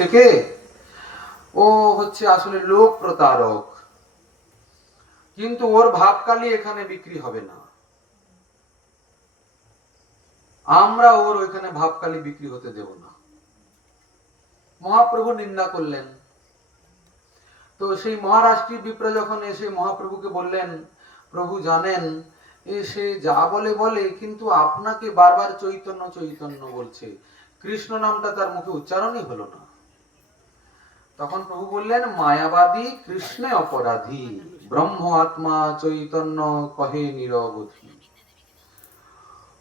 থেকে ও হচ্ছে আসলে লোক প্রতারক, কিন্তু ওর ভাবকালি এখানে বিক্রি হবে না। আমরা ওর ওইখানে ভাবকালি বিক্রি হতে দেব না। মহাপ্রভু নিন্দা করলেন। তো সেই মহারাষ্ট্রী বিপ্র যখন এসে মহাপ্রভুকে বললেন, প্রভু জানেন সে যা বলে বলে, কিন্তু আপনাকে বারবার চৈতন্য চৈতন্য বলছে, কৃষ্ণ নামটা তার মুখে উচ্চারণই হলো না। তখন প্রভু বললেন, মায়াবাদী কৃষ্ণে অপরাধী, ব্রহ্ম আত্মা চৈতন্য কহে নিরবধি।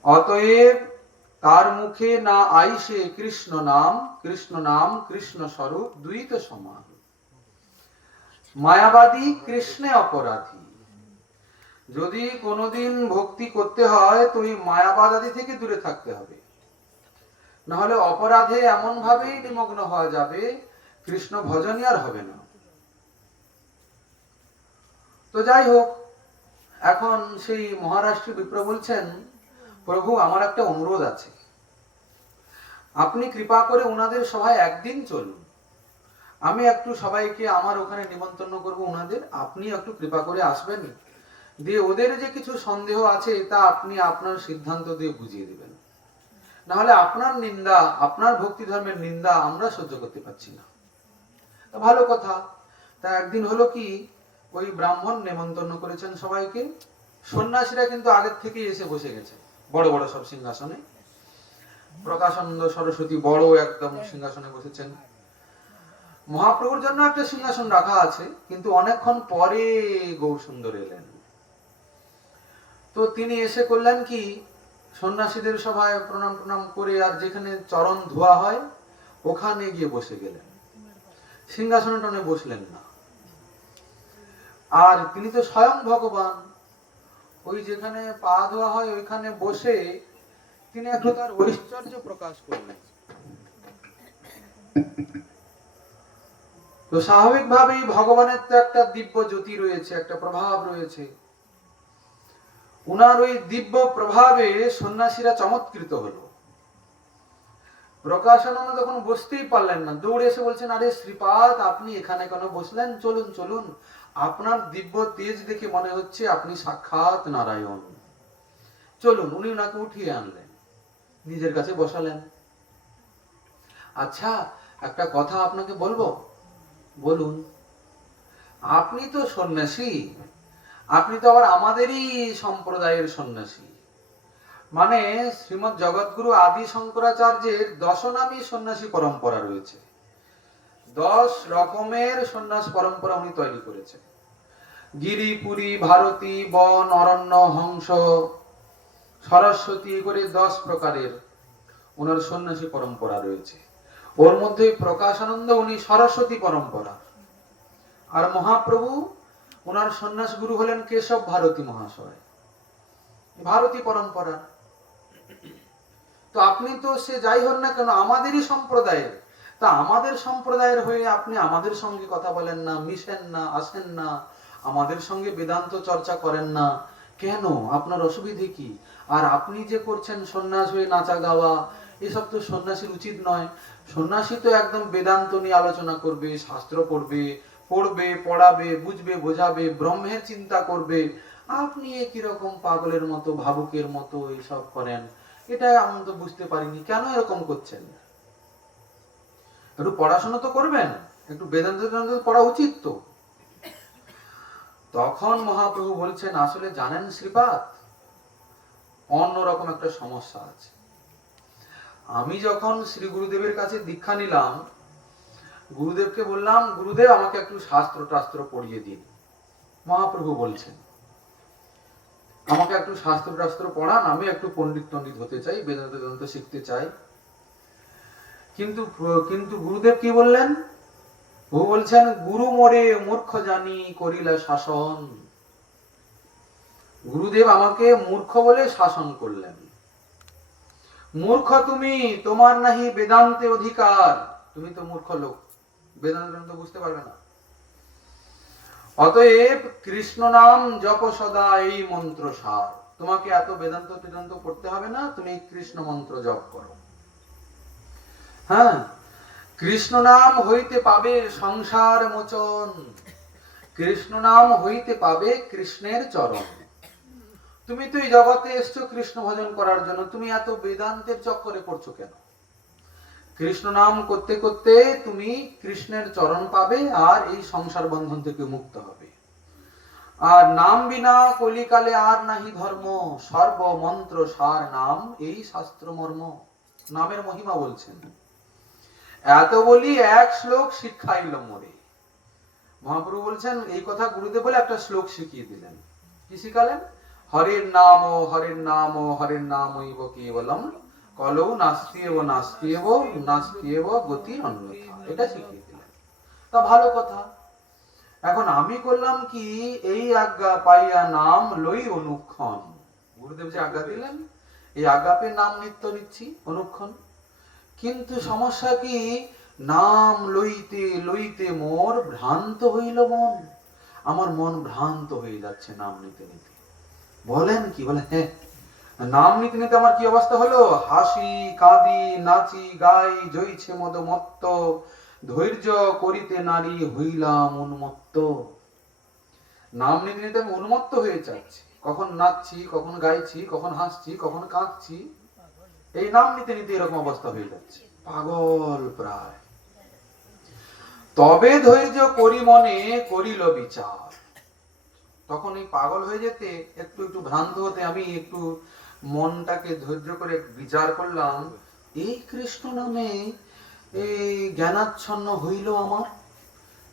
অতএব তার মুখে না আইসে কৃষ্ণ নাম কৃষ্ণ স্বরূপ দুই তো সমান। মায়াবাদী কৃষ্ণে অপরাধী। যদি কোনোদিন ভক্তি করতে হয় তো এই মায়াবাদ আদি থেকে দূরে থাকতে হবে, নাহলে অপরাধে এমন ভাবেই নিমগ্ন হওয়া যাবে, কৃষ্ণ ভজনই আর হবে না। তো যাই হোক, এখন সেই মহারাষ্ট্রী বিপ্র বলছেন, প্রভু আমার একটা অনুরোধ আছে, আপনি কৃপা করে ওনাদের সভায় একদিন চলুন, আমি একটু সবাইকে আমার ওখানে নিমন্ত্রণ করব ওনাদের, আপনি একটু কৃপা করে আসবেন, দিয়ে ওদের যে কিছু সন্দেহ আছে তা আপনি আপনার সিদ্ধান্ত দিয়ে বুঝিয়ে দিবেন, নাহলে আপনার নিন্দা, আপনার ভক্তি ধর্মের নিন্দা আমরা সহ্য করতে পারছি না। ভালো কথা। তা একদিন হলো কি, ওই ব্রাহ্মণ নেমন্তন্ন করেছেন সবাইকে, সন্ন্যাসীরা কিন্তু আগের থেকেই এসে বসে গেছে বড় বড় সব সিংহাসনে। প্রকাশানন্দ সরস্বতী বড় একদম সিংহাসনে বসেছেন। মহাপ্রভুর জন্য একটা সিংহাসন রাখা আছে, কিন্তু অনেকক্ষণ পরে গৌরসুন্দর এলেন। তো তিনি এসে করলেন কি, সন্ন্যাসীদের সভায় প্রণাম প্রণাম করে আর যেখানে চরণ ধোয়া হয় ওখানে গিয়ে বসে গেলেন, সিংহাসনে টনে বসলেন না। আর তিনি তো স্বয়ং ভগবান, ওই যেখানে পা ধোয়া হয় ওইখানে বসে তিনি একটু তার ঐশ্বর্য প্রকাশ করলেন। তো স্বাভাবিকভাবেই ভগবানের তো একটা দিব্য জ্যোতি রয়েছে, একটা প্রভাব রয়েছে। উনার ওই দিব্য প্রভাবে সন্ন্যাসীরা চমৎকৃত হলো। প্রকাশানন্দ তখন বসতেই পারলেন না, দৌড়ে এসে বলছেন, আরে শ্রীপাদ আপনি এখানে কেন বসলেন, চলুন চলুন, আপনার দিব্য তেজ দেখে মনে হচ্ছে আপনি সাক্ষাৎ নারায়ণ, চলুন। উনি ওনাকে উঠিয়ে আনলেন, নিজের কাছে বসালেন। আচ্ছা একটা কথা আপনাকে বলবো। বলুন। আপনি তো সন্ন্যাসী, আপনি তো আবার আমাদেরই সম্প্রদায়ের সন্ন্যাসী, মানে শ্রীমৎ জগৎগুরু আদি শঙ্করাচার্যের দশনামী সন্ন্যাসী পরম্পরা রয়েছে। 10 রকমের সন্ন্যাস পরম্পরা উনি তৈরি করেছেন। গিরি, পুরী, ভারতী, বন, অরণ্য, হংস, সরস্বতী করে 10 প্রকারের ওনার সন্ন্যাসী পরম্পরা রয়েছে। ওর মধ্যে প্রকাশানন্দ উনি সরস্বতী পরম্পরা, আর মহাপ্রভু ওনার সন্ন্যাস গুরু হলেন কেশব ভারতী মহাশয়, ভারতী পরম্পরা। তো আপনি তো সে যাই হন না কেন আমাদেরই সম্প্রদায়ের, তা আমাদের সম্প্রদায়ের হয়ে আপনি আমাদের সঙ্গে কথা বলেন না, মিশেন না, আসেন না, আমাদের সঙ্গে বেদান্ত চর্চা করেন না কেন, আপনার অসুবিধে কি? আর আপনি যে করছেন সন্ন্যাস হয়ে নাচা গাওয়া, এসব তো সন্ন্যাসীর উচিত নয়। সন্ন্যাসী তো একদম বেদান্ত নিয়ে আলোচনা করবে, শাস্ত্র পড়বে, পড়াবে, বুঝবে, বোঝাবে, ব্রহ্মের চিন্তা করবে। আপনি কিরকম পাগলের মতো, ভাবুকের মতো এসব করেন, এটা আমি তো বুঝতে পারিনি, কেন এরকম করছেন? একটু পড়াশোনা তো করবেন, একটু বেদান্ত পড়া উচিত তো। তখন মহাপ্রভু বলছেন, আসলে জানেন শ্রীপাদ, অন্যরকম একটা সমস্যা আছে। আমি যখন শ্রী গুরুদেবের কাছে দীক্ষা নিলাম, গুরুদেবকে বললাম, গুরুদেব আমাকে একটু শাস্ত্র টাস্ত্র পড়িয়ে দিন। মহাপ্রভু বলছেন, আমাকে একটু শাস্ত্র টাস্ত্র পড়ান, আমি একটু পণ্ডিত টণ্ডিত হতে চাই, বেদান্ত বেদান্ত শিখতে চাই। কিন্তু গুরুদেব কি বললেন? ও বলছেন, গুরু মোরে মূর্খ জানি করিলা শাসন। গুরুদেব আমাকে মূর্খ বলে শাসন করলেন। মূর্খ তুমি, তোমার নাহি বেদান্তে অধিকার, তুমি তো মূর্খ লোক, বেদান্ত বুঝতে পারবে না। অতএব কৃষ্ণ নাম জপ সদা, এই মন্ত্র সার। তোমাকে এত বেদান্ত বেদান্ত পড়তে হবে না, তুমি কৃষ্ণ মন্ত্র জপ করো। হ্যাঁ, কৃষ্ণ নাম হইতে পাবে সংসার মোচন, কৃষ্ণ নাম হইতে পাবে কৃষ্ণের চরণ। তুমি তো এই জগতে এসছো কৃষ্ণ ভজন করার জন্য, তুমি এত বেদান্তের চক্করে পড়ছো কেন? কৃষ্ণ নাম করতে করতে তুমি কৃষ্ণের চরণ পাবে আর এই সংসার বন্ধন থেকে মুক্ত হবে। আর নাম বিনা কলিকালে আর নাহি ধর্ম, সর্ব মন্ত্র সার নাম এই শাস্ত্র মর্ম। নামের মহিমা বলছেন। এত বলি এক শ্লোক শিক্ষাইল মোরে। মহাপ্রভু বলছেন এই কথা গুরুদেব বলে একটা শ্লোক শিখিয়ে দিলেন। কি শিখালেন? হরের নাম ও হরের নাম ও হরের নাম হইব কেবলম, কলৌ নাস্তিয়েব নাস্তিয়েব নাস্তিয়েব গতি অন্যথা। এটা শিখিয়ে দিলেন। তা ভালো কথা। এখন আমি করলাম কি, এই আজ্ঞা পাইয়া নাম লই অনুক্ষণ। গুরুদেব যে আজ্ঞা দিলেন, এই আজ্ঞা পেয়ে নাম নিত্য নিচ্ছি অনুক্ষণ। কিন্তু সমস্যা কি, নাম লইতে লইতে মোর ভ্রান্ত হইল মন। আমার মন ভ্রান্ত হয়ে যাচ্ছে নাম নিতে নিতে। বলেন কি? বলে হ্যাঁ, নাম নিতে নিতে আমার কি অবস্থা হলো? হাসি কাঁদি নাচি গাই জইছে মদ মত্ত, ধৈর্য করিতে নারী হইলাম উন্মত্ত। নাম নিতে নিতে আমি উন্মত্ত হয়ে যাচ্ছি। কখন নাচছি, কখন গাইছি, কখন হাসছি, কখন কাঁদছি। এই নাম নিতে নিতে এরকম অবস্থা হয়ে যাচ্ছে, পাগল প্রায়। তবে ধৈর্য করি মনে করিল বিচার। তখন এই পাগল হয়ে যেতে, একটু একটু ভ্রান্ত হতে আমি একটু মনটাকে ধৈর্য করে বিচার করলাম, এই কৃষ্ণ নামে এই জ্ঞানাচ্ছন্ন হইল আমার।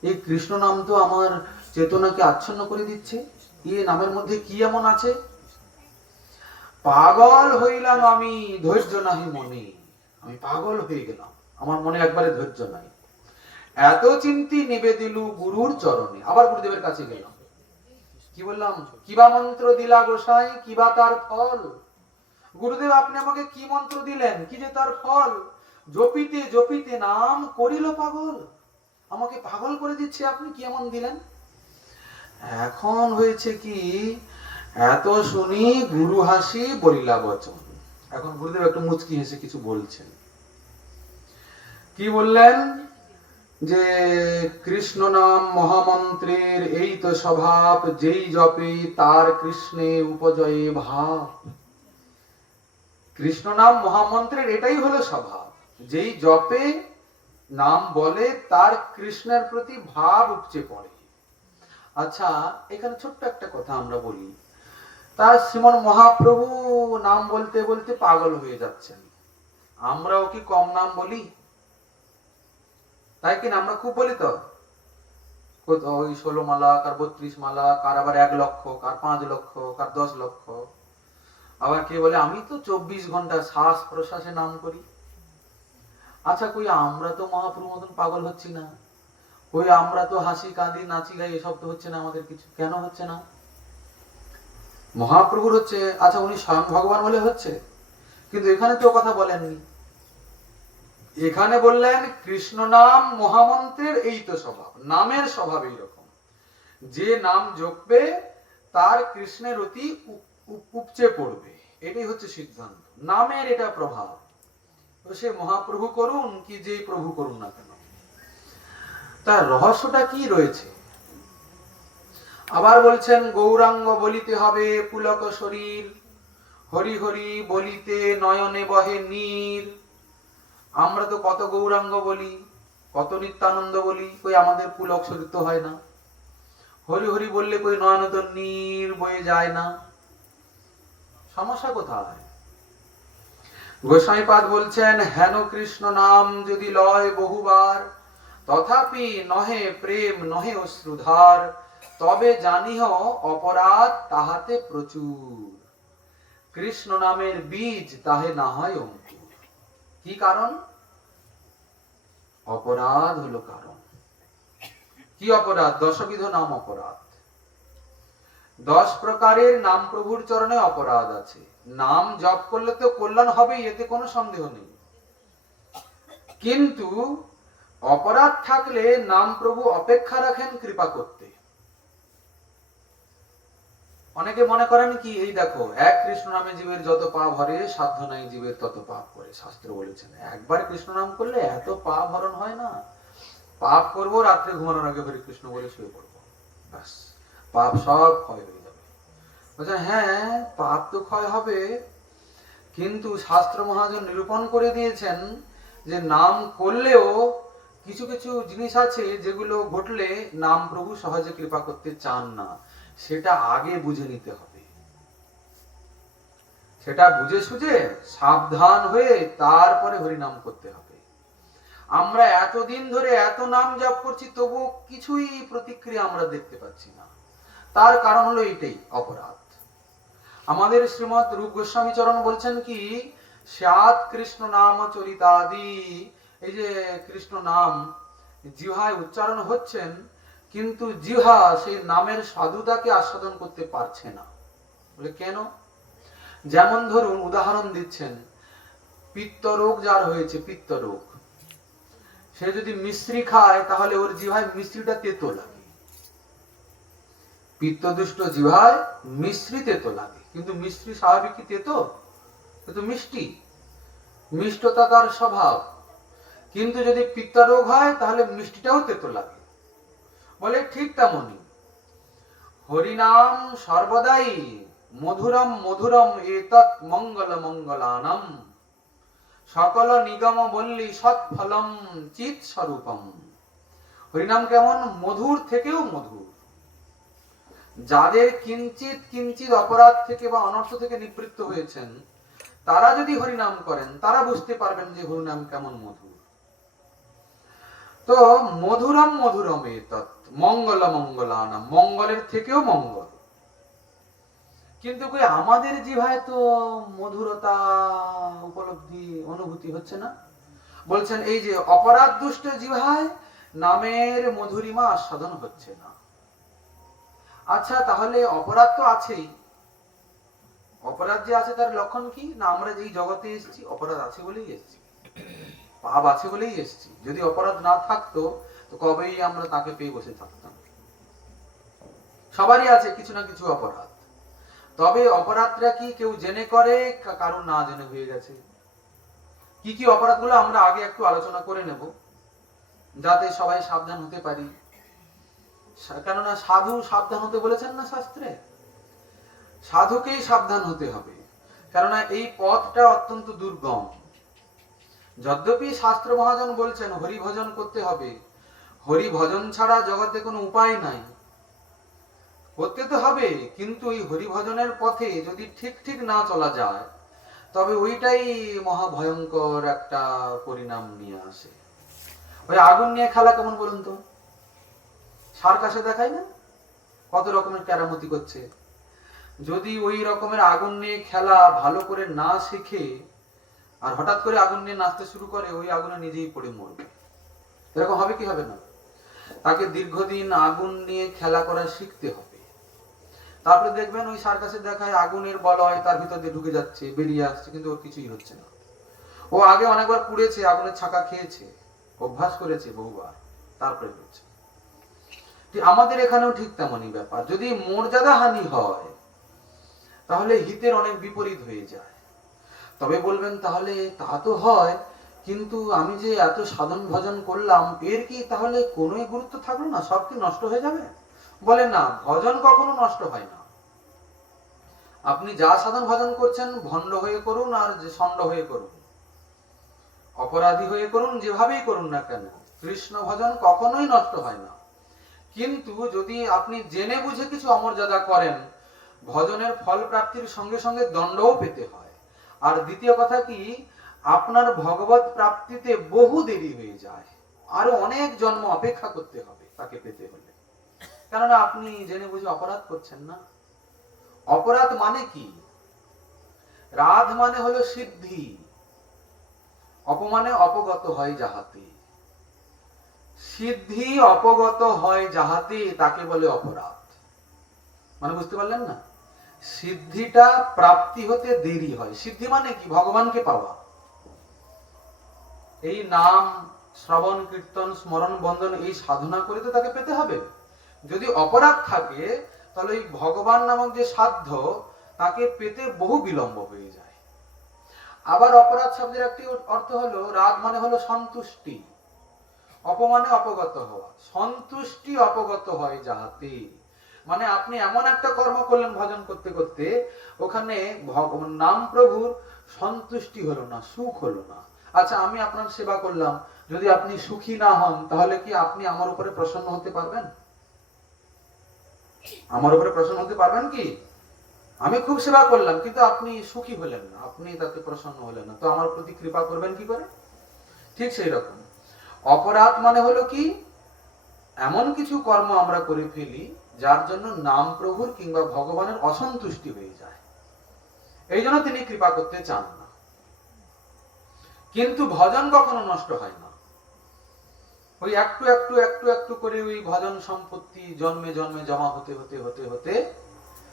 এই কৃষ্ণ নাম তো আমার চেতনাকে আচ্ছন্ন করে দিচ্ছে। এই নামের মধ্যে কি এমন আছে? পাগল হইলাম আমি, ধৈর্য নাহি মনে। আমি পাগল হয়ে গেলাম, আমার মনে একবারে ধৈর্য নাই। এত চিন্তি নিবেদিলু গুরুর চরণে। আবার গুরুদেবের কাছে গেলাম। কি বললাম? কিবা মন্ত্র দিলা গোসাই, কিবা তার ফল। গুরুদেব আপনি আমাকে কি মন্ত্র দিলেন, কি যে তার ফল? জপিতে জপিতে নাম করিল পাগল। আমাকে পাগল করে দিচ্ছে, আপনি কি এমন দিলেন? এখন হয়েছে কি, এত শুনি গুরু হাসি বলিলা বচন। এখন গুরুদেব একটু মুচকি হেসে কিছু বলছেন। কি বললেন? যে কৃষ্ণ নাম মহামন্ত্রের এই তো স্বভাব, যেই জপে তার কৃষ্ণে উপজয়ে ভাব। কৃষ্ণ নাম মহামন্ত্রের এটাই হলো স্বভাব, যেই জপে নাম বলে তার কৃষ্ণের প্রতি ভাব উপচে পড়ে। আচ্ছা, এখানে ছোট্ট একটা কথা আমরা বলি। তার শ্রীমন মহাপ্রভু নাম বলতে বলতে পাগল হয়ে যাচ্ছেন, আমরাও কি কম নাম বলি? তাই কিনা? আমরা খুব বলি তো, ওই 16 মালা, কার 32 মালা, কার আবার 1 লক্ষ, কার 5 লক্ষ, কার 10 লক্ষ। আবার কে বলে আমি তো 24 ঘন্টা শ্বাস প্রশ্বাসে নাম করি। আচ্ছা, কই আমরা তো মহাপ্রভুর মতন পাগল হচ্ছি না? কই আমরা তো হাসি কাঁদি নাচি গাই, এসব তো হচ্ছে না আমাদের কিছু? কেন হচ্ছে না? মহাপ্রভুর হচ্ছে। আচ্ছা, উনি স্বয়ং ভগবান বলে হচ্ছে, কিন্তু এখানে তো কথা বলেননি। এখানে বললেন কৃষ্ণ নাম মহামন্ত্রের এই তো স্বভাব, নামের স্বভাব এইরকম, যে নাম জপবে তার কৃষ্ণের অতি উপচে পড়বে। এটাই হচ্ছে সিদ্ধান্ত, নামের এটা প্রভাব। তো সে মহাপ্রভু করুন কি যেই প্রভু করুন না কেন, তার রহস্যটা কি রয়েছে? আবার বলছেন গৌরাঙ্গ বলিতে হবে পুলক শরীর, হরি হরি বলিতে নয়নে বহে নীর। আমরা তো কত গৌরাঙ্গ বলি, কত নিত্যানন্দ বলি, কই আমাদের পুলক শরীর তো হয় না। হরি হরি বললে কই নয়ন তো নীর বয়ে যায় না। সমস্যা কোথায়? গোসাইপাদ বলছেন হেন কৃষ্ণ নাম যদি লয় বহুবার, তথাপি নহে প্রেম নহে অশ্রুধার, তবে জানিহ অপরাধ তাহাতে প্রচুর। কৃষ্ণ নামের বীজ তাহে না হয় অঙ্কুর। কি কারণ? অপরাধ হলো কারণ। কি অপরাধ? 10 বিধ নাম অপরাধ। 10 প্রকারের নাম প্রভুর চরণে অপরাধ আছে। নাম জপ করলে তো কল্যাণ হবে, এতে কোনো সন্দেহ নেই, কিন্তু অপরাধ থাকলে নাম প্রভু অপেক্ষা রাখেন কৃপা করতে। অনেকে মনে করেন কি, এই দেখো, এক কৃষ্ণ নামে জীবের যত পাপ হরে, সাধ্য নাই জীবের তত পাপ করে। শাস্ত্র বলেছেন একবার কৃষ্ণ নাম করলে এত পাপ হরণ হয় না। পাপ করবো, রাত্রে ঘুমানোর আগে হরে কৃষ্ণ বলে শুয়ে পড়বো, ব্যাস পাপ সব ক্ষয় হয়ে যাবে। বলছেন হ্যাঁ, পাপ তো ক্ষয় হবে, কিন্তু শাস্ত্র মহাজন নিরূপণ করে দিয়েছেন যে নাম করলেও কিছু কিছু জিনিস আছে যেগুলো ঘটলে নাম প্রভু সহজে কৃপা করতে চান না, সেটা আগে বুঝে নিতে হবে। সেটা বুঝে সুঝে সাবধান হয়ে তারপরে হরিনাম করতে হবে। আমরা এতদিন ধরে এত নাম জপ করছি, তবু কিছুই প্রতিক্রিয়া আমরা দেখতে পাচ্ছি না। তার কারণ হলো এটাই, অপরাধ। আমাদের শ্রীমৎ রূপ গোস্বামী চরণ বলছেন কি, স্যাৎ কৃষ্ণ নাম চরিতাদি, এই যে কৃষ্ণ নাম জিহ্বায় উচ্চারণ হচ্ছেন, কিন্তু জিহ্বা সেই নামের সাধুতাকে আস্বাদন করতে পারছে না। বলে কেন? যেমন ধরুন উদাহরণ দিচ্ছেন, পিত্ত রোগ যার হয়েছে, পিত্ত রোগ, সে যদি মিশ্রি খায় তাহলে ওর জিহ্বায় মিশ্রিটা তেতো লাগে। পিত্তদুষ্ট জিহ্বায় মিশ্রি তেতো লাগে, কিন্তু মিশ্রি স্বাভাবিক কি তেতো? কিন্তু মিষ্টি, মিষ্টতা তার স্বভাব। কিন্তু যদি পিত্ত রোগ হয় তাহলে মিষ্টিটাও তেতো লাগে। বলে ঠিক তেমনি হরিনাম সর্বদাই মধুরম মধুরম এতৎ মঙ্গল মঙ্গলানম সকল নিগম বললি সৎফলম চিৎ স্বরূপম। হরিনাম কেমন? মধুর থেকেও মধুর। যাদের কিঞ্চিত কিঞ্চিত অপরাধ থেকে বা অনর্থ থেকে নিবৃত্ত হয়েছেন, তারা যদি হরিনাম করেন তারা বুঝতে পারবেন যে হরিনাম কেমন মধুর। তো মধুরম মধুরম এতৎ মঙ্গল মঙ্গলানাম, মঙ্গলের থেকেও মঙ্গল। কিন্তু কই আমাদের জিহ্বায় তো মধুরতা উপলব্ধি অনুভূতি হচ্ছে না। বলছেন এই যে অপরাধ দুষ্ট জিহ্বায় নামের মধুরিমা আস্বাদন হচ্ছে না। আচ্ছা, তাহলে অপরাধ তো আছেই। অপরাধ যে আছে তার লক্ষণ কি? না, আমরা যেই জগতে এসেছি অপরাধ আছে বলেই এসেছি, পাপ আছে বলেই এসেছি। যদি অপরাধ না থাকতো তো কবেই আমরা তাকে পেয়ে বসে থাকতাম। সবারই আছে কিছু না কিছু অপরাধ। তবে অপরাধটা কি কেউ জেনে করে, কারণ না জেনে হয়ে গেছে? কি কি অপরাধগুলো আমরা আগে একটু আলোচনা করে নেব, যাতে সবাই সাবধান হতে পারি। কেননা সাধু সাবধান হতে বলেছেন না শাস্ত্রে, সাধুকেই সাবধান হতে হবে। কেননা এই পথটা অত্যন্ত দুর্গম। যদ্যপি শাস্ত্র মহাজন বলছেন হরি ভজন করতে হবে, হরি ভজন ছাড়া জগতে কোনো উপায় নাই, করতে তো হবে। কিন্তু এই হরি ভজনের পথে যদি ঠিক ঠিক না চলা যায়, তবে ওইটাই মহা ভয়ঙ্কর একটা পরিণাম নিয়ে আসে। ওই আগুন নিয়ে খেলা কেমন বলুন তো? সার্কাসে দেখায় না কত রকমের কেরামতি করছে? যদি ওই রকমের আগুন নিয়ে খেলা ভালো করে না শিখে আর হঠাৎ করে আগুন নিয়ে নাচতে শুরু করে, ওই আগুনে নিজেই পড়ে মরবে। এরকম হবে কি হবে না? তাকে দীর্ঘদিন আগুন নিয়ে খেলা করা শিখতে হবে। তারপরে দেখবেন ওই সার্কাসে দেখায় আগুনের বলয় তার ভিতর দিয়ে ঢুকে যাচ্ছে, বেরিয়ে আসছে, কিন্তু ওর কিছুই হচ্ছে না। ও আগে অনেকবার পুড়েছে, আগুনের ছাকা খেয়েছে, অভ্যাস করেছে বহুবার, তারপরে হচ্ছে। আমাদের এখানেও ঠিক তেমনই ব্যাপার। যদি মর্যাদা হানি হয় তাহলে হিতের অনেক বিপরীত হয়ে যায়। তবে বলবেন তাহলে তা তো হয়, কিন্তু আমি যে এত সাধন ভজন করলাম, এর কি তাহলে কোনোই গুরুত্ব থাকলো না? সব কি নষ্ট হয়ে যাবে? বলে না, ভজন কখনো নষ্ট হয় না। আপনি যা সাধন ভজন করছেন, ভণ্ড হয়ে করুন আর যে ষণ্ড হয়ে করুন, অপরাধী হয়ে করুন, যেভাবেই করুন না কেন, কৃষ্ণ ভজন কখনোই নষ্ট হয় না। কিন্তু যদি আপনি জেনে বুঝে কিছু অমর্যাদা করেন, ভজনের ফল প্রাপ্তির সঙ্গে সঙ্গে দণ্ডও পেতে হয়। আর দ্বিতীয় কথা কি, আপনার ভগবত প্রাপ্তিতে বহু দেরি হয়ে যায়, আরো অনেক জন্ম অপেক্ষা করতে হবে তাকে পেতে হলে। কেননা আপনি জেনে বুঝে অপরাধ করছেন না। অপরাধ মানে কি? রাধ মানে হলো সিদ্ধি, অপমানে অপগত হয় যাহাতে। সিদ্ধি অপগত হয় যাহাতে, তাকে বলে অপরাধ। মানে বুঝতে পারলেন না? সিদ্ধিটা প্রাপ্তি হতে দেরি হয়। সিদ্ধি মানে কি? ভগবানকে পাওয়া। এই নাম শ্রবণ কীর্তন স্মরণ বন্দন এই সাধনা করে তো তাকে পেতে হবে। যদি অপরাধ থাকে তাহলে এই ভগবান নামক যে সাধ্য তাকে পেতে বহু বিলম্ব হয়ে যায়। আবার অপরাধ শব্দের একটি অর্থ হলো, রাগ মানে হলো সন্তুষ্টি, অপমানে অপগত হওয়া, সন্তুষ্টি অপগত হয় যাহাতে, মানে আপনি এমন একটা কর্ম করলেন ভজন করতে করতে, ওখানে নাম প্রভুর সন্তুষ্টি হলো না, সুখ হলো না। আচ্ছা, আমি আপনার সেবা করলাম, যদি আপনি সুখী না হন, তাহলে কি আপনি আমার উপরে প্রসন্ন হতে পারবেন? আমার উপরে প্রসন্ন হতে পারবেন কি? আমি খুব সেবা করলাম কিন্তু আপনি সুখী হলেন না, আপনি তাতে প্রসন্ন হলেন না, তো আমার প্রতি কৃপা করবেন কি করে? ঠিক সেই রকম অপরাধ মানে হলো কি, এমন কিছু কর্ম আমরা করে ফেলি যার জন্য নাম প্রভুর কিংবা ভগবানের অসন্তুষ্টি হয়ে যায়, এই জন্য তিনি কৃপা করতে চান না। কিন্তু ভজন কখনো নষ্ট হয় না। ওই একটু একটু একটু একটু করে ওই ভজন সম্পত্তি জন্মে জন্মে জমা হতে হতে হতে হতে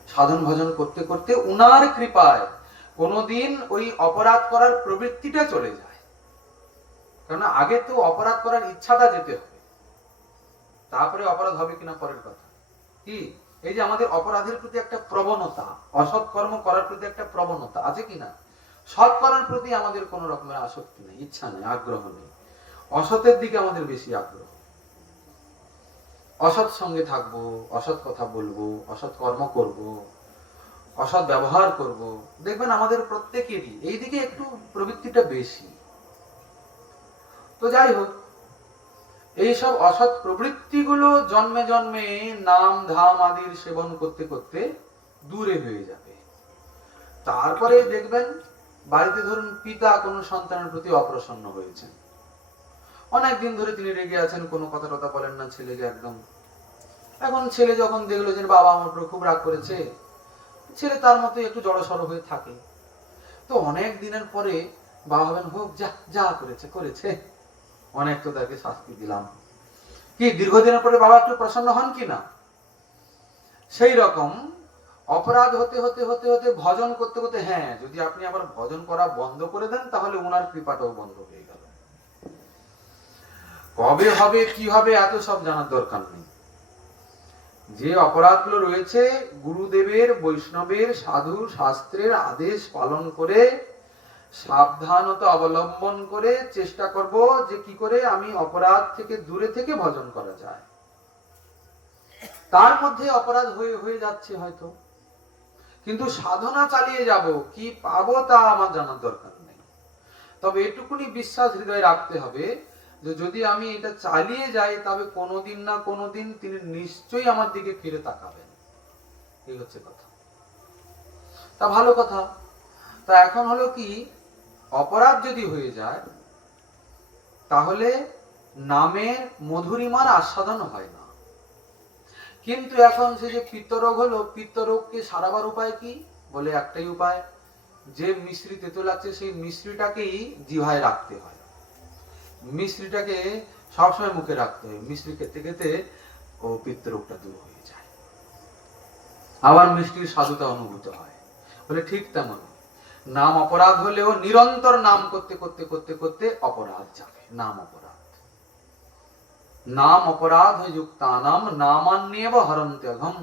সাধন ভজন করতে করতে উনার কৃপায় কোনোদিন ওই অপরাধ করার প্রবৃত্তিটা চলে যায়। কারণ আগে তো অপরাধ করার ইচ্ছাটা যেতে হবে, তারপরে অপরাধ হবে কিনা পরের কথা। কি এই যে আমাদের অপরাধের প্রতি একটা প্রবণতা, অসৎ কর্ম করার প্রতি একটা প্রবণতা আছে কিনা? সৎ করার প্রতি আমাদের কোনো রকমের আসক্তি নেই, ইচ্ছা নেই, আগ্রহ নেই। অসতের দিকে আমাদের বেশি আগ্রহ। অসৎ সঙ্গে থাকবো, অসৎ কথা বলবো, অসৎ কর্ম করব, অসৎ ব্যবহার করব, দেখবেন আমাদের প্রত্যেকেরই এই দিকে একটু প্রবৃত্তিটা বেশি। তো যাই হোক, এইসব অসৎ প্রবৃত্তিগুলো জন্মে জন্মে নাম ধাম আদির সেবন করতে করতে দূরে হয়ে যাবে। তারপরে দেখবেন বাড়িতে ধরুন পিতা কোনো সন্তানের প্রতি অপ্রসন্ন হয়েছেন, অনেকদিন ধরে তিনি রেগে আছেন, কোনো কথা টথা বলেন না ছেলেকে একদম। এখন ছেলে যখন দেখলো যে বাবা আমার উপর খুব রাগ করেছে, ছেলে তার মতো একটু জড়সড় হয়ে থাকে। তো অনেক দিনের পরে বাবা ভাবেন, হোক যা, যা করেছে করেছে, অনেক তো তাকে শাস্তি দিলাম। কি দীর্ঘদিনের পরে বাবা একটু প্রসন্ন হন কি না? সেই রকম অপরাধ হতে হতে হতে হতে ভজন করতে করতে, হ্যাঁ যদি আপনি আবার ভজন করা বন্ধ করে দেন তাহলে ওনার কৃপাটাও বন্ধ হয়ে গেল। কবে হবে কি হবে এত সব জানার দরকার নেই। যে অপরাধগুলো রয়েছে গুরুদেবের, বৈষ্ণবের, সাধু শাস্ত্রের আদেশ পালন করে সাবধানতা অবলম্বন করে চেষ্টা করব যে কি করে আমি অপরাধ থেকে দূরে থেকে ভজন করা যায়। তার মধ্যে অপরাধ হয়ে যাচ্ছে হয়তো, কিন্তু সাধনা চালিয়ে যাব, কি পাবো তা আমার জানার দরকার নেই। তবে এটুকুনি বিশ্বাস হৃদয়ে রাখতে হবে যে যদি আমি এটা চালিয়ে যাই তবে কোনোদিন না কোনোদিন তিনি নিশ্চয়ই আমার দিকে ফিরে তাকাবেন। এই হচ্ছে কথা। তা ভালো কথা। তা এখন হলো কি, অপরাধ যদি হয়ে যায় তাহলে নামের মধুরিমার আস্বাদন হয় না। কিন্তু এখন সে যে পিত্তরোগ হলো, পিত্তরোগকে সারাবার উপায় কি? বলে একটাই উপায়, যে মিশ্রি তেঁতুল আছে সেই মিশ্রিটাকেই জিভায় রাখতে হয়, মিশ্রিটাকে সবসময় মুখে রাখতে হয়। মিশ্রি খেতে খেতে ও পিত্তরোগটা দূর হয়ে যায়, আবার মিষ্টির স্বাদুতা অনুভূত হয়। বলে ঠিক তেমন নাম অপরাধ হলেও নিরন্তর নাম করতে করতে করতে করতে অপরাধ যাবে। নাম অপরাধ, নাম অপরাধ যুক্তানাম নামান্যেব হরন্তে অঘম।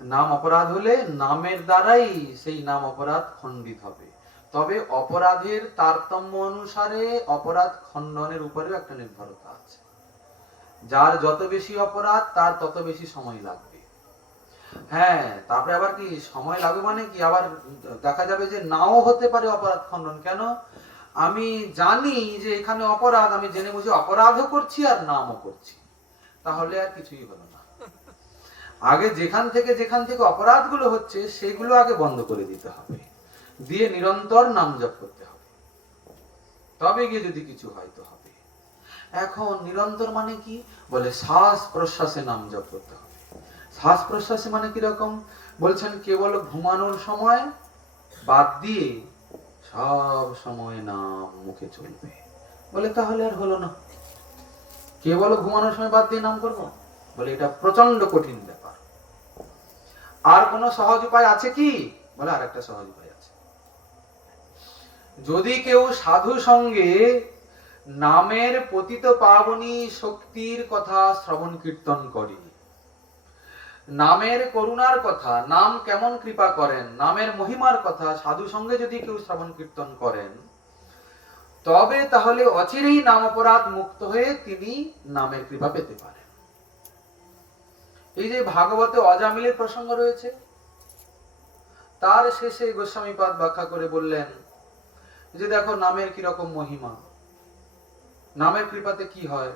নাম অপরাধ হলে নামের দ্বারাই সেই নাম অপরাধ খণ্ডিত হবে। তবে অপরাধের তারতম্য অনুসারে অপরাধ খণ্ডনের উপরেও একটা নির্ভরতা আছে। যার যত বেশি অপরাধ তার তত বেশি সময় লাগবে। হ্যাঁ, তারপরে আবার কি সময় লাগবে মানে কি, আবার দেখা যাবে যে নাও হতে পারে অপরাধ খণ্ডন। কেন? আমি জানি যে এখানে অপরাধ, আমি জেনে বুঝে অপরাধও করছি আর নামও করছি, তাহলে আর কিছুই হলো না। আগে যেখান থেকে অপরাধগুলো হচ্ছে সেগুলো আগে বন্ধ করে দিতে হবে, দিয়ে নিরন্তর নাম জপ করতে হবে, তবে গিয়ে যদি কিছু হয়তো হবে। এখন নিরন্তর মানে কি? বলে শ্বাস প্রশ্বাসে নাম জপ করতে হবে। শ্বাস প্রশ্বাসে মানে কিরকম? বলছেন কেবল ঘুমানোর সময় বাদ দিয়ে সব সময় নাম মুখে চলবে। বলে তাহলে আর হলো না, কেবল ঘুমানোর সময় বাদ দিয়ে নাম করবো? বলে এটা প্রচন্ড কঠিন ব্যাপার। আর কোন সহজ উপায় আছে কি? বলে আর একটা সহজ উপায় আছে। যদি কেউ সাধু সঙ্গে নামের পতিত পাবনী শক্তির কথা শ্রবণ কীর্তন করে, নামের করুণার কথা, নাম কেমন কৃপা করেন, নামের মহিমার কথা সাধু সঙ্গে যদি কেউ শ্রবণ কীর্তন করেন, তবে তাহলে অচিরেই নাম অপরাধ মুক্ত হয়ে তিনি নামের কৃপা পেতে পারেন। এই যে ভাগবতে অজামিলের প্রসঙ্গ রয়েছে, তার শেষে গোস্বামীপাদ ব্যাখ্যা করে বললেন যে দেখো নামের কিরকম মহিমা, নামের কৃপাতে কি হয়।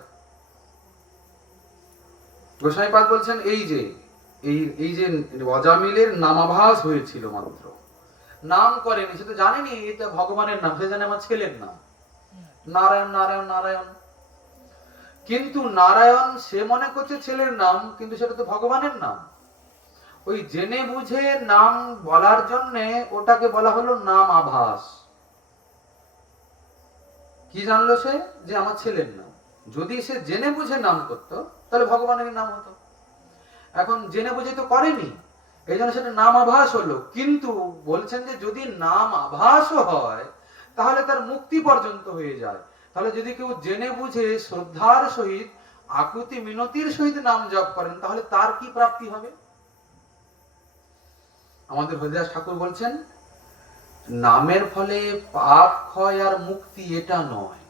গোস্বামীপাদ বলছেন এই যে অজামিলের নামাভাস হয়েছিল, মাত্র নাম করেনি, সে তো জানেনি এটা ভগবানের নাম, সে জানে আমার ছেলের নাম নারায়ণ নারায়ণ নারায়ণ, কিন্তু নারায়ণ সে মনে করছে ছেলের নাম, কিন্তু সেটা তো ভগবানের নাম। ওই জেনে বুঝে নাম বলার জন্য ওটাকে বলা হলো নাম আভাস। কি জানলো সে? যে আমার ছেলের নাম। যদি সে জেনে বুঝে নাম করতো তাহলে ভগবানের নাম হতো, এখন জেনে বুঝে তো করেনি, এই জন্য সেটা নাম আভাস হলো। কিন্তু বলছেন যে যদি নাম আভাসও হয় তাহলে তার মুক্তি পর্যন্ত হয়ে যায়। তাহলে যদি কেউ জেনে বুঝে শ্রদ্ধার সহিত আকুতি মিনতির সহিত নাম জপ করেন তাহলে তার কি প্রাপ্তি হবে? আমাদের হরিদাস ঠাকুর বলছেন নামের ফলে পাপ ক্ষয় আর মুক্তি এটা নয়।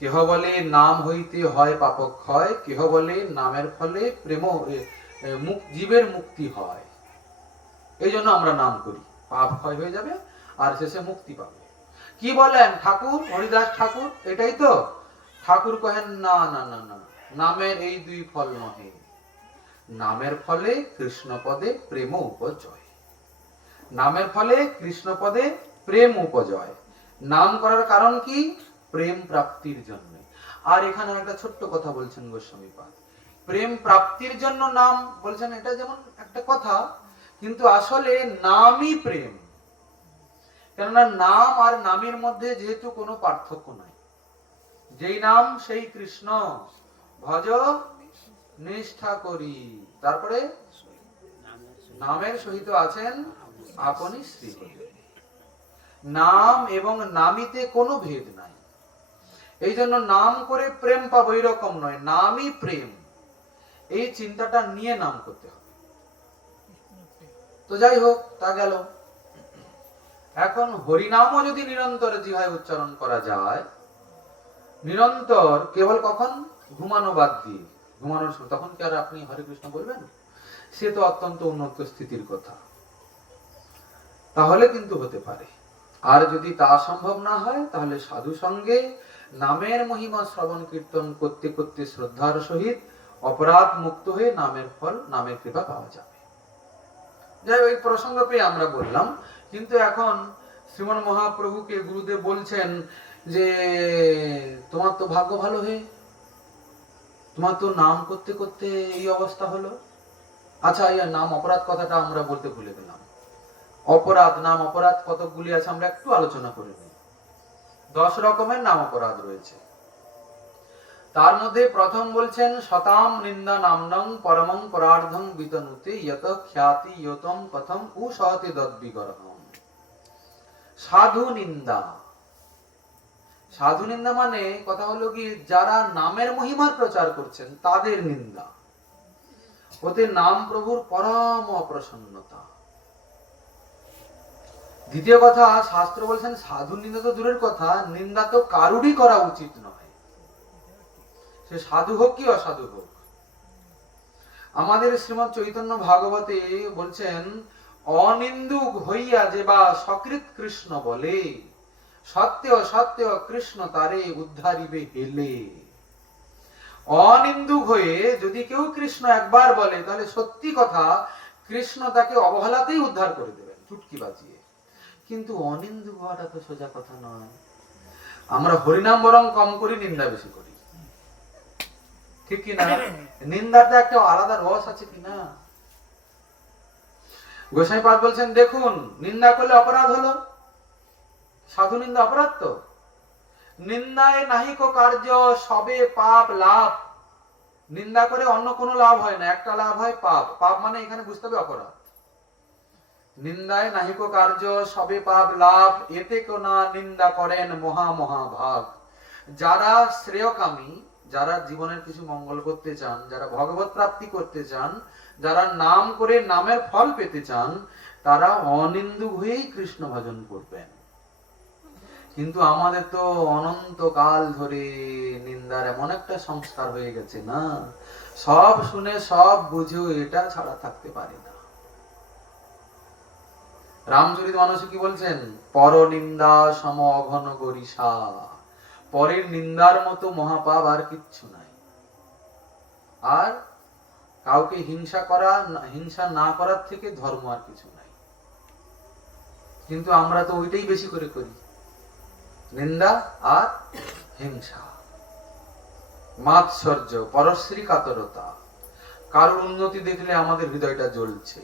কেহ বলে নাম হইতে হয় পাপ ক্ষয়, কেহ বলে নামের ফলে প্রেম জীবের মুক্তি হয়। এই জন্য আমরা নাম করি, পাপ ক্ষয় হয়ে যাবে আর শেষে মুক্তি পাবে। কি বলেন ঠাকুর, হরিদাস ঠাকুর? এটাই তো। ঠাকুর কহেন না না না না, নামের এই দুই ফল নহে। নামের ফলে কৃষ্ণ পদে প্রেম উপজয়, নামের ফলে কৃষ্ণ পদে প্রেম উপজয়। নাম করার কারণ কি? প্রেম প্রাপ্তির জন্য। আর এখানে একটা ছোট্ট কথা বলছেন গোস্বামীপাদ, প্রেম প্রাপ্তির জন্য নাম বলছেন, এটা যেমন একটা কথা, কিন্তু আসলে নামই প্রেম। কেননা নাম আর নামের মধ্যে যেহেতু কোনো পার্থক্য নাই, যেই নাম সেই কৃষ্ণ, ভজ নিষ্ঠা করি, তারপরে নামের সহিত আছেন আপনি শ্রীহরি। নাম এবং নামিতে কোনো ভেদ নাই। এই জন্য নাম করে প্রেম পাবো এরকম নয়, নামই প্রেম, এই চিন্তাটা নিয়ে নাম করতে হবে। তো যাই হোক, তা গেল। এখন হরিনামও যদি নিরন্তর জিহায় উচ্চারণ করা যায়, নিরন্তর, কেবল কখন? ঘুমানো বাদ দিয়ে, ঘুমানোর সময়, তখন কি আর আপনি হরে কৃষ্ণ বলবেন? সে তো অত্যন্ত উন্নত স্থিতির কথা, তাহলে কিন্তু হতে পারে। আর যদি তা সম্ভব না হয় তাহলে সাধু সঙ্গে নামের মহিমা শ্রবণ কীর্তন করতে করতে শ্রদ্ধার সহিত অপরাধ মুক্ত হয়ে নামের ফল, নামের কৃপা পাওয়া যাবে। যাই হোক, এই প্রসঙ্গ পেয়ে আমরা বললাম। কিন্তু এখন শ্রীমন মহাপ্রভুকে গুরুদেব বলছেন যে তোমার তো ভাগ্য ভালো, হয়ে তোমার তো নাম করতে করতে এই অবস্থা হলো। আচ্ছা, এই নাম অপরাধ কথাটা আমরা বলতে ভুলে গেলাম। অপরাধ, নাম অপরাধ কতগুলি আছে আমরা একটু আলোচনা করে নিই। 10 রকমের নাম অপরাধ রয়েছে। তার মধ্যে প্রথম বলছেন শতাম নিন্দা নামনং পরমং পরার্ধং বিতনুতে যত খ্যাতি যতম কথম উসহতি দদ্বিগরহম। সাধু নিন্দা। সাধু নিন্দা মানে কথা হলো কি, যারা নামের মহিমার প্রচার করছেন তাদের নিন্দা, ওতে নাম প্রভুর পরম অপ্রসন্নতা। দ্বিতীয় কথা, শাস্ত্র বলছেন সাধু নিন্দা তো দূরের কথা, নিন্দা তো কারুরই করা উচিত নয়, সে সাধু হোক কি অসাধু হোক। আমাদের শ্রীমৎ চৈতন্য ভাগবতে বলছেন অনিন্দুক হইয়া যে বা সকৃত কৃষ্ণ বলে, সত্য সত্য কৃষ্ণ তারে উদ্ধারিবে হেলে। অনিন্দুক হয়ে যদি কেউ কৃষ্ণ একবার বলে তাহলে সত্যি কথা কৃষ্ণ তাকে অবহেলাতেই উদ্ধার করে দেবেন চুটকি বাজিয়ে। কিন্তু অনিন্দুক হওয়াটা তো সোজা কথা নয়। আমরা হরিনাম বরং কম করি, নিন্দা বেশি করি, ঠিক কিনা? নিন্দাতে একটা আলাদা রস আছে কিনা? গোসাইপাদ বলছেন দেখুন, নিন্দা করলে অপরাধ হলো, সাধু নিন্দা অপরাধ তো। নিন্দায় নাহিক কার্য সবে পাপ লাভ। নিন্দা করে অন্য কোনো লাভ হয় না, একটা লাভ হয় পাপ। পাপ মানে এখানে বুঝতে হবে অপরাধ। নিন্দায় নাহিক কার্য সবে পাপ লাভ, এতে কোনা নিন্দা করেন মহা মহাভাগ। যারা শ্রেয়কামী, যারা জীবনের কিছু মঙ্গল করতে চান, যারা ভগবত প্রাপ্তি করতে চান, যারা নাম করে নামের ফল পেতে চান, তারা অনিন্দুক হয়েই কৃষ্ণ ভজন করবেন। কিন্তু আমাদের তো অনন্তকাল ধরে নিন্দার এমন একটা সংস্কার হয়ে গেছে না, সব শুনে সব বুঝেও এটা ছাড়া থাকতে পারে না। রামচরিতমানসে কি বলছেন? পর নিন্দা সম অঘন গরিষা, পরের নিন্দার মতো মহাপাপ আর কিচ্ছু নাই। আর কাউকে হিংসা না করার থেকে ধর্ম আর কিছু নাই। কিন্তু আমরা তো ওইটাই বেশি করে করি, নিন্দা আর হিংসা, মাৎসর্য, পরশ্রী কাতরতা। কারোর উন্নতি দেখলে আমাদের হৃদয়টা জ্বলছে,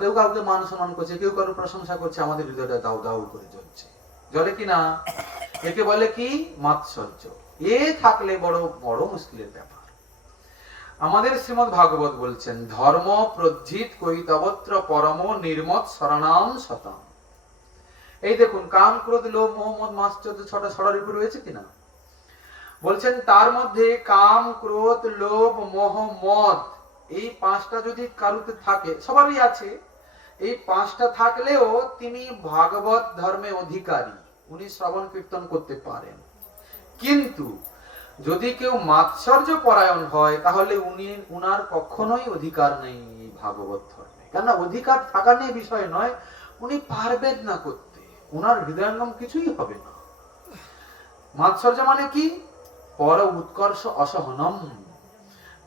কেউ কাউকে মান সম্মান করছে, কেউ কারো প্রশংসা করছে, আমাদের হৃদয়টা দাউ দাউ করে জ্বলছে। জ্বলে কি না? একে বলে কি? মাৎসর্য। এ থাকলে বড় বড় মুশকিলের ব্যাপার। আমাদের শ্রীমদ ভাগবত বলছেন, ধর্ম প্রজ্জিত কৈতবত্র পরম নির্মত শরণাম শতম। এই দেখুন, কাম, ক্রোধ, লোভ, মোহ, মদ, মাৎসর্য, ছটা ষড়রিপু রয়েছে কিনা? বলছেন তার মধ্যে কাম, ক্রোধ, লোভ, মোহ, মদ, এই পাঁচটা যদি কারুতে থাকে, সবারই আছে, এই পাঁচটা থাকলেও তিনি ভাগবত ধর্মে অধিকারী, উনি শ্রবণ কীর্তন করতে পারেন। কিন্তু যদি কেউ মাৎসর্য পরায়ণ হয়, তাহলে উনার কখনোই অধিকার নেই ভাগবত ধর্মে। কেন? অধিকার থাকা নিয়ে বিষয় নয়, উনি পারবেন না করতে, উনার হৃদয়ঙ্গম কিছুই হবে না। মাৎসর্য মানে কি? পর উৎকর্ষ অসহনম,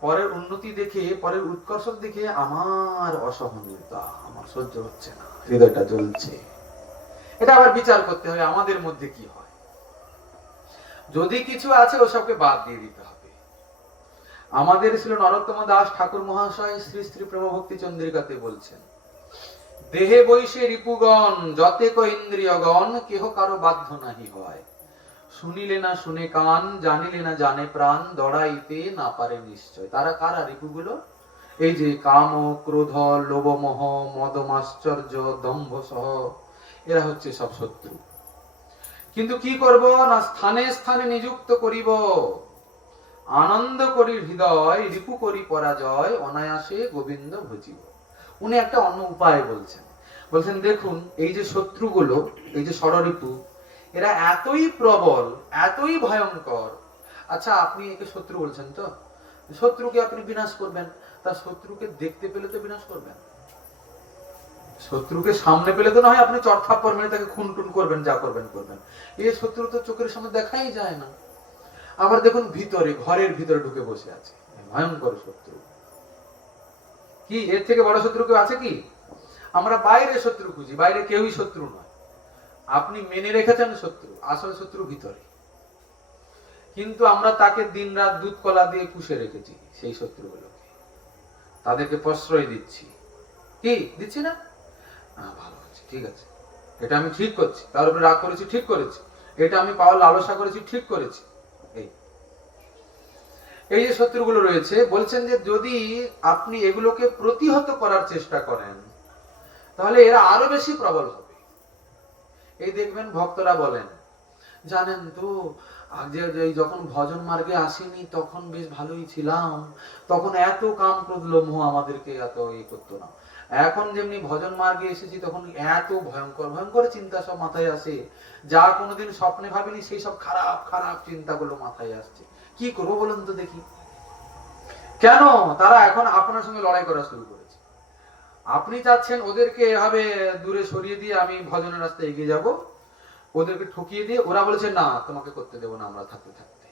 পরের উন্নতি দেখে, পরের উৎকর্ষ দেখে আমার অসহনীয়তা, আমার সহ্য হচ্ছে না, হৃদয়টা জ্বলছে। এটা আবার বিচার করতে হবে আমাদের মধ্যে কি হয়। যদি কিছু আছে ওসবকে বাদ দিয়ে দিতে হবে। আমাদের ছিল নরোত্তম দাস ঠাকুর মহাশয় শ্রী শ্রী প্রেম ভক্তি চন্দ্রিকাতে বলছেন, দেহে বৈশে রিপুগণ যতেক ইন্দ্রিয়গণ, কেহ কারো বাধ্য নাহি হয়। শুনিলে না শুনে কান, জানিলে না জানে প্রাণ, দড়াইতে না পারে নিশ্চয়। তারা কারা রিপুগুলো? এই যে কাম, ক্রোধ, লোভ, মোহ, মদ, মাশ্চর্য, দম্ভ সহ, এরা হচ্ছে সব শত্রু। কিন্তু কি করব না, স্থানে স্থানে নিযুক্ত করিব, আনন্দ করি হৃদয়, রিপু করি পরাজয়, অনায়াসে গোবিন্দ ভজিব। উনি একটা অন্য উপায় বলছেন দেখুন, এই যে শত্রুগুলো, এই যে ষড়রিপু, এরা এতই প্রবল, এতই ভয়ঙ্কর। আচ্ছা, আপনি একে শত্রু বলছেন তো, শত্রুকে আপনি বিনাশ করবেন, তা শত্রুকে দেখতে পেলে তো বিনাশ করবেন, শত্রুকে সামনে পেলে তো নয় আপনি চড়থাপ্পড় মেরে তাকে খুন টুন করবেন, যা করবেন করবেন। এই শত্রু তো চোখের সামনে দেখাই যায় না। আবার দেখুন ভিতরে, ঘরের ভিতরে ঢুকে বসে আছে, ভয়ঙ্কর শত্রু। কি এর থেকে বড় শত্রু কেউ আছে কি? আমরা বাইরে শত্রু খুঁজি, বাইরে কেউই শত্রু নয়। আপনি মেনে রেখেছেন শত্রু, আসল শত্রু ভিতরে। কিন্তু আমরা তাকে দিন রাত দুধ কলা দিয়ে পুষে রেখেছি, সেই শত্রুগুলোকে, তাদেরকে প্রশ্রয় দিচ্ছি। কি দিচ্ছি না? ভালো হচ্ছে, ঠিক আছে, এটা আমি ঠিক করছি, তার উপরে রাগ করেছি, ঠিক করেছি, এটা আমি পাওয়ার লালসা করেছি, ঠিক করেছি। এই যে শত্রুগুলো রয়েছে, বলছেন যে যদি আপনি এগুলোকে প্রতিহত করার চেষ্টা করেন, তাহলে এরা আরো বেশি প্রবল হবে। এই দেখবেন ভক্তরা বলেন, জানেন তো আগে যখন ভজন মার্গে আসেনি তখন বেশ ভালোই ছিলাম, তখন এত কাম ক্রোধ লোভ আমাদেরকে এত করতো না। এখন যেমনি ভজন মার্গে এসেছি তখন এত ভয়ঙ্কর ভয়ঙ্কর চিন্তা সব মাথায় আসে, যা কোনোদিন স্বপ্নে ভাবিনি সেই সব খারাপ খারাপ চিন্তাগুলো মাথায় আসছে। কি করবো বলুন তো দেখি? কেন? তারা এখন আপনার সঙ্গে লড়াই করা শুরু করেছে। আপনি চাচ্ছেন ওদেরকে এভাবে দূরে সরিয়ে দিয়ে আমি ভজনের রাস্তায় এগিয়ে যাব, ওদেরকে ঠকিয়ে দিয়ে, ওরা বলেছে না তোমাকে করতে দেবো না আমরা থাকতে থাকতে।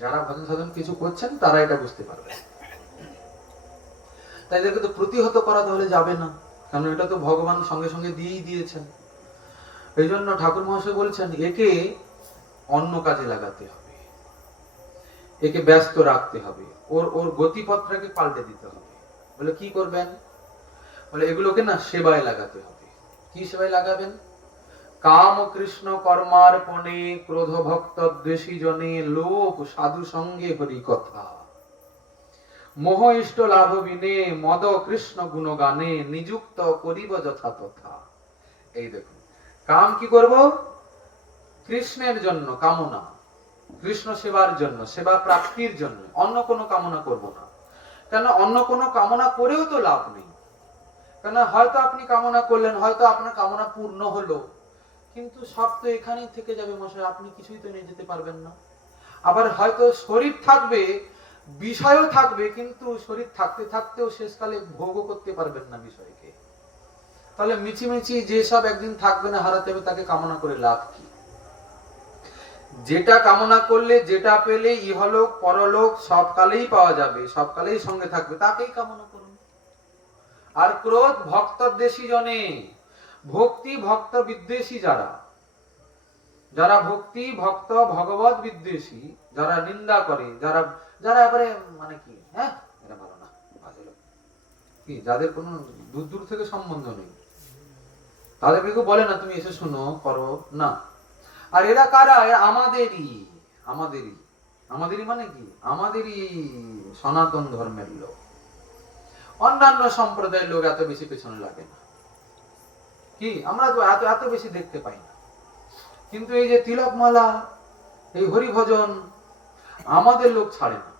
যারা ভজন সাধন কিছু করছেন তারা এটা বুঝতে পারবে। তাই এদেরকে তো প্রতিহত করা তাহলে যাবে না, কারণ এটা তো ভগবান সঙ্গে সঙ্গে দিয়েই দিয়েছেন। এই জন্য ঠাকুর মহাশয় বলছেন একে অন্য কাজে লাগাতে হবে, একে ব্যস্ত রাখতে হবে, ওর গতিপথটাকে পাল্টে দিতে হবে। বলে কি করবেন? বলে এগুলোকে না সেবায় লাগাতে হবে। কি সেবায় লাগাবেন? কাম কৃষ্ণ কর্মার্পণে, ক্রোধ ভক্ত দ্বেষী জনে, লোক সাধু সঙ্গে হরি কথা, মোহ ইষ্ট লাভ বিনে, মদ কৃষ্ণ গুণগানে, নিযুক্ত করিব যথা তথা। এই দেখুন, কাম কি করব? কৃষ্ণের জন্য কামনা, কৃষ্ণ সেবার জন্য, সেবা প্রাপ্তির জন্য, অন্য কোনো কামনা করব না। কেন অন্য কোনো কামনা করেও তো লাভ নেই। কেন হয়তো আপনি কামনা করলেন, হয়তো আপনার কামনা পূর্ণ হলো, কিন্তু সব তো এখানেই থেকে যাবে মশাই, আপনি কিছুই তো নিয়ে যেতে পারবেন না। আবার হয়তো শরীর থাকবে, বিষয়ও থাকবে, কিন্তু শরীর থাকতে থাকতেও শেষকালে ভোগও করতে পারবেন না বিষয়কে। তাহলে মিছিমিছি যেসব একদিন থাকবে না, হারাতে হবে, তাকে কামনা করে লাভ কি? যেটা কামনা করলে, যেটা পেলে ইহলোক পরলোক সব কালেই পাওয়া যাবে, সব কালেই সঙ্গে থাকবে, তাকেই কামনা করুন। আর ক্রোধ ভক্তদ্বেষী জনে, ভক্তি ভক্ত বিদ্বেষী যারা, যারা ভক্তি ভক্ত ভগবত বিদ্বেষী, যারা নিন্দা করে, যারা যারা এবারে মানে কি, হ্যাঁ এটা ভালো না, কি যাদের কোনো দূর দূর থেকে সম্বন্ধ নেই, তাদেরকে কেউ বলে না তুমি এসে শুনো করো না। আর এরা কারা? আমাদেরই আমাদেরই আমাদেরই মানে কি, আমাদেরই সনাতন ধর্মের লোক। অন্যান্য সম্প্রদায়ের লোক এত বেশি পেছনে লাগে না, কি আমরা তো এত এত বেশি দেখতে পাই না। কিন্তু এই যে তিলক মালা, এই হরি ভজন, আমাদের লোক ছাড়ে না।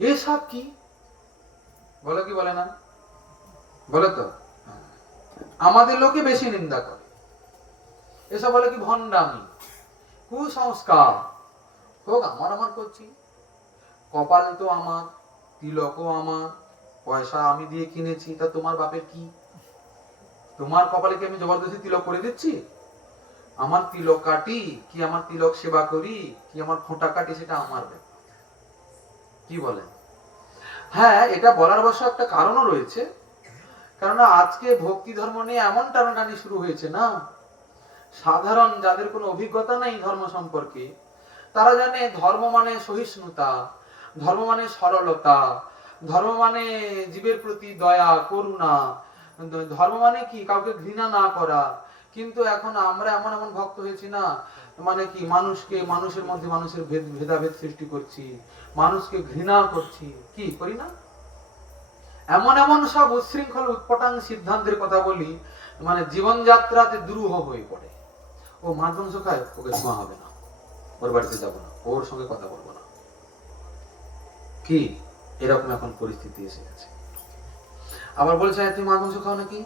এসব কি বলে, কি বলে না বলে তো, আমাদের লোকে বেশি নিন্দা করে। এসব বলে কি ভণ্ডামি, কুসংস্কার। হোক আমার আমার করছি, কপাল তো আমার, তিলকও আমার, পয়সা আমি দিয়ে কিনেছি, তা তোমার বাপের কি? তোমার কপালে কি আমি জবরদস্তি তিলক করে দিচ্ছি? আমার তিলক কাটি কি আমার তিলক সেবা করি কি আমার ফোঁটা কাটি, সেটা আমার ব্যাপার। কি বলেন? হ্যাঁ, এটা বলার অবশ্য একটা কারণও রয়েছে। কেননা আজকে ভক্তি ধর্ম নিয়ে এমন টানাটানি শুরু হয়েছে না, সাধারণ যাদের কোনো অভিজ্ঞতা নেই ধর্ম সম্পর্কে, তারা জানে ধর্ম মানে সহিষ্ণুতা, ধর্ম মানে সরলতা, ধর্ম মানে জীবের প্রতি দয়া করুণা, ধর্ম মানে কি কাউকে ঘৃণা না করা। কিন্তু এখন আমরা এমন এমন ভক্ত হয়েছি না, মানে কি মানুষকে, মানুষের মধ্যে মানুষের ভেদাভেদ সৃষ্টি করছি, মানুষকে ঘৃণা করছি, কি করি না? এমন এমন সব উচ্ছৃঙ্খল উৎপটাং সিদ্ধান্তের কথা বলি, মানে জীবনযাত্রাতে দুরূহ হয়ে পড়ে। ও মাছ মাংস খায়, ওকে ছোঁয়া হবে না, ওর বাড়িতে যাবো না, ওর সঙ্গে কথা বলবো না, কি এরকম এখন পরিস্থিতি এসে গেছে। আবার বলছে তুমি মাছ মাংস খাও নাকি,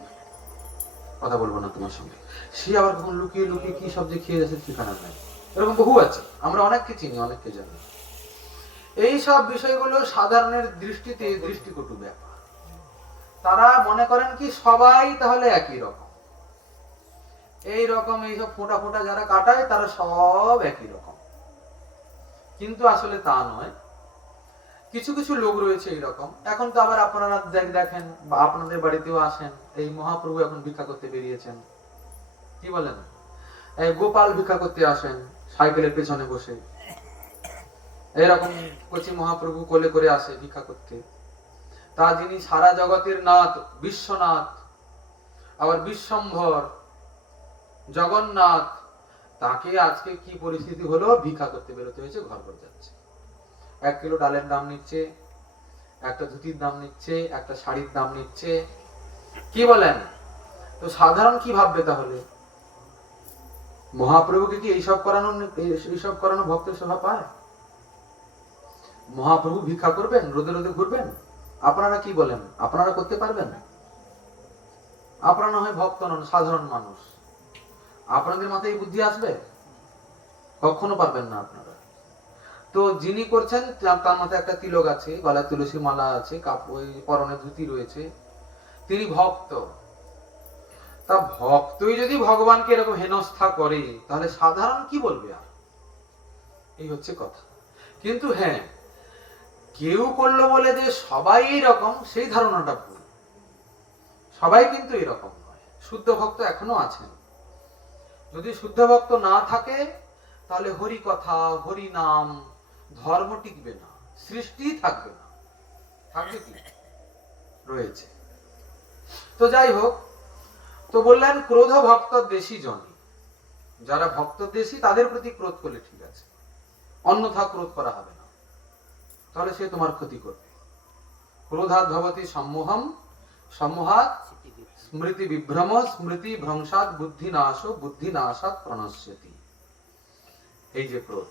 কথা বলবো না তোমার সঙ্গে। সে আবার কখন লুকিয়ে লুকিয়ে কি সব যে খেয়ে যাচ্ছে ঠিকানা নাই। এরকম বহু আছে, আমরা অনেককে চিনি, অনেককে জানি। এই সব বিষয়গুলো সাধারণের দৃষ্টিতে দৃষ্টিকটু ব্যাপার। তারা মনে করেন কি সবাই তাহলে একই রকম, এই রকম এইসব ফোঁটা ফোঁটা যারা কাটায় তারা সব একই রকম। কিন্তু আসলে তা নয়। কিছু কিছু লোক রয়েছে এইরকম। এখন তো আবার আপনারা দেখেন বা আপনাদের বাড়িতেও আসেন, এই মহাপ্রভু এখন ভিক্ষা করতে বেরিয়েছেন, কি বলেন, এই গোপাল ভিক্ষা করতে আসেন সাইকেলের পেছনে বসে, এরকম কচি মহাপ্রভু কোলে করে আসে ভিক্ষা করতে। তা যিনি সারা জগতের নাথ, বিশ্বনাথ, আবার বিশ্বম্ভর, জগন্নাথ, তাকে আজকে কি পরিস্থিতি হলো, ভিক্ষা করতে বেরোতে হয়েছে, ঘর ঘর যাচ্ছে। 1 কিলো ডালের দাম নিচ্ছে, একটা ধুতির দাম নিচ্ছে, একটা শাড়ির দাম নিচ্ছে, কি বলেন? তো সাধারণ কি ভাববে তাহলে? মহাপ্রভুকে কি এইসব করানো ভক্তের শোভা পায়? মহাপ্রভু ভিক্ষা করবেন, রোদে রোদে ঘুরবেন? আপনারা কি বলেন, আপনারা করতে পারবেন? আপনারা না হয় ভক্ত নন, সাধারণ মানুষ, আপনাদের মাথায় এই বুদ্ধি আসবে? কখনো পারবেন না আপনারা। তো যিনি করছেন তার মাথায় একটা তিলক আছে, গলায় তুলসী মালা আছে, কাপড় পরনে ধুতি রয়েছে, তিনি ভক্ত। তা ভক্তই যদি ভগবানকে এরকম হেনস্থা করে, তাহলে সাধারণ কি বলবে? আর এই হচ্ছে কথা। কিন্তু হ্যাঁ, কেউ করলো বলে যে সবাই এরকম, সেই ধারণাটা ভুল। সবাই কিন্তু এরকম নয়, শুদ্ধ ভক্ত এখনো আছেন। যদি শুদ্ধ ভক্ত না থাকে, তাহলে হরি কথা, হরি নাম, ধর্ম টিকবে না, সৃষ্টি থাকবে না। থাকবে কি? রয়েছে। তো যাই হোক, তো বললেন ক্রোধ ভক্ত দেশী জন, যারা ভক্ত দেশী তাদের প্রতি ক্রোধ করলে ঠিক আছে, অন্যথা ক্রোধ করা হবে না, তাহলে সে তোমার ক্ষতি করবে। ক্রোধাৎ ভবতি সম্মোহম, সম্মোহাৎ স্মৃতি বিভ্রম, স্মৃতি ভ্রংসাৎ বুদ্ধি নাশ, বুদ্ধি নাশাৎ প্রণশ্যতি। এই যে ক্রোধ,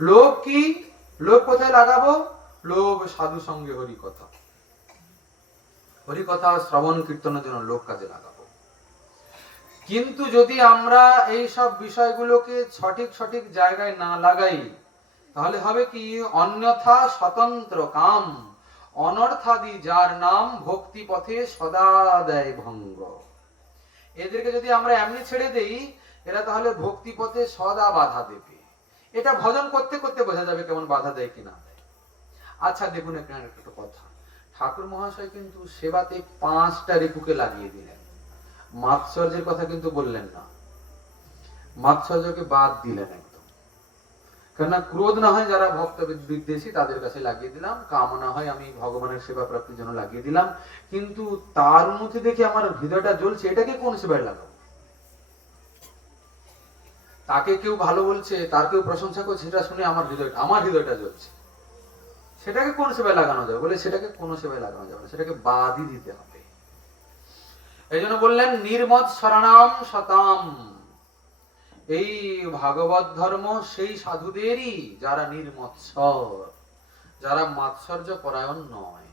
লোভ কি? লোভ কোথায় লাগাবো? লোভ সাধু সঙ্গে হরিকথা, হরিকথা শ্রবণ কীর্তনের জন্য লোভ কাজে লাগাবো। কিন্তু যদি আমরা এই সব বিষয়গুলোকে সঠিক সঠিক জায়গায় না লাগাই, তাহলে হবে কি? অন্যথা স্বতন্ত্র কাম অনর্থাদি যার নাম ভক্তি পথে সদা দেয় ভঙ্গ। এদেরকে যদি আমরা এমনি ছেড়ে দেই, এরা তাহলে ভক্তি পথে সদা বাধা দেবে। এটা ভজন করতে করতে বোঝা যাবে কেমন বাধা দেয় কিনা দেয়। আচ্ছা দেখুন এখানে একটা কথা, ঠাকুর মহাশয় কিন্তু সেবাতে 5টা রিপুকে লাগিয়ে দিলেন, মাৎসর্যের কথা কিন্তু বললেন না, মাৎসর্যকে বাদ দিলেন একদম। কেননা ক্রোধ না হয় যারা ভক্ত বিদ্বেষী তাদের কাছে লাগিয়ে দিলাম, কামনা হয় আমি ভগবানের সেবা প্রাপ্তির জন্য লাগিয়ে দিলাম। কিন্তু তার মধ্যে দেখে আমার হৃদয়টা জ্বলছে, এটাকে কোন সেবায় লাগাবো? তাকে কেউ ভালো বলছে, তার কেউ প্রশংসা করছে, সেটা শুনে আমার হৃদয়টা জ্বলছে, সেটাকে কোন সেবায় লাগানো যাবে? বলে সেটাকে কোন সেবায় লাগানো যাবে না, সেটাকে বাদই দিতে হবে। এই জন্য বললেন নির্মদ শরণাম শতাম। এই ভাগবত ধর্ম সেই সাধুদেরই যারা নির্মৎসর, যারা মাৎসর্য পরায়ণ নয়।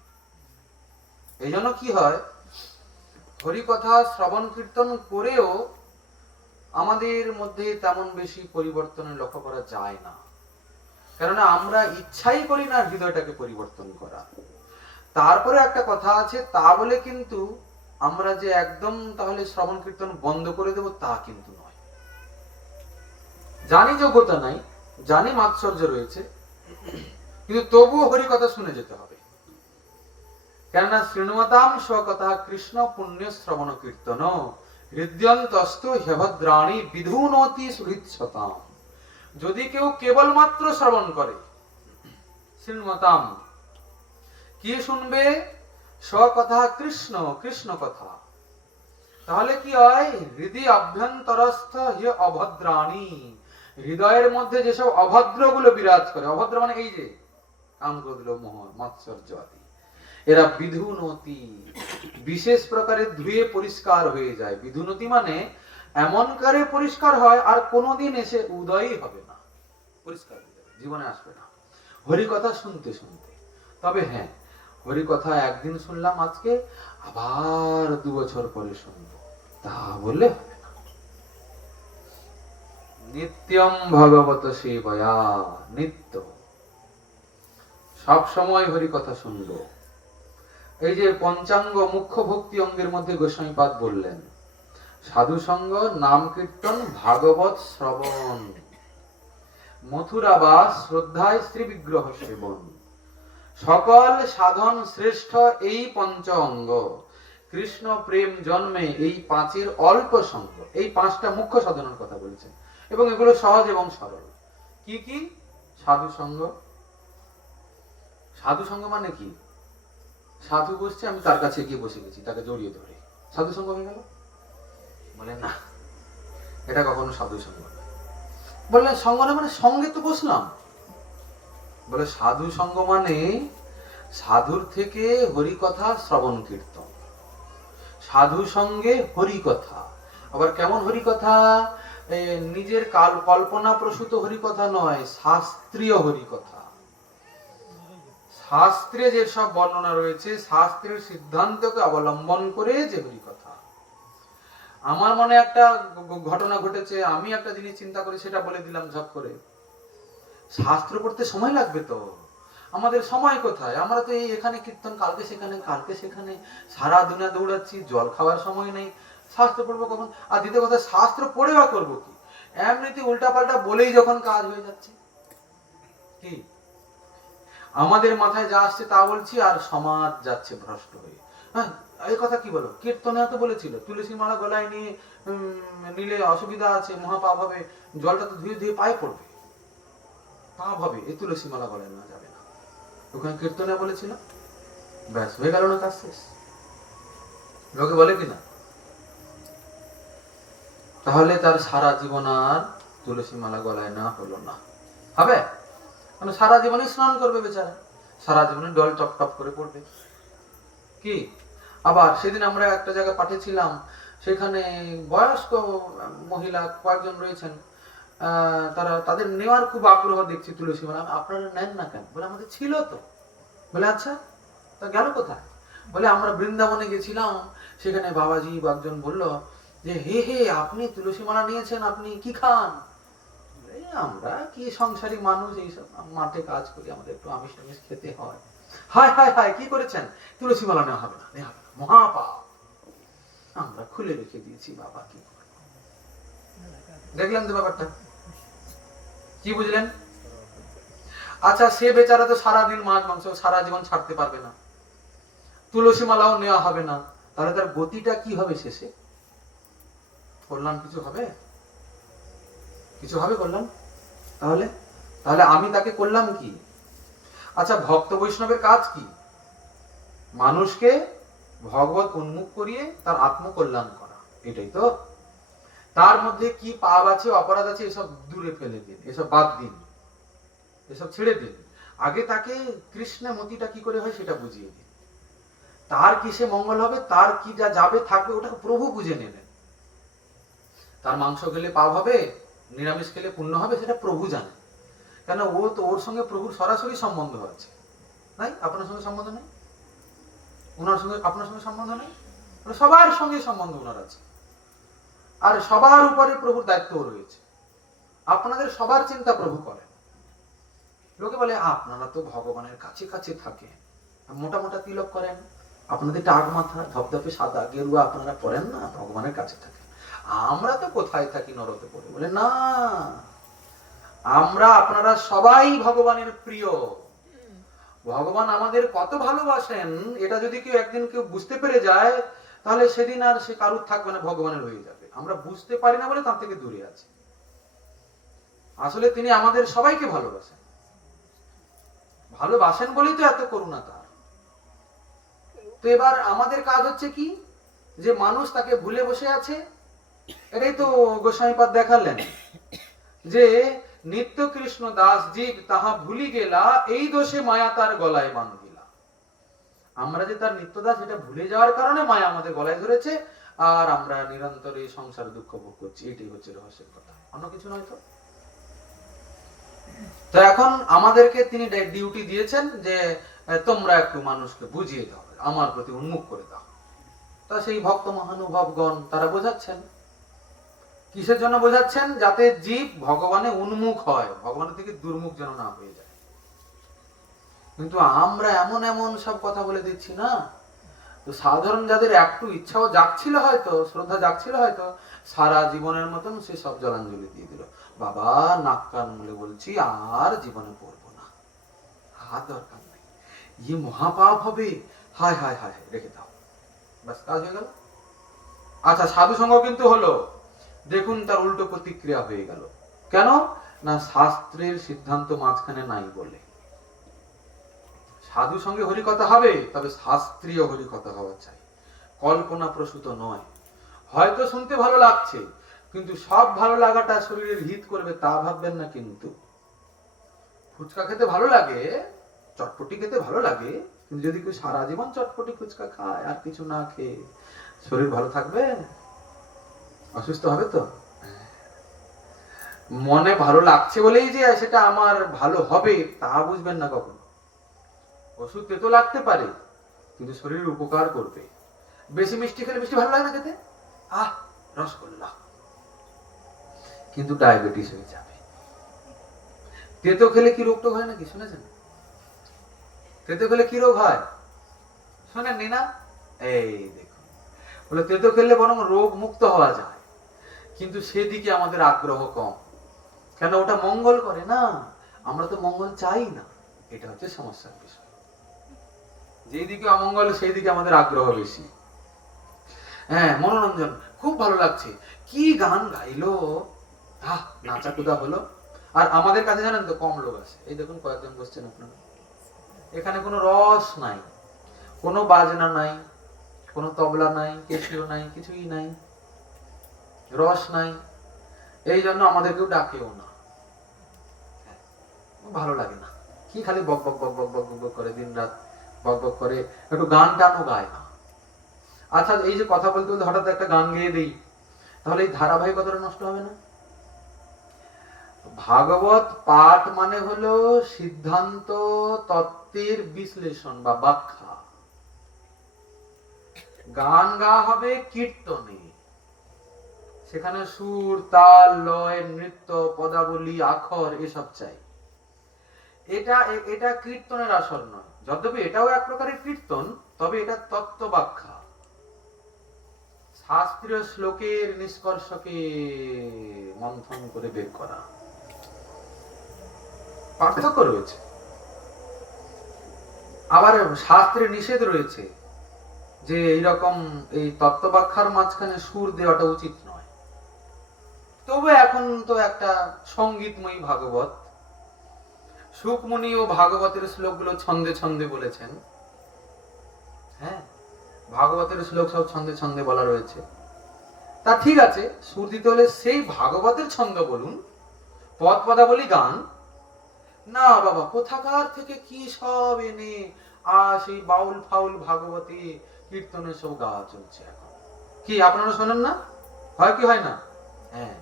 এই জন্য কি হয়, হরিকথা শ্রবণ কীর্তন করেও আমাদের মধ্যে তেমন বেশি পরিবর্তনের লক্ষ্য করা যায় না। কেননা আমরা ইচ্ছাই করি না হৃদয়টাকে পরিবর্তন করা। তারপরে একটা কথা আছে, তা বলে কিন্তু আমরা যে একদম তাহলে শ্রবণ কীর্তন বন্ধ করে দেব তা কিন্তু নয়। জানি যোগ্যতা নাই, জানি মাৎসর্য রয়েছে, কিন্তু তবুও হরি কথা শুনে যেতে হবে। কেননা শৃণুমতাম স্বকথা কৃষ্ণ পুণ্য শ্রবণ কীর্তন হৃদয়ন্তস্তু হ্যভদ্রাণী বিধুনতি সুহৃৎসতাম। যদি কেউ কেবলমাত্র শ্রবণ করে, শৃণুমতাম কি শুনবে? স্বকথা কৃষ্ণ, কৃষ্ণ কথা, তাহলে কি হয়? হৃদয় অভ্যন্তরস্থ হে অভদ্রাণী, হৃদয়ের মধ্যে যেসব অভদ্র গুলো বিরাজ করে, অভদ্র মানে এই যে কাম, ক্রোধ, লোভ, মোহ, মাৎসর্য আদি, এরা বিধুনতি বিশেষ প্রকারে ধুয়ে পরিষ্কার হয়ে যায়। বিধুনতি মানে এমন কারে পরিষ্কার হয় আর কোনোদিন এসে উদয়ই হবে না, পরিষ্কার হয়ে যাবে, জীবনে আসবে না হরি কথা শুনতে শুনতে। তবে হ্যাঁ, হরি কথা একদিন শুনলাম আজকে, আবার 2 বছর পরে শুনবো, তা বললে হবে না। নিত্যম ভগবত সেবয়া, নিত্য সব সময় হরি কথা শুনবো। এই যে পঞ্চাঙ্গ মুখ্য ভক্তি অঙ্গের মধ্যে গোস্বামীপাদ বললেন, সাধু সঙ্গ, নাম কীর্তন, ভাগবত শ্রবণ, মথুরাবাস, শ্রদ্ধায় শ্রী বিগ্রহ সেবন, সকল সাধন শ্রেষ্ঠ এই পঞ্চ অঙ্গ, কৃষ্ণ প্রেম জন্মে এই 5-এর অল্প সঙ্গ। এই 5টা মুখ্য সাধনের কথা বলেছেন এবং এগুলো সহজ এবং সরল। কি কি? সাধু সঙ্গ। সাধু সঙ্গ মানে কি? সাধু বসছে, আমি তার কাছে গিয়ে বসে গেছি, তাকে জড়িয়ে ধরে সাধু সঙ্গ হয়ে গেল? বলে না, এটা কখনো সাধু সঙ্গ নয়। বললে সঙ্গ না মানে সঙ্গে তো বসলাম। বলে সাধু সঙ্গ মানে সাধুর থেকে হরিকথা শ্রবণ কীর্তন, সাধু সঙ্গে হরিকথা। আবার কেমন হরিকথা? নিজের কল্পনা প্রসূত হরিকথা নয়, শাস্ত্রীয় হরিকথা। শাস্ত্রে যে সব বর্ণনা রয়েছে, শাস্ত্রের সিদ্ধান্তকে অবলম্বন করে যে হরিকথা। আমার মনে একটা ঘটনা ঘটেছে, আমি একটা জিনিস চিন্তা করে সেটা বলে দিলাম ঝপ করে। শাস্ত্র পড়তে সময় লাগবে তো, আমাদের সময় কোথায়? আমরা তো এই এখানে কীর্তন, কালকে সেখানে, কালকে সেখানে, সারা দুনিয়া দৌড়াচ্ছি, জল খাওয়ার সময় নেই। শাস্ত্র পড়বো কখন? আর দ্বিতীয় কথা, শাস্ত্র পড়ে বা করবো কি? এমনিতে উল্টা পাল্টা বলেই যখন কাজ হয়ে যাচ্ছে, কি আমাদের মাথায় যা আসছে তা বলছি, আর সমাজ যাচ্ছে ভ্রষ্ট হয়ে। হ্যাঁ, এই কথা কি বলো, কীর্তনে তো বলেছিল তুলসী মালা গলায় নিয়ে নিলে অসুবিধা আছে, মহাপাপ হবে, জলটা তো ধুয়ে ধুয়ে পায়ে পড়বে, পাপ হবে, এই তুলসী মালা গলায় নেওয়া যাবে না। ওখানে কীর্তনে বলেছিল, ব্যাস হয়ে গেল না, কাজ শেষ। লোকে বলে কিনা? তাহলে তার সারা জীবন আর তুলসী মালা গলায় না হলো না, হবে? মানে সারা জীবনে স্নান করবে বেচারা, সারা জীবনে ডল টপ টপ করে পড়বে। কি আবার সেদিন আমরা একটা জায়গায় পাঠিয়েছিলাম, সেখানে বয়স্ক মহিলা কয়েকজন রয়েছেন, তারা তাদের নেওয়ার খুব আগ্রহ দেখছি তুলসী মালা। আপনারা নেন না কেন? বলে আমাদের ছিল তো। বলে আচ্ছা, তা গেল কোথায়? বলে আমরা বৃন্দাবনে গেছিলাম, সেখানে বাবাজি একজন বলল যে হে হে আপনি তুলসী মালা নিয়েছেন, আপনি কি খান? আমরা কি সংসারী মানুষ, এইসব মাঠে কাজ করি, আমাদের একটু আমিষ টামিষ খেতে হয়। হায় হায় হায়, কি করেছেন? তুলসী মালা নেওয়া হবে না, নেওয়া হবে না, মহাপাপ। আমরা খুলে রেখে দিয়েছি বাবা, কি দেখলেন তো ব্যাপারটা? কি বুঝলেন? আচ্ছা, সে বেচারা তো সারাদিন মাছ মাংস সারা জীবন ছাড়তে পারবে না, তুলসী মালাও নেওয়া হবে না, তাহলে তার গতিটা কি হবে? শেষে কল্যাণ কিছু হবে? কিছু হবে কল্যাণ? তাহলে তাহলে আমি তাকে করলাম কি? আচ্ছা, ভক্ত বৈষ্ণবের কাজ কি? মানুষকে ভগবত উন্মুখ করিয়ে তার আত্মকল্যাণ করা, এটাই তো। তার মধ্যে কি পাপ আছে, অপরাধ আছে, এসব দূরে ফেলে দিন, এসব বাদ দিন, এসব ছেড়ে দিন। আগে তাকে কৃষ্ণের মতিটা কি করে হয় সেটা বুঝিয়ে দিন। তার কিসে মঙ্গল হবে, তার কি যা যাবে থাকবে, ওটা প্রভু বুঝে নেবেন। তার মাংস খেলে পাপ হবে, নিরামিষ খেলে পুণ্য হবে, সেটা প্রভু জানে। কেন? ও তো, ওর সঙ্গে প্রভুর সরাসরি সম্বন্ধ আছে। নাই? আপনার সঙ্গে সম্বন্ধ নেই? ওনার সঙ্গে আপনার সঙ্গে সম্বন্ধ নেই? সবার সঙ্গে সম্বন্ধ ওনার আছে। আর সবার উপরে প্রভুর দায়িত্ব রয়েছে। আপনাদের সবার চিন্তা প্রভু করেন। লোকে বলে আপনারা তো ভগবানের কাছে কাছে থাকেন, মোটা মোটা তিলক করেন, আপনাদের টাক মাথা ধপধপে সাদা গেরুয়া আপনারা পরেন না, ভগবানের কাছে থাকেন। আমরা তো কোথায় থাকি, নরতে পড়ে। বলে না, আমরা আপনারা সবাই ভগবানের প্রিয়। ভগবান আমাদের কত ভালোবাসেন, এটা যদি কেউ একদিন কেউ বুঝতে পেরে যায়, তাহলে সেদিন আর সে কারুর থাকবে না, ভগবানের হয়ে যাবে। আমরা বুঝতে পারি না বলে তার থেকে দূরে আছি। আসলে তিনি আমাদের সবাইকে ভালোবাসেন, ভালোবাসেন বলেই তো এত করুণা তার। তো এবার আমাদের কাজ হচ্ছে কি, যে মানুষ তাকে ভুলে বসে আছে। এটাই তো গোস্বামীপাদ দেখালেন যে নিত্য কৃষ্ণ দাস জীব তাহা ভুলি গেলা, এই দোষে মায়া তার গলায় বাঁধিলা। আমরা যে তার নিত্য দাস, এটা ভুলে যাওয়ার কারণে মায়া আমাদের গলায় ধরেছে, আর আমরা নিরন্তর এই সংসার দুঃখ ভোগ করছি। এটাই হচ্ছে রহস্যের কথা, অন্য কিছু নয়। তো তো এখন আমাদেরকে তিনি ডিউটি দিয়েছেন যে তোমরা একটু মানুষকে বুঝিয়ে দাও, আমার প্রতি উন্মুখ করে দাও। তা সেই ভক্ত মহানুভবগণ তারা বোঝাচ্ছেন। কিসের জন্য বোঝাচ্ছেন? যাতে জীব ভগবানে উন্মুখ হয়, ভগবানের থেকে দুর্মুখ যেন না হয়ে যায়। কিন্তু আমরা এমন এমন সব কথা বলে দিচ্ছি না, তো সাধারণ যাদের একটু ইচ্ছাও জাগছিল হয়তো, শ্রদ্ধা জাগছিল হয়তো, সারা জীবনের মতন সে সব জলাঞ্জলি দিয়ে দিল। বাবা নাক কান মুলে বলছি, আর জীবনে পড়বো না, আর দরকার নেই, ইয়ে মহাপাপ হবে, হায় হায় হায়, রেখে দাও, ব্যাস কাজ হয়ে গেল। আচ্ছা, সাধু সঙ্গ কিন্তু হলো, দেখুন তার উল্টো প্রতিক্রিয়া হয়ে গেল। কেন না? শাস্ত্রের সিদ্ধান্ত মাঝখানে নাই বলে। সাধু সঙ্গে হরিকথা হবে, তবে শাস্ত্রীয় হরিকথা হওয়া চাই, কল্পনা প্রসূত নয়। হয়তো শুনতে ভালো লাগছে, কিন্তু সব ভালো লাগাটা শরীরের হিত করবে তা ভাববেন না। কিন্তু ফুচকা খেতে ভালো লাগে, চটপটি খেতে ভালো লাগে, কিন্তু যদি কেউ সারা জীবন চটপটি ফুচকা খায় আর কিছু না খেয়ে, শরীর ভালো থাকবে? অসুস্থ হবে তো। মনে ভালো লাগছে বলেই যে সেটা আমার ভালো হবে তা বুঝবেন না কখনো। ওষুধ তেতো লাগতে পারে, কিন্তু শরীরের উপকার করবে। বেশি মিষ্টি খেলে, মিষ্টি ভালো লাগে না খেতে, আহ রসগোল্লা, কিন্তু ডায়াবেটিস হয়ে যাবে। তেতো খেলে কি রোগ টোগ হয় নাকি শুনেছেন? তেতো খেলে কি রোগ হয় শোনেননি না? এই দেখুন, বলে তেতো খেলে বরং রোগ মুক্ত হওয়া যায়, কিন্তু সেদিকে আমাদের আগ্রহ কম। কেন? ওটা মঙ্গল করে না, আমরা তো মঙ্গল চাই না। এটা হচ্ছে সমস্যার বিষয়। যেদিকে অমঙ্গল সেই দিকে আমাদের আগ্রহ বেশি। হ্যাঁ, মনোরঞ্জন খুব ভালো লাগছে, কি গান গাইলো, নাচা কুদা হলো। আর আমাদের কাছে জানেন তো কম লোক আছে, এই দেখুন কয়েকজন বসছেন আপনারা, এখানে কোনো রস নাই, কোনো বাজনা নাই, কোনো তবলা নাই, কেশিও নাই, কিছুই নাই, রস নাই। এই জন্য আমাদেরকেও ডাকেও না, ভালো লাগে না। কি খালি বক বক বক বক বক বক করে দিন রাত বক বক করে, একটু গান টানও গায় না। আচ্ছা, এই যে কথা বলতে বলতে হঠাৎ একটা গান গেয়ে দিই, তাহলে এই ধারাবাহিকতাটা নষ্ট হবে না? ভাগবত পাঠ মানে হলো সিদ্ধান্ত তত্ত্বের বিশ্লেষণ বা ব্যাখ্যা। গান গাওয়া হবে কীর্তনে, সেখানে সুর, তাল, লয়, নৃত্য, পদাবলী, আখর এসব চাই। এটা কীর্তনের আসর নয়, যদ্যপি এটাও এক প্রকারের কীর্তন, তবে এটা তত্ত্ব ব্যাখ্যা, শাস্ত্রীয় শ্লোকের নিষ্কর্ষকে মন্থন করে বের করা। পার্থক্য রয়েছে। আবার শাস্ত্রে নিষেধ রয়েছে যে এইরকম এই তত্ত্ব ব্যাখ্যার মাঝখানে সুর দেওয়াটা উচিত নয়। তবে এখন তো একটা সঙ্গীতময়ী ভাগবত, সুকমুনি ও ভাগবতের শ্লোকগুলো ছন্দে ছন্দে বলেছেন। হ্যাঁ, ভাগবতের শ্লোক সব ছন্দে ছন্দে বলা রয়েছে। তা ঠিক আছে, সুর দিতে হলে সেই ভাগবতের ছন্দ বলুন, পদ পদাবলী গান না। বাবা, কোথাকার থেকে কি সব এনে সেই বাউল ফাউল ভাগবতী কীর্তনের সব গাওয়া চলছে এখন। কি আপনারা শোনেন না? হয় কি হয় না? হ্যাঁ,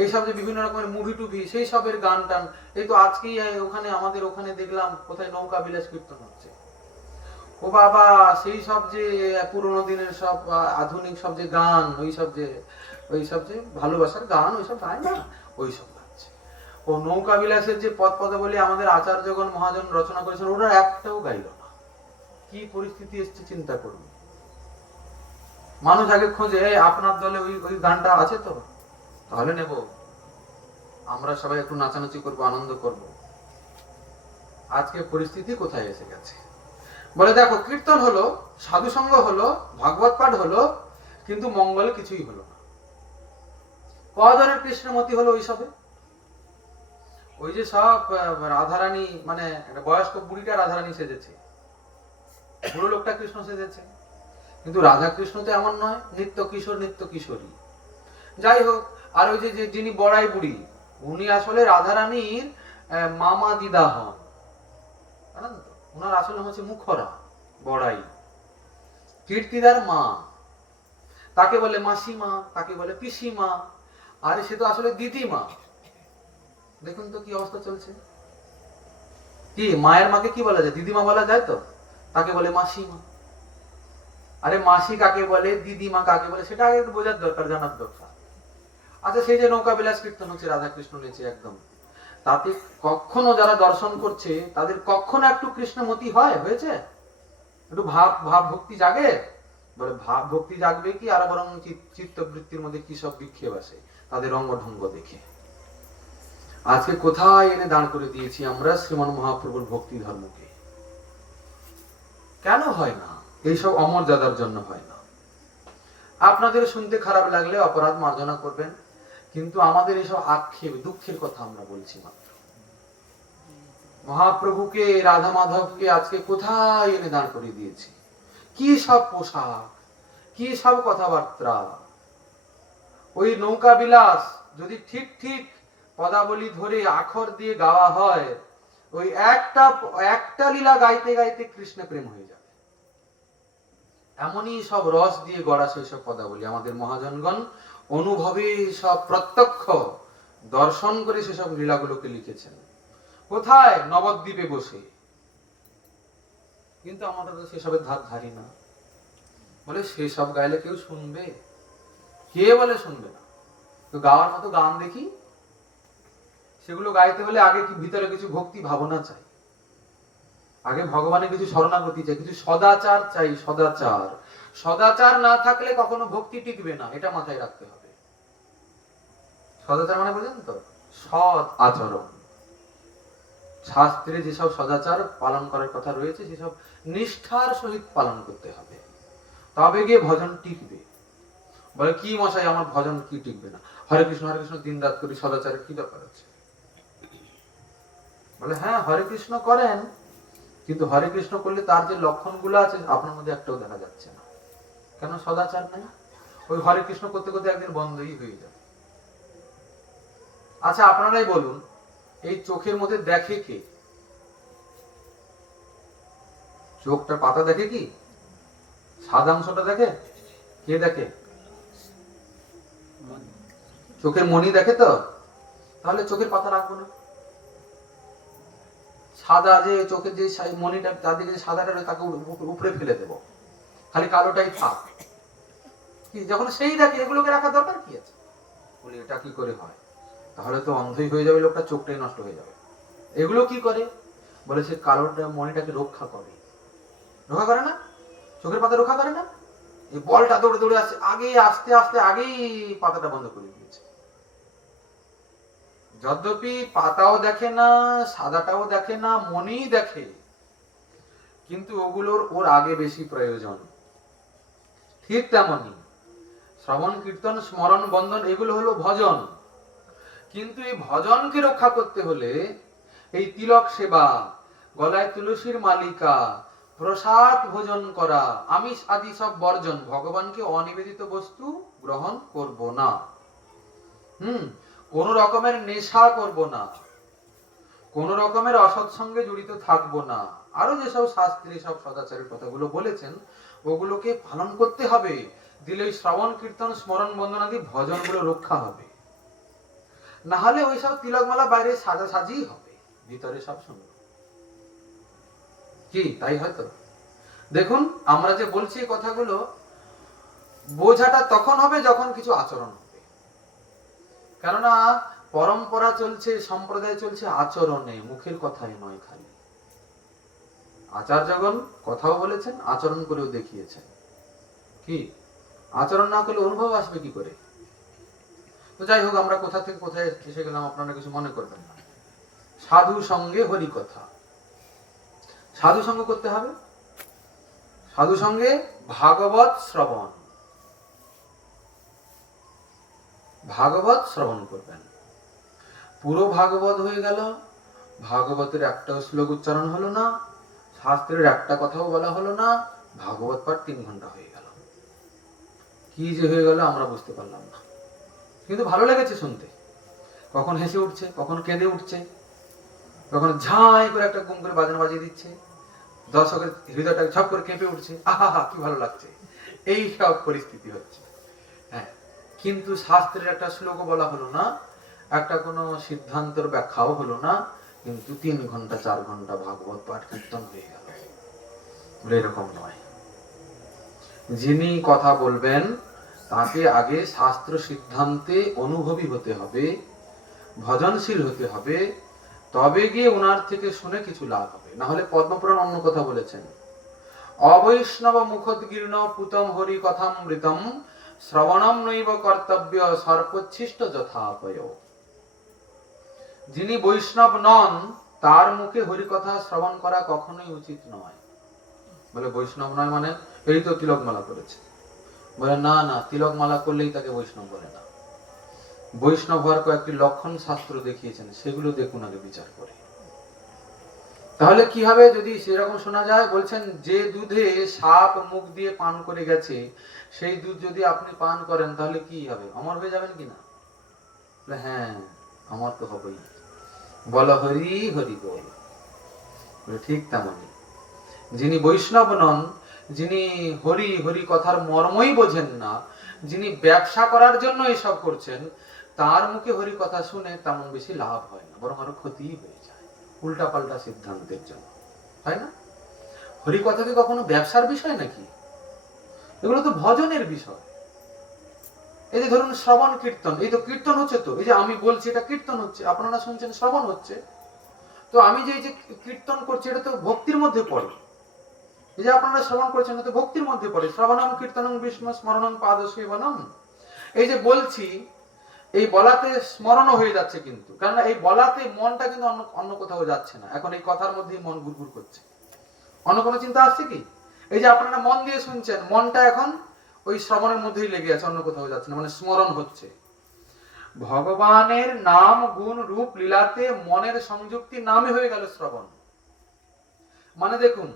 এইসব যে বিভিন্ন রকমের মুভি টুভি সেই সবের গান টান, এই তো আজকেই ওখানে আমাদের ওখানে দেখলাম কোথায় নৌকা বিলাস কীর্তন হচ্ছে। ও বাবা, সেই সব যে পুরোনো দিনের সব আধুনিক সব যে গান, ওই সব যে ভালোবাসার গান ওইসব গায় না, ওইসব গাচ্ছে। ও নৌকা বিলাসের যে পদ পদাবলী আমাদের আচার্যগণ মহাজন রচনা করেছেন, ওরা একটাও গাইল না। কি পরিস্থিতি এসছে চিন্তা করুন। মানুষ আগে খোঁজে আপনার দলে ওই গানটা আছে তো, তাহলে নেব, আমরা সবাই একটু নাচানাচি করবো, আনন্দ করব। আজকে পরিস্থিতি কোথায় এসে গেছে? বলে দেখো, কীর্তন হলো, সাধু সঙ্গ হলো, ভাগবত পাঠ হলো, কিন্তু মঙ্গল কিছুই হলো না। কজনের কৃষ্ণমতি হলো ওই সবে? ওই যে সব রাধারানী, মানে একটা বয়স্ক বুড়িটা রাধারানী সেজেছে, বুড়ো লোকটা কৃষ্ণ সেজেছে। কিন্তু রাধা কৃষ্ণ তো এমন নয়, নিত্য কিশোর নিত্য কিশোরী। যাই হোক, আর ওই যে যিনি বড়াই বুড়ি, উনি আসলে রাধারানীর মামা দিদা হন, জানেন তো? ওনার আসলে হচ্ছে মুখরা বড়াই, কীর্তিদার মা। তাকে বলে মাসিমা, তাকে বলে পিসিমা, আরে সে তো আসলে দিদিমা। দেখুন তো কি অবস্থা চলছে। কি মায়ের মাকে কি বলা যায়? দিদিমা বলা যায় তো? তাকে বলে মাসিমা। আরে মাসি কাকে বলে, দিদিমা কাকে বলে, সেটা আগে একটু বোঝার দরকার, জানার দরকার। আচ্ছা, সেই যে নৌকা বিলাস কীর্তন হচ্ছে রাধা কৃষ্ণ নিচে একদম, তাতে কখনো যারা দর্শন করছে তাদের কখনো একটু কৃষ্ণমতি হয়েছে? একটু ভাব ভক্তি জাগে? বলে ভাব ভক্তি জাগবে কি, আর বরং চিত্তবৃত্তির মধ্যে কি সব বিক্ষেপ আসে তাদের অঙ্গ ঢঙ্গ দেখে। আজকে কোথায় এনে দাঁড় করে দিয়েছি আমরা শ্রীমান মহাপ্রভুর ভক্তি ধর্মকে? কেন হয় না? এইসব অমর্যাদার জন্য হয় না। আপনাদের শুনতে খারাপ লাগলে অপরাধ মার্জনা করবেন, কিন্তু আমাদের এসব আক্ষেপ দুঃখের কথা আমরা বলছি মাত্র। মহাপ্রভুকে, রাধা মাধবকে আজকে কোথায় এনে দাঁড় করে দিয়েছি? কি সব পোশাক, কি সব কথাবার্তা। ওই নৌকা বিলাস যদি ঠিক ঠিক পদাবলী ধরে আখর দিয়ে গাওয়া হয়, ওই একটা লীলা গাইতে গাইতে কৃষ্ণ প্রেম হয়ে যাবে। এমনই সব রস দিয়ে গড়া সেই সব পদাবলী আমাদের মহাজনগণ অনুভবে সব প্রত্যক্ষ দর্শন করে সেসব লীলাগুলোকে লিখেছেন। কোথায়? নবদ্বীপে বসে। কিন্তু আমরা তো সেসবের ধার ধারি না। বলে সেসব গাইলে কেউ শুনবে? কে বলে শুনবে না? তো গাওয়ার মতো গান দেখি। সেগুলো গাইতে হলে আগে কি ভিতরে কিছু ভক্তি ভাবনা চাই, আগে ভগবানের কিছু শরণাগতি চাই, কিছু সদাচার চাই। সদাচার না থাকলে কখনো ভক্তি টিকবে না, এটা মাথায় রাখতে হবে। সদাচার মানে বুঝেন তো? সৎ আচরণ। শাস্ত্রে যেসব সদাচার পালন করার কথা রয়েছে সেসব নিষ্ঠার সহিত পালন করতে হবে, তবে গিয়ে ভজন টিকবে। বলে কি মশাই, আমার ভজন কি টিকবে না? হরে কৃষ্ণ দিন রাত করি, সদাচারের কি দরকার আছে? বলে হ্যাঁ, হরে কৃষ্ণ করেন, কিন্তু হরে কৃষ্ণ করলে তার যে লক্ষণগুলো আছে আপনার মধ্যে একটাও দেখা যাচ্ছে না। কেন? সদাচার নেই। ওই হরে কৃষ্ণ করতে করতে একদিন বন্ধই হয়ে যাবে। আচ্ছা, আপনারাই বলুন, এই চোখের মধ্যে দেখে কে? চোখটা পাতা দেখে কি? সাদা অংশটা দেখে? কে দেখে? চোখের মণি দেখে তো? তাহলে চোখের পাতা রাখবো না। সাদা যে চোখের যে মনিটা তাদের যে সাদাটা তাকে উপরে ফেলে দেবো, খালি কালোটাই থাক। কি যখন সেই দেখে এগুলোকে রাখার দরকার কি আছে? বলি এটা কি করে হয়? তাহলে তো অন্ধই হয়ে যাবে লোকটা, চোখটাই নষ্ট হয়ে যাবে। এগুলো কি করে? বলে সে কালোটা মনিটাকে রক্ষা করে। রক্ষা করে না? চোখের পাতা রক্ষা করে না? এই বলটা দৌড়ে দৌড়ে আসছে, আগে আস্তে আস্তে আগেই পাতাটা বন্ধ করে দিয়েছে। যদ্যপি পাতাও দেখে না, সাদাটাও দেখে না, মনেই দেখে, কিন্তু ওগুলোর ওর আগে বেশি প্রয়োজন। ঠিক তেমনি শ্রবণ কীর্তন স্মরণ বন্দন এগুলো হলো ভজন, কিন্তু এই ভজনকে রক্ষা করতে হলে এই তিলক সেবা, গলায় তুলসীর মালিকা, প্রসাদ ভোজন করা, আমিষ আদি সব বর্জন, ভগবানকে অনিবেদিত বস্তু গ্রহণ করব না, কোন রকমের নেশা করব না, কোন রকমের অসৎসঙ্গে জড়িত থাকব না, আরো যেসব শাস্ত্রে সব সদাচারের কথাগুলো বলেছেন ওগুলোকে পালন করতে হবে। দিলে ওই শ্রবণ কীর্তন স্মরণ বন্দনাদি ভজনগুলো রক্ষা হবে। না হলে ওই সব তিলকমালা বাইরে সাজা সাজি হবে, ভিতরে সব সুন্দর। কি তাই হয়তো? দেখুন আমরা যে বলছি এই কথাগুলো, বোঝাটা তখন হবে যখন কিছু আচরণ হবে। কেননা পরম্পরা চলছে, সম্প্রদায় চলছে আচরণে, মুখের কথাই নয় খালি। আচার্যগণ কথাও বলেছেন, আচরণ করেও দেখিয়েছেন। কি আচরণ না করলে অনুভব আসবে কি করে? তো যাই হোক, আমরা কোথা থেকে কোথায় এসে গেলাম আপনারা কিছু মনে করবেন না। সাধু সঙ্গে হরি কথা, সাধু সঙ্গ করতে হবে। সাধু সঙ্গে ভাগবত শ্রবণ, ভাগবত শ্রবণ করবেন। পুরো ভাগবত হয়ে গেল, ভাগবতের একটাও শ্লোক উচ্চারণ হলো না, শাস্ত্রের একটা কথাও বলা হলো না, ভাগবত পাঠ 3 ঘন্টা হয়ে গেল। কি যে হয়ে গেল আমরা বুঝতে পারলাম না, কিন্তু ভালো লেগেছে শুনতে। কখন হেসে উঠছে, কখন কেঁদে উঠছে, কখন ঝাঁই করে একটা গুম করে বাজানো বাজিয়ে দিচ্ছে, দর্শকের হৃদয়টা ঝপ করে কেঁপে উঠছে, আহা কি ভালো লাগছে, এই সব পরিস্থিতি হচ্ছে। হ্যাঁ, কিন্তু শাস্ত্রের একটা শ্লোক বলা হলো না, একটা কোনো সিদ্ধান্তের ব্যাখ্যাও হলো না, কিন্তু 3 ঘন্টা 4 ঘন্টা ভাগবত পাঠ কীর্তন হয়ে গেল। বলে এরকম নয়। যিনি কথা বলবেন তাকে আগে শাস্ত্র সিদ্ধান্তে অনুভবী হতে হবে, ভজনশীল হতে হবে, তবে গিয়ে ওনার থেকে শুনে কিছু লাভ হবে। না হলে পদ্মপুরাণ অন্য কথা বলেছেন, অবৈষ্ণব মুখোদ্গীর্ণ পুতম হরি কথামৃতম শ্রবণম নৈব কর্তব্য সর্পোচ্ছিষ্ট যথাপয়। যিনি বৈষ্ণব নন তার মুখে হরি কথা শ্রবণ করা কখনোই উচিত নয়। বলে বৈষ্ণব নয় মানে এই তো তিলকমালা করেছে। বলে না না, তিলকমালা করলেই তাকে বৈষ্ণব বলে না। বৈষ্ণব হওয়ার কয়েকটি লক্ষণ শাস্ত্র দেখিয়েছেন, সেগুলো দেখুন আগে বিচার করে। তাহলে কি হবে যদি সেরকম শোনা যায়? বলছেন যে দুধে সাপ মুখ দিয়ে পান করে গেছে সেই দুধ যদি আপনি পান করেন তাহলে কি হবে? অমর হয়ে যাবেন কিনা? হ্যাঁ, অমর তো হবেই। বল হরি হরি বল। ঠিক তেমনি যিনি বৈষ্ণব নন, যিনি হরি হরি কথার মর্মই বোঝেন না, যিনি ব্যবসা করার জন্য এসব করছেন, তার মুখে হরি কথা শুনে তেমন বেশি লাভ হয় না, বরং আরো ক্ষতি হয়ে যায় উল্টা পাল্টা সিদ্ধান্তের জন্য, হয় না? হরি কথা কি কখনো ব্যবসার বিষয় নাকি? এগুলো তো ভজনের বিষয়। এই যে ধরুন শ্রবণ কীর্তন, এই তো কীর্তন হচ্ছে, তো এই যে আমি বলছি এটা কীর্তন হচ্ছে, আপনারা শুনছেন শ্রবণ হচ্ছে, তো আমি যে কীর্তন করছি এটা তো ভক্তির মধ্যে পড়ে। এই যে আপনারা শ্রবণ করছেন এটা তো ভক্তির মধ্যে পড়ে। শ্রবণম কীর্তনং বিষ্ণু স্মরণং পাদসেবনম। এই যে বলছি, এই বলাতে স্মরণও হয়ে যাচ্ছে, কিন্তু কারণ এই বলাতে মনটা কিন্তু অন্য কোথাও যাচ্ছে না। এখন এই কথার মধ্যেই মন ঘুরঘুর করছে, অন্য কোনো চিন্তা আসছে কি? এই যে আপনারা মন দিয়ে শুনছেন, মনটা এখন ওই শ্রবণের মধ্যেই লেগে আছে, অন্য কোথাও যাচ্ছে না, মানে স্মরণ হচ্ছে। ভগবানের নাম গুণ রূপ লীলাতে মনের সংযুক্তি নামই হয়ে গেল শ্রবণ। মানে দেখুন,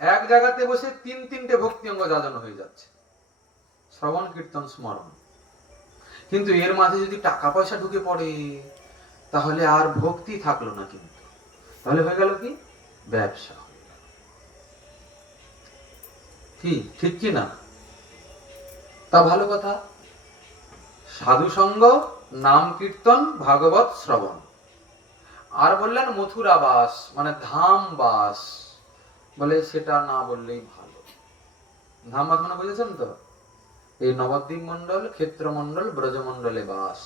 এক জায়গাতে বসে 3-3টে ভক্তি অঙ্গ যাজনা হয়ে যাচ্ছে, শ্রবণ কীর্তন স্মরণ। কিন্তু এর মাঝে যদি টাকা পয়সা ঢুকে পড়ে তাহলে আর ভক্তি থাকলো না, কিন্তু তাহলে হয়ে গেল কি? ব্যবসা হয়ে গেল। কি ঠিক কি না? তা ভালো কথা, সাধু সঙ্গ নাম কীর্তন, ভাগবত শ্রবণ। আর বললেন মথুরা বাস মানে ধাম বাস, বলে সেটা না বললেই ভালো। ধাম বাস মানে বুঝেছেন তো, এই নবদ্বীপ মন্ডল, ক্ষেত্রমন্ডল, ব্রজমন্ডলে বাস,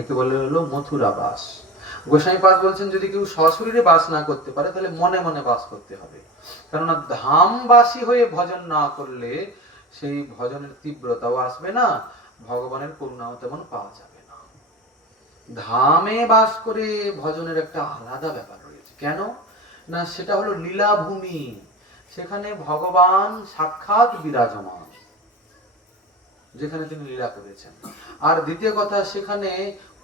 একে বলে হলো মথুরা বাস। গোসাইপাদ বলছেন যদি কেউ সশরীরে বাস না করতে পারে তাহলে মনে মনে বাস করতে হবে, কেননা ধামবাসী হয়ে ভজন না করলে সেই ভজনের তীব্রতাও আসবে না, ভগবানের করুণাও তেমন পাওয়া যাবে না। ধামে বাস করে ভজনের একটা আলাদা ব্যাপার রয়েছে। কেন না, সেটা হলো লীলাভূমি, সেখানে ভগবান সাক্ষাৎ বিরাজমান, যেখানে তিনি লীলা করেছেন। আর দ্বিতীয় কথা, সেখানে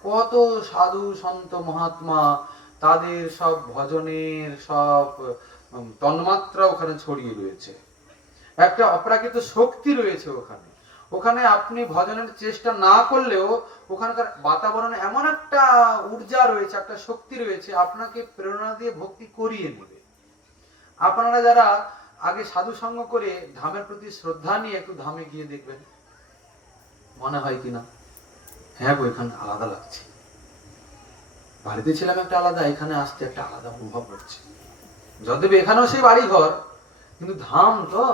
কত সাধু সন্ত মহাত্মা, তাদের সব ভজনের সব তন্মাত্রা ওখানে ছড়িয়ে রয়েছে, একটা অপ্রাকৃত শক্তি রয়েছে ওখানে। ওখানে আপনি ভজনের চেষ্টা না করলেও ওখানকার বাতাবরণে এমন একটা ঊর্জা রয়েছে, একটা শক্তি রয়েছে, আপনাকে প্রেরণা দিয়ে ভক্তি করিয়ে নেবে। আপনারা যারা আগে সাধু সঙ্গ করে ধামের প্রতি শ্রদ্ধা নিয়ে একটু ধামে গিয়ে দেখবেন, মনে হয় কিনা হ্যাঁ গো এখানে আলাদা লাগছে, বাড়িতে ছিলাম একটা আলাদা, এখানে আসতে একটা আলাদা অনুভব হচ্ছে। যদিও এখানেও সেই বাড়ি ঘর, কিন্তু ধাম তো,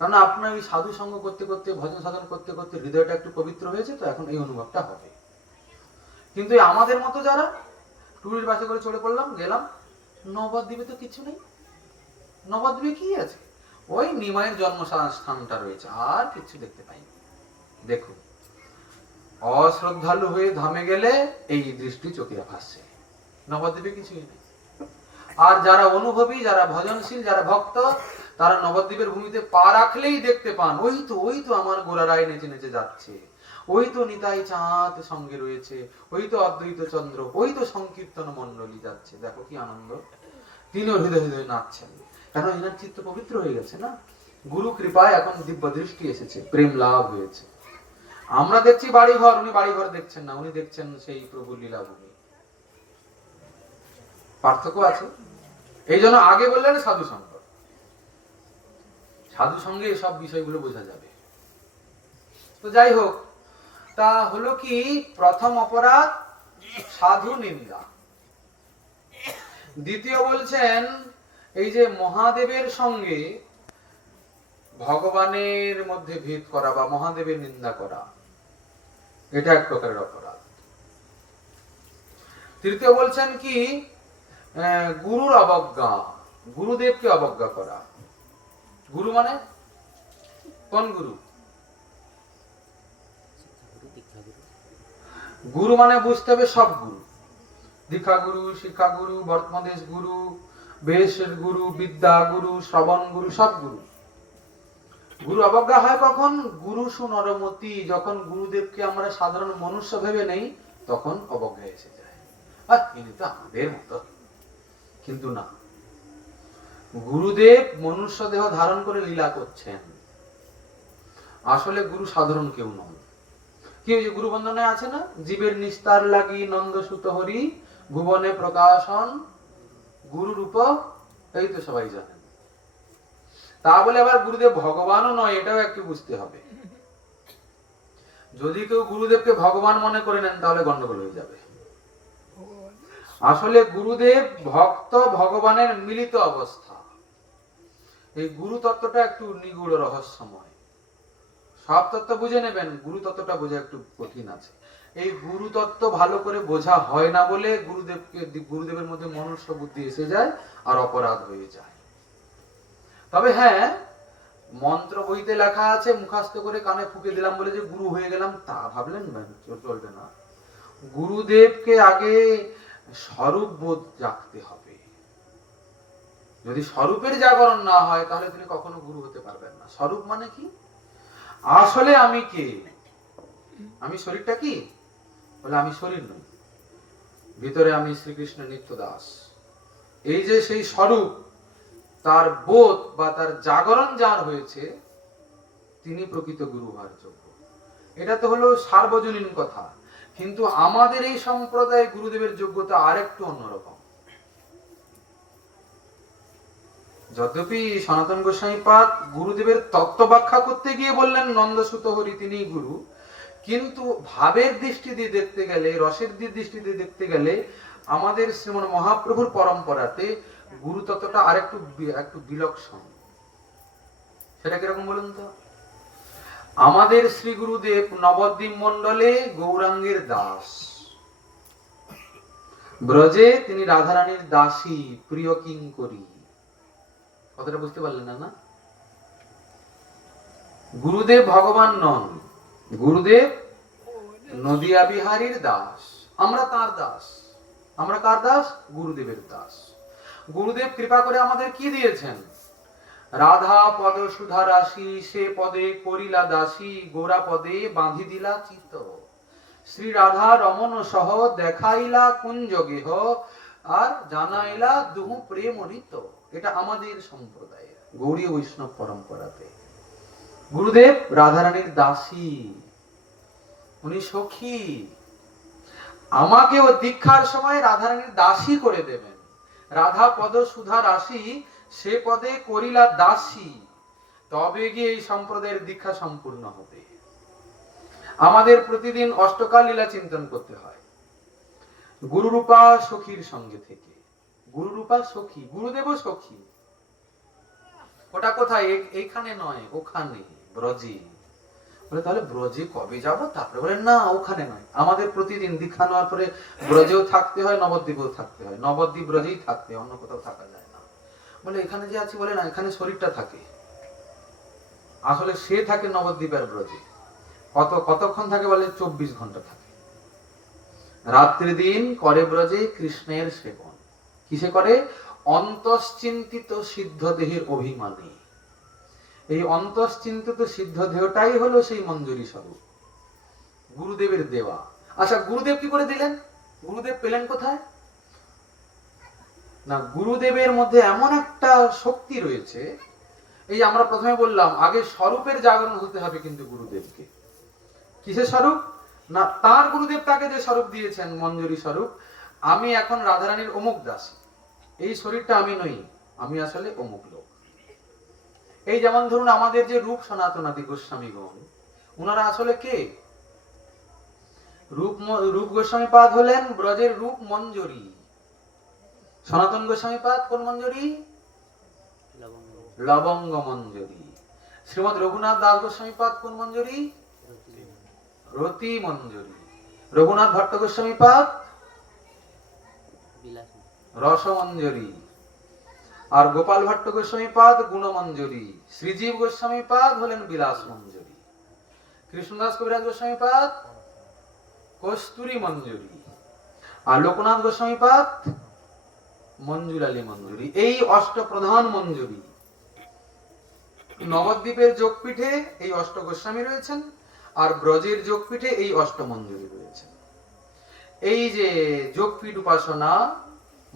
কারণ আপনার ওই সাধু সঙ্গ করতে করতে, ভজন সাধন করতে করতে হৃদয়টা একটু পবিত্র হয়েছে, তো এখন এই অনুভবটা হবে। কিন্তু আমাদের মতো যারা টুরিস্ট বাসে করে চলে পড়লাম, গেলাম, নবদ্বীপে তো কিছু নেই। নবদ্বীপে কি আছে? ওই নিমাইয়ের জন্মস্থানটা রয়েছে, আর কিছু দেখতে পাইনি। দেখুন, অশ্রদ্ধালু হয়ে ধামে গেলে এই দৃষ্টি চোখে ভাসছে, নবদ্বীপে কিছুই নেই। আর যারা অনুভবী, যারা ভজনশীল, যারা ভক্ত, তারা নবদ্বীপের ভূমিতে পা রাখলেই দেখতে পান, ওই তো আমার গোড়ারায় নেচে নেচে যাচ্ছে, ওই তো নিতাই চাঁদ সঙ্গে রয়েছে, ওই তো অদ্বৈত চন্দ্র, ওই তো সংকীর্তন মণ্ডলী যাচ্ছে, দেখো কি আনন্দ। তিনিও হৃদয় হৃদয় নাচছেন, কেন এনার চিত্ত পবিত্র হয়ে গেছে না, গুরু কৃপায় এখন দিব্য দৃষ্টি এসেছে, প্রেম লাভ হয়েছে। আমরা দেখছি বাড়ি ঘর, উনি বাড়ি ঘর দেখছেন না, উনি দেখছেন সেই প্রভু লীলাভূমি। পার্থক্য আছে। এই জন্য আগে বললেন সাধু সঙ্গ, সাধু সঙ্গে এসব বিষয়গুলো বোঝা যাবে। তো যাই হোক, তা হলো কি, প্রথম অপরাধ সাধু নিন্দা। দ্বিতীয় বলছেন এই যে মহাদেবের সঙ্গে ভগবানের মধ্যে ভেদ করা বা মহাদেবের নিন্দা করা, এটা এক প্রকারের অপরাধ। তৃতীয় বলছেন কি, গুরুর অবজ্ঞা, গুরুদেবকে অবজ্ঞা করা। গুরু মানে কোন গুরু? গুরু মানে বুঝতে হবে সব গুরু, দীক্ষা গুরু, শিক্ষা গুরু, বর্তমাদেশ গুরু, বেশের গুরু, বিদ্যা গুরু, শ্রবণ গুরু, সব গুরু। গুরু অবজ্ঞা হয় কখন? গুরু সুনরমতি, যখন গুরুদেবকে আমরা সাধারণ মনুষ্য ভেবে নেই, তখন অবজ্ঞা এসে যায়, ইনি তো আমাদের মতো। কিন্তু না, গুরুদেব মনুষ্য দেহ ধারণ করে লীলা করছেন, আসলে গুরু সাধারণ কেউ নন। কি ওই যে গুরু বন্দনায় আছে না, জীবের নিস্তার লাগি নন্দ সুত হরি, ভুবনে প্রকাশন গুরু রূপ, এই তো সবাই জানেন। তা বলে আবার গুরুদেব ভগবানও নয়, এটাও একটু বুঝতে হবে। যদি কেউ গুরুদেবকে ভগবান মনে করে নেন তাহলে গন্ডগোল হয়ে যাবে। আসলে গুরুদেব ভক্ত ভগবানের মিলিত অবস্থা। এই গুরু তত্ত্বটা একটু নিগূঢ় রহস্যময়, সব তত্ত্ব বুঝে নেবেন, গুরু তত্ত্বটা বোঝা একটু কঠিন আছে। এই গুরু তত্ত্ব ভালো করে বোঝা হয় না বলে গুরুদেবের মধ্যে মনুষ্য বুদ্ধি এসে যায় আর অপরাধ হয়ে যায়। তবে হ্যাঁ, মন্ত্র বইতে লেখা আছে, মুখস্থ করে কানে ফুঁকে দিলাম বলে যে গুরু হয়ে গেলাম তা ভাবলেন চলবে না। গুরুদেবকে আগে স্বরূপ বোধ জাগতে হবে। যদি স্বরূপের জাগরণ না হয় তাহলে তিনি কখনো গুরু হতে পারবেন না। স্বরূপ মানে কি? আসলে আমি কে? আমি শরীরটা কি? বলে আমি শরীর নই, ভিতরে আমি শ্রীকৃষ্ণ নিত্য দাস। এই যে সেই স্বরূপ, তার বোধ বা তার জাগরণ যার হয়েছে, তিনি প্রকৃত গুরু হওয়ার যোগ্য। এটা তো হলো সার্বজনীন কথা, কিন্তু আমাদের এই সম্প্রদায়ে গুরুদেবের যোগ্যতা আরেকটু অন্যরকম। যদ্যপি সনাতন গোস্বামীপাদ গুরুদেবের তত্ত্ব ব্যাখ্যা করতে গিয়ে বললেন নন্দ সুত হরি তিনি গুরু, কিন্তু ভাবের দৃষ্টি দিয়ে দেখতে গেলে, রসের দৃষ্টি দিয়ে দেখতে গেলে আমাদের শ্রীমন মহাপ্রভুর পরম্পরাতে গুরু তত্ত্বটা আর একটু বিলক্ষণ। সেটা কিরকম বলুন তো? আমাদের শ্রী গুরুদেব নবদ্বীপ মন্ডলে গৌরাঙ্গের দাস, ব্রজে তিনি রাধারানীর দাসী, প্রিয় কিঙ্করী। কথাটা বুঝতে পারলেন না? গুরুদেব ভগবান নন, গুরুদেব নদিয়া বিহারীর দাস, আমরা তার দাস। আমরা কার দাস? গুরুদেবের দাস। গুরুদেব কৃপা করে আমাদের কি দিয়েছেন? রাধা পদ সুধা রাশি, সে পদে করিলা দাসী, গোরা পদে বাঁধি দিলা চিত। শ্রী রাধা রমন সহ দেখাইলা কুঞ্জ গেহ, আর জানাইলা দুহু প্রেম ঋত। এটা আমাদের সম্প্রদায়, গৌড়ীয় বৈষ্ণব পরম্পরাতে গুরুদেব রাধারানীর দাসী, উনি সখী। আমাকেও দীক্ষার সময় রাধারানীর দাসী করে দেবেন। রাধা পদ সুধা রাশি, সে পদে করিলা দাসী, তবে গিয়ে এই সম্প্রদায়ের দীক্ষা সম্পূর্ণ হবে। আমাদের প্রতিদিন অষ্টকাল লীলা চিন্তন করতে হয় গুরুরূপা সখীর সঙ্গে থেকে। গুরুরূপা সখী, গুরুদেবও সখী। ওটা কোথায়? এইখানে নয়, ওখানে, ব্রজে। বলে তাহলে ব্রজে কবে যাব? তারপরে বলেন না, ওখানে নয়, আমাদের প্রতিদিন দীক্ষা নেওয়ার পরে ব্রজেও থাকতে হয়, নবদ্বীপেও থাকতে হয়। নবদ্বীপ ব্রজেই থাকতে হয়, অন্য কোথাও থাকা যায় না। বলে এখানে যে আছি, বলে না, এখানে শরীরটা থাকে। আসলে সে থাকে নবদ্বীপের ব্রজে। কতক্ষণ থাকে? বলে 24 ঘন্টা থাকে। রাত্রি দিন করে ব্রজে কৃষ্ণের সেবন। কিসে করে? অন্তশ্চিন্তিত সিদ্ধ দেহের অভিমানে। এই অন্তশ্চিন্তিত সিদ্ধ দেহটাই হলো সেই মঞ্জুরি স্বরূপ, গুরুদেবের দেওয়া। আচ্ছা, গুরুদেব কি করে দিলেন? গুরুদেব পেলেন কোথায়? না, গুরুদেবের মধ্যে এমন একটা শক্তি রয়েছে। এই আমরা প্রথমে বললাম, আগে স্বরূপের জাগরণ হতে হবে কিন্তু গুরুদেবকে। কিসের স্বরূপ? না, তার গুরুদেব তাকে যে স্বরূপ দিয়েছেন, মঞ্জুরি স্বরূপ। আমি এখন রাধারানীর অমুক দাসী, এই শরীরটা আমি নই, আমি আসলে অমুক লোক। এই যেমন ধরুন আমাদের যে রূপ সনাতনাদি গোস্বামীগণ, ওনারা আসলে কে? রূপ গোস্বামীপাদ হলেন ব্রজের রূপ মঞ্জুরি। সনাতন গোস্বামীপাদ কোন মঞ্জুরি? লবঙ্গ মঞ্জুরি। শ্রীমৎ রঘুনাথ দাস গোস্বামীপাদ কোন মঞ্জুরি? রতি মঞ্জুরি। রঘুনাথ ভট্ট গোস্বামীপাদ রস মঞ্জুরি। আর গোপাল ভট্ট গোস্বামীপাদ গুণ মঞ্জুরি। শ্রীজীব গোস্বামীপাদ হলেন বিলাস মঞ্জুরি। কৃষ্ণদাস কবিরাজ গোস্বামীপাদ কস্তুরী মঞ্জুরি। আর লোকনাথ গোস্বামীপাদ মঞ্জুলালী মঞ্জুরি। এই অষ্টপ্রধান মঞ্জুরি। নবদ্বীপের যোগপীঠে এই অষ্ট গোস্বামী রয়েছেন, আর ব্রজের যোগপীঠে এই অষ্ট মঞ্জুরি রয়েছেন। এই যে যোগপীঠ উপাসনা,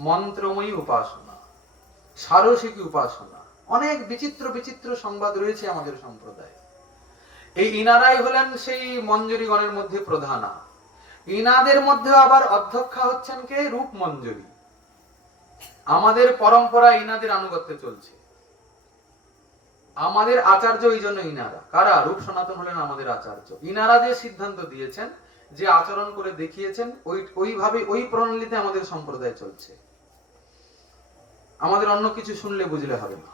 মন্ত্রময়ী উপাসনা, সারসিকী উপাসনা, অনেক বিচিত্র বিচিত্র সংবাদ রয়েছে আমাদের সম্প্রদায়ে। এই ইনারাই হলেন সেই মঞ্জুরিগণের মধ্যে প্রধানা। ইনাদের মধ্যে আবার অধ্যক্ষা হচ্ছেন কে? রূপ মঞ্জুরি। আমাদের পরম্পরা ইনাদের আনুগত্যে চলছে। আমাদের আচার্য এই জন্য ইনারা। কারা? রূপ সনাতন হলেন আমাদের আচার্য। ইনারা যে সিদ্ধান্ত দিয়েছেন, যে আচরণ করে দেখিয়েছেন, ওইভাবে ওই প্রণালীতে আমাদের সম্প্রদায় চলছে। আমাদের অন্য কিছু শুনলে বুঝলে হবে না।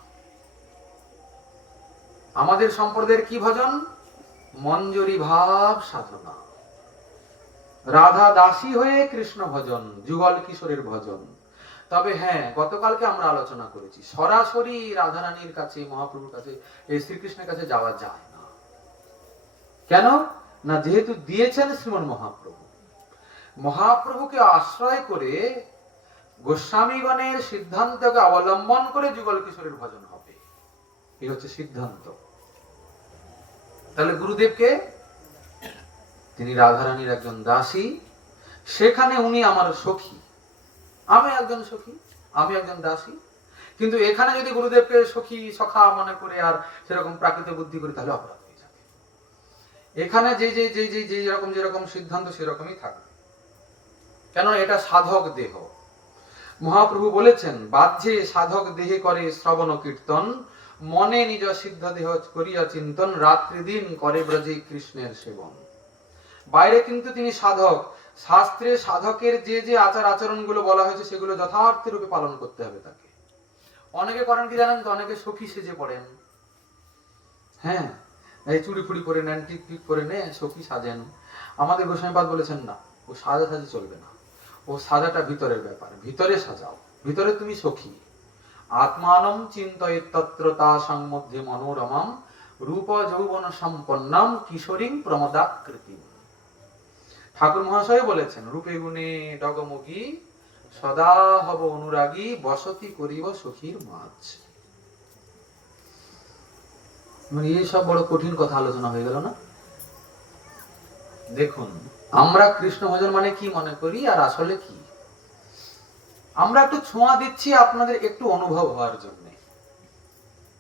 আমাদের সম্প্রদায়ের কি ভজন? মঞ্জুরি ভাব সাধনা, রাধা দাসী হয়ে কৃষ্ণ ভজন, যুগল কিশোরের ভজন। তবে হ্যাঁ, গতকালকে আমরা আলোচনা করেছি, সরাসরি রাধারানীর কাছে, মহাপ্রভুর কাছে, এই শ্রীকৃষ্ণের কাছে যাওয়া যায় না। কেন না? যেহেতু দিয়েছেন শ্রীমন মহাপ্রভু। মহাপ্রভুকে আশ্রয় করে গোস্বামীগণের সিদ্ধান্তকে অবলম্বন করে যুগল কিশোরের ভজন হবে, এই হচ্ছে সিদ্ধান্ত। তাহলে গুরুদেবকে, তিনি রাধারানীর একজন দাসী, সেখানে উনি আমার সখী, আমি একজন সখী, আমি একজন দাসী। কিন্তু এখানে যদি গুরুদেবকে সখী সখা মনে করে আর সেরকম প্রাকৃত বুদ্ধি করি, তাহলে অপরাধ হয়ে যাবে। এখানে যেরকম সিদ্ধান্ত সেরকমই থাকবে। কেন? এটা সাধক দেহ। মহাপ্রভু বলেছেন, বাহ্যে সাধক দেহে করে শ্রবণ কীর্তন, মনে নিজ সিদ্ধ দেহ করিয়া চিন্তন, রাত্রি দিন করে ব্রজে কৃষ্ণের সেবন। বাইরে কিন্তু তিনি সাধক। শাস্ত্রে সাধকের যে যে আচার আচরণগুলো বলা হয়েছে সেগুলো যথার্থ রূপে পালন করতে হবে তাকে। অনেকে করেন কি জানেন তো, অনেকে সখী সেজে পড়েন। হ্যাঁ, এই চুড়ি ফুড়ি করে নেন, টিক টিক করে নে সখী সাজেন। আমাদের গোস্বামীপাদ বলেছেন না, ও সাজা সাজি চলবে না, ও সাজাটা ভিতরের ব্যাপার, ভিতরে সাজাও, ভিতরে তুমি সখী। আত্মানম চিন্তয়েৎ তত্র তাসাং মধ্যে মনোরমাম রূপ যৌবন সম্পন্নাম কিশোরীং প্রমদাকৃতিম। ঠাকুর মহাশয় বলেছেন, রূপে গুণে ডগমগী সদা হব অনুরাগী বসতি করিব সখীর মাঝ। মানে এই সব বড় কঠিন কথা আলোচনা হয়ে গেল না। দেখুন, আমরা কৃষ্ণ ভজন মানে কি মনে করি আর আসলে কি, আমরা একটু ছোঁয়া দিচ্ছি আপনাদের একটু অনুভব হওয়ার জন্য,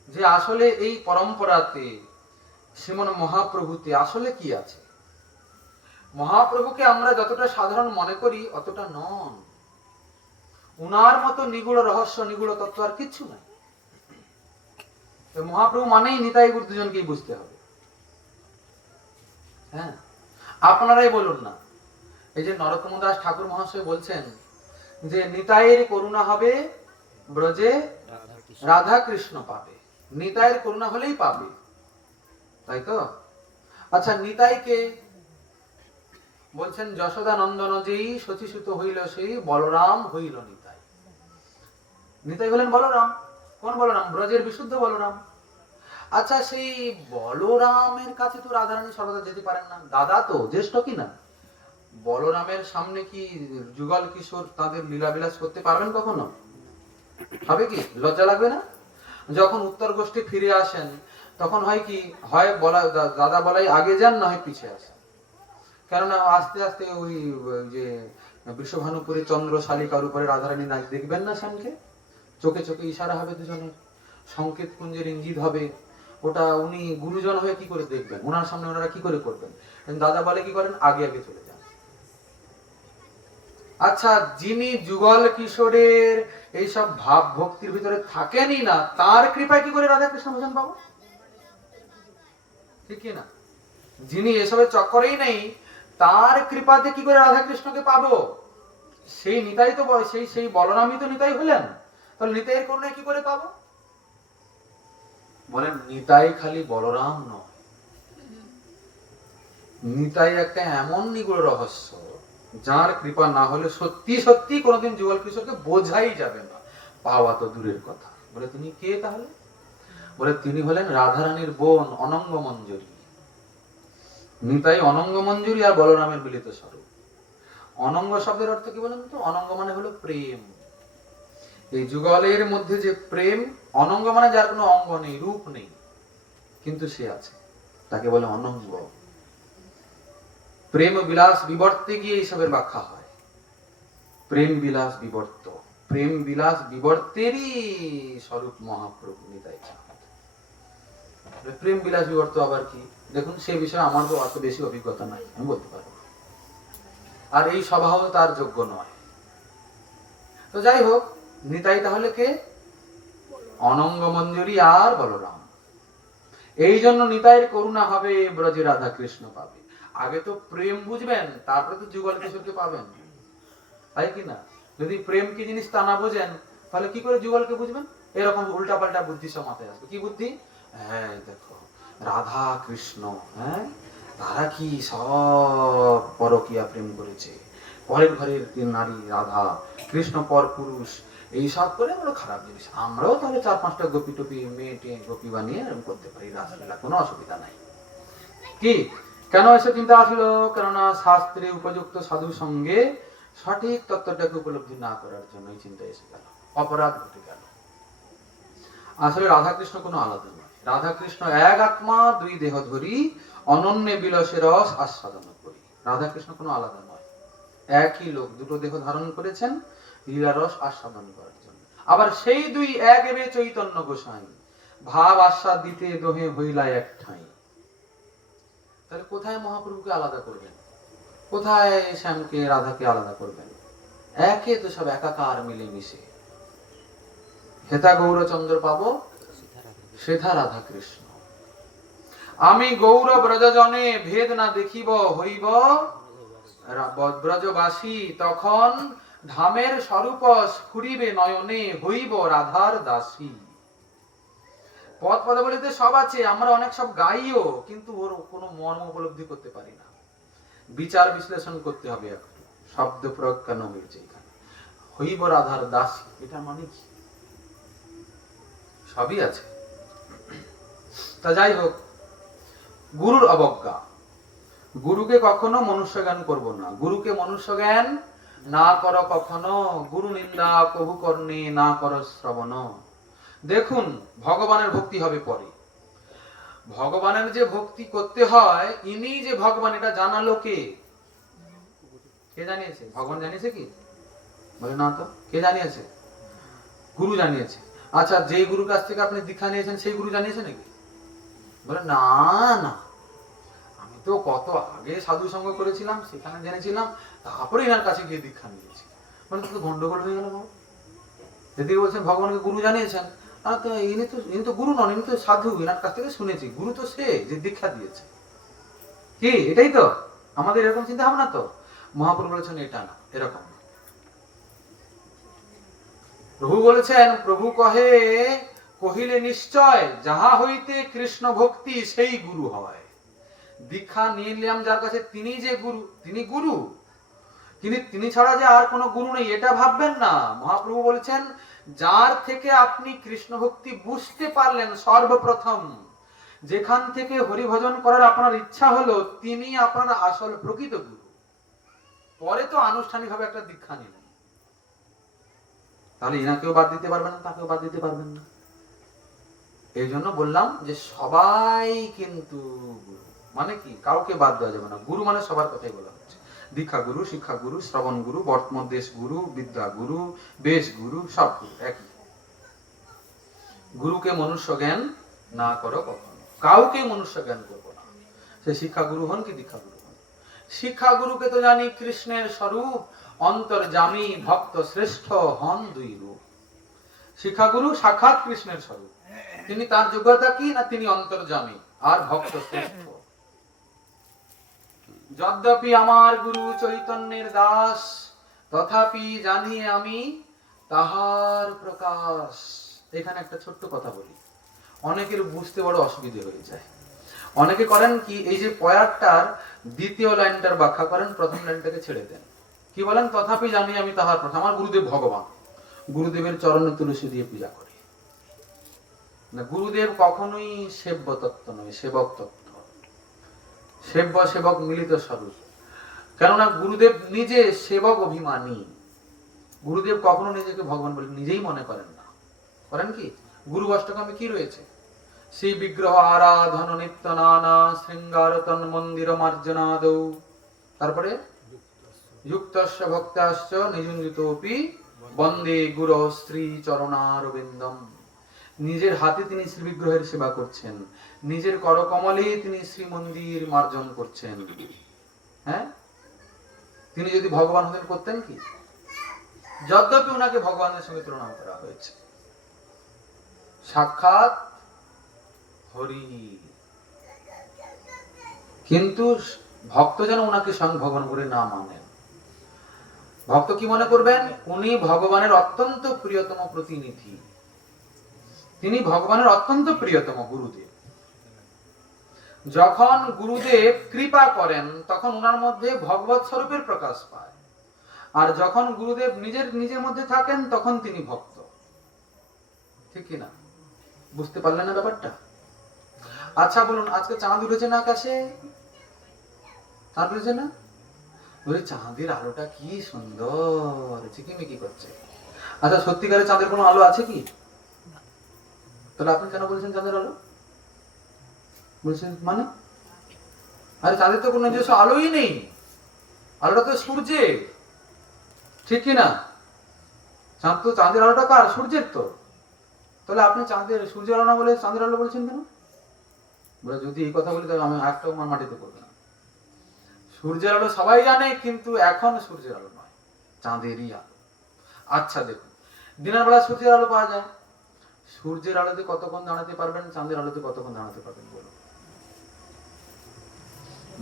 যে আসলে এই পরম্পরাতে শ্রীমন মহাপ্রভুতে আসলে কি আছে। মহাপ্রভুকে আমরা যতটা সাধারণ মনে করি অতটা নন। উনার মতো নিগুড় রহস্য, নিগুড় তত্ত্ব আর কিচ্ছু নাই। মহাপ্রভু মানেই নিতাই গুরু, দুজনকেই বুঝতে হবে। হ্যাঁ, আপনারাই বলুন না, এই যে নরোত্তম দাস ঠাকুর মহাশয় বলছেন যে নিতাইয়ের করুণা হবে ব্রজে রাধা কৃষ্ণ পাবে, নিতাইয়ের করুণা হলেই পাবে, তাই তো? আচ্ছা, নিতাইকে বলছেন যশোদা নন্দন যেই শচীসুত হইল সেই বলরাম হইল নিতাই। নিতাই হলেন বলরাম। কোন বলরাম? ব্রজের বিশুদ্ধ বলরাম। আচ্ছা, সেই বলরামের কাছে তো রাধারানী সর্বদা যেতে পারেন না, দাদা তো জ্যেষ্ঠ কিনা। বলরামের সামনে কি যুগল কিশোর তাদের লীলাবিলাস করতে পারবেন কখনো? হবে কি? লজ্জা লাগবে না? যখন উত্তর গোষ্ঠী ফিরে আসেন তখন হয় কি, হয় বলা দাদা বলাই আগে যান, না হয় পিছিয়ে আসেন। কেননা আস্তে আস্তে ওই যে বিশ্বভানুপুরে চন্দ্র শালিকার উপরে রাধারানী নাচ দেখবেন না, শ্যামকে চোখে চোখে ইশারা হবে দুজনের, সংকেত কুঞ্জের ইঙ্গিত হবে, ওটা উনি গুরুজন হয়ে কি করে দেখবেন, ওনার সামনে ওনারা কি করে করবেন। দাদা বলে কি করেন, আগে আগে চলে যান। আচ্ছা, যিনি যুগল কিশোরের এইসব ভাব ভক্তির ভিতরে থাকেনই না, তার কৃপায় কি করে রাধা কৃষ্ণ ভজন পাবো? ঠিক কি না? যিনি এসবের চক্করেই নেই, তার কৃপাতে কি করে রাধা কৃষ্ণকে পাবো? সেই নিতাই তো, সেই বলরামই তো নিতাই হলেন, তাহলে নিতাইয়ের করুণায় কি করে পাবো? বলেন, নিতাই খালি বলরাম নয়, নিতাই একটা এমন নিগুড় রহস্য, যার কৃপা না হলে সত্যি সত্যি কোনোদিন যুগল কিশোরকে বোঝাই যাবে না, পাওয়া তো দূরের কথা। বলে, তিনি কে তাহলে? বলে, তিনি হলেন রাধারানীর বোন অনঙ্গ মঞ্জুরি। নিতাই অনঙ্গ মঞ্জুরি আর বলরামের মিলিত স্বরূপ। অনঙ্গ শব্দের অর্থ কি বলেন তো? অনঙ্গ মানে হলো প্রেম। এই যুগলের মধ্যে যে প্রেম, অনঙ্গ মানে যার কোনো অঙ্গ নেই, রূপ নেই, কিন্তু সে আছে, তাকে বলে অনঙ্গ। প্রেম বিলাস বিবর্তে গিয়ে এইসবের ব্যাখ্যা হয়। প্রেম বিলাস বিবর্ত, প্রেম বিলাস বিবর্তেরই স্বরূপ মহাপ্রভু নিতাই চাঁদ। প্রেম বিলাস বিবর্ত আবার কি, দেখুন সে বিষয়ে আমার তো অত বেশি অভিজ্ঞতা নাই, আমি বলতে পারবো, আর এই স্বভাব তার যোগ্য নয়। তো যাই হোক, নিতাই তাহলে কে? অনঙ্গ মঞ্জুরি আর বলরাম। এই জন্য নিতাইয়ের করুণা হবে ব্রজে রাধা কৃষ্ণ পাবে। আগে তো প্রেম বুঝবেন, তারপরে তো যুগল কিশোরকে পাবেন, তাই কি না? যদি প্রেম কি জিনিস তা না বোঝেন, তাহলে কি করে যুগলকে বুঝবেন? এরকম উল্টা পাল্টা বুদ্ধি সব মাথায় আসবে। কি বুদ্ধি? হ্যাঁ দেখো, রাধা কৃষ্ণ, হ্যাঁ তারা কি সব পরকীয়া প্রেম করেছে, পরের ঘরের নারী রাধা, কৃষ্ণ পর পুরুষ, এই সব করে বড় খারাপ জিনিস। আমরাও তাহলে 4-5টা গোপী টপি মেয়ে টেয়ে গোপী বানিয়ে এরকম করতে পারি, রাসলীলা, কোনো অসুবিধা নাই। কি কেন এসে চিন্তা আসলো? কেননা শাস্ত্রে উপযুক্ত সাধু সঙ্গে সঠিক তত্ত্বটাকে উপলব্ধি না করার জন্য এই চিন্তা এসে গেল, অপরাধ ঘটে গেল। আসলে রাধাকৃষ্ণ কোনো আলাদা নয়। রাধাকৃষ্ণ এক আত্মা দুই দেহ ধরি অনন্য বিলাসে রস আস্বাদন করি। রাধাকৃষ্ণ কোনো আলাদা নয়, একই লোক, দুটো দেহ ধারণ করেছেন লীলা রস আস্বাদন করার জন্য। আবার সেই দুই এক এবে চৈতন্য গোসাই, ভাব আস্বাদ দিতে দোহে হইলা এক ঠাঁই। তাহলে কোথায় মহাপ্রভুকে আলাদা করবেন? কোথায় শ্যামকে রাধাকে আলাদা করবেন? একে তো সব একাকার মিলে মিশে। হেতা গৌরচন্দ্র পাবো, সেথা রাধা কৃষ্ণ। আমি গৌর ব্রজজনে ভেদ না দেখিব হইব ব্রজবাসী, তখন ধামের স্বরূপ স্ফুরিবে নয়নে হইব রাধার দাসী। পদ পদাবলিতে সব আছে, আমরা অনেক সব গাইও, কিন্তু ওর কোনো মর্ম উপলব্ধি করতে পারি না। বিচার বিশ্লেষণ করতে হবে একটু, শব্দ প্রয়োগ কেন হয়েছে এখানে। হইব রাধার দাসী, এটা মানে কি? সবই আছে। তা যাই হোক, গুরুর অবজ্ঞা, গুরুকে কখনো মনুষ্য জ্ঞান করবো না, গুরুকে মনুষ্য জ্ঞান না করো কখনো, গুরু নিন্দা কহু কর্ণে না করো শ্রবণ। দেখুন, ভগবানের ভক্তি হবে পরে, ভগবানের যে ভক্তি করতে হয়, ইনি যে ভগবান এটা জানালো কে? কে জানিয়েছে? ভগবান জানিয়েছে কি? বলে না তো। কে জানিয়েছে? গুরু জানিয়েছে। আচ্ছা, যে গুরুর কাছ থেকে আপনি দীক্ষা নিয়েছেন সেই গুরু জানিয়েছে নাকি? বলে না না, আমি তো কত আগে সাধু সঙ্গ করেছিলাম, সেখানে জেনেছিলাম, তারপরে এনার কাছে গিয়ে দীক্ষা নিয়েছি। মানে তো গন্ডগোল হয়ে গেল। যদি বলছেন ভগবানকে গুরু জানিয়েছেন, ইনি তো গুরু নন, ইনি তো সাধু, এনার কাছ থেকে শুনেছি। গুরু তো সে যে দীক্ষা দিয়েছে। কি এটাই তো আমাদের এরকম চিন্তা ভাবনা? তো মহাপ্রভু বলেছেন এটা না, এরকম। প্রভু বলেছেন, প্রভু কহে কহিলে নিশ্চয়, যাহা হইতে কৃষ্ণ ভক্তি সেই গুরু হয়। দীক্ষা নিলাম যার কাছে, তিনি যে গুরু, তিনি গুরু, তিনি ছাড়া যে আর কোনো গুরু নেই এটা ভাববেন না। মহাপ্রভু বলেছেন, যার থেকে আপনি কৃষ্ণ ভক্তি বুঝতে পারলেন সর্বপ্রথম, যেখান থেকে হরিভজন করার আপনার ইচ্ছা হলো, তিনি আপনার আসল প্রকৃত গুরু। পরে তো আনুষ্ঠানিকভাবে একটা দীক্ষা নিলেন, তাহলে এনাকেও বাদ দিতে পারবেন না, তাকেও বাদ দিতে পারবেন না। এই জন্য বললাম যে সবাই কিন্তু গুরু, মানে কি কাউকে বাদ দেওয়া যাবে না। গুরু মানে সবার কথাই বলা হচ্ছে। দীক্ষা গুরু, শিক্ষা গুরু, শ্রবণ গুরু, বর্তমান দেশ গুরু, বিদ্যা গুরু, বেশ গুরু, সব গুরু একই। গুরুকে মনুষ্য জ্ঞান না করো কখনো, কাউকে মনুষ্য জ্ঞান করবো না, সে শিক্ষা গুরু হন কি দীক্ষা গুরু হন। শিক্ষা গুরুকে তো জানি কৃষ্ণের স্বরূপ, অন্তর্যামী ভক্ত শ্রেষ্ঠ হন দুই রূপ। শিক্ষা গুরু সাক্ষাৎ কৃষ্ণের স্বরূপ, তিনি, তার যোগ্যতা কি না, তিনি অন্তর্যামী আর ভক্ত শ্রেষ্ঠ। যদ্যপি আমার গুরু চৈতন্যের দাস, তথাপি জানি আমি তাহার প্রকাশ। এখানে একটা ছোট্ট কথা বলি, অনেকের বুঝতে বড় অসুবিধে হয়ে যায়। অনেকে করেন কি, এই যে পয়ারটার দ্বিতীয় লাইনটার ব্যাখ্যা করেন, প্রথম লাইনটাকে ছেড়ে দেন। কি বলেন? তথাপি জানি আমি তাহার প্রকাশ। আমার গুরুদেব ভগবান, গুরুদেবের চরণে তুলসী দিয়ে পূজা করি না। গুরুদেব কখনোই সেব্য তত্ত্ব নয়, সেবক তত্ত্ব। সেব্য সেবক মিলিত স্বরূপ। কেননা গুরুদেব নিজে সেবক অভিমানী। গুরুদেব কখনো নিজেকে ভগবান বলে নিজেই মনে করেন না। করেন কি? গুরু অষ্টকমে কি রয়েছে? শ্রী বিগ্রহ আরাধন নিত্য নানা শৃঙ্গারতন মন্দির মার্জনাদৌ, তারপরে যুক্তস্য ভক্তাশ্চ নিযুঞ্জিতোপি বন্দে গুরু শ্রী চরণারবিন্দম। নিজের হাতে তিনি শ্রী বিগ্রহের সেবা করছেন, নিজের করকমলে তিনি শ্রী মন্দির মার্জন করছেন। হ্যাঁ, তিনি যদি ভগবান হতেন করতেন কি? যদ্যপি ওনাকে ভগবানের সঙ্গে তুলনা করা হয়েছে, সাক্ষাৎ হরি, কিন্তু ভক্ত যেন ওনাকে স্বয়ং ভগবান বলে না মানেন। ভক্ত কি মনে করবেন? উনি ভগবানের অত্যন্ত প্রিয়তম প্রতিনিধি, তিনি ভগবানের অত্যন্ত প্রিয়তম গুরুদেব। যখন গুরুদেব কৃপা করেন তখন ওনার মধ্যে ভগবৎ স্বরূপের প্রকাশ পায়, আর যখন গুরুদেব নিজের মধ্যে থাকেন তখন তিনি ভক্ত। ঠিক কিনা? বুঝতে পারলেন না ব্যাপারটা? আচ্ছা বলুন, আজকে চাঁদ উঠেছে না আকাশে? চাঁদ উঠেছে না? বলি চাঁদের আলোটা কি সুন্দর চিকিমিকি করছে। আচ্ছা, সত্যিকারের চাঁদের কোনো আলো আছে কি? তাহলে আপনি কেন বলছেন চাঁদের আলো? বলছেন মানে? আরে চাঁদের তো কোনো নিজস্ব আলোই নেই, আলোটা তো সূর্যের। ঠিক কিনা? চাঁদ তো, চাঁদের আলোটা কার? সূর্যের তো। তাহলে আপনি চাঁদের, সূর্যের আলো না বলে চাঁদের আলো বলছেন কেন? বলে যদি এই কথা বলি তাহলে আমি একটাও মাটিতে করবো না। সূর্যের আলো সবাই জানে, কিন্তু এখন সূর্যের আলো নয়, চাঁদেরই আলো। আচ্ছা দেখুন, দিনের বেলা সূর্যের আলো পাওয়া যায়, সূর্যের আলোতে কতক্ষণ দাঁড়াতে পারবেন, চাঁদের আলোতে কতক্ষণ দাঁড়াতে পারবেন বলুন?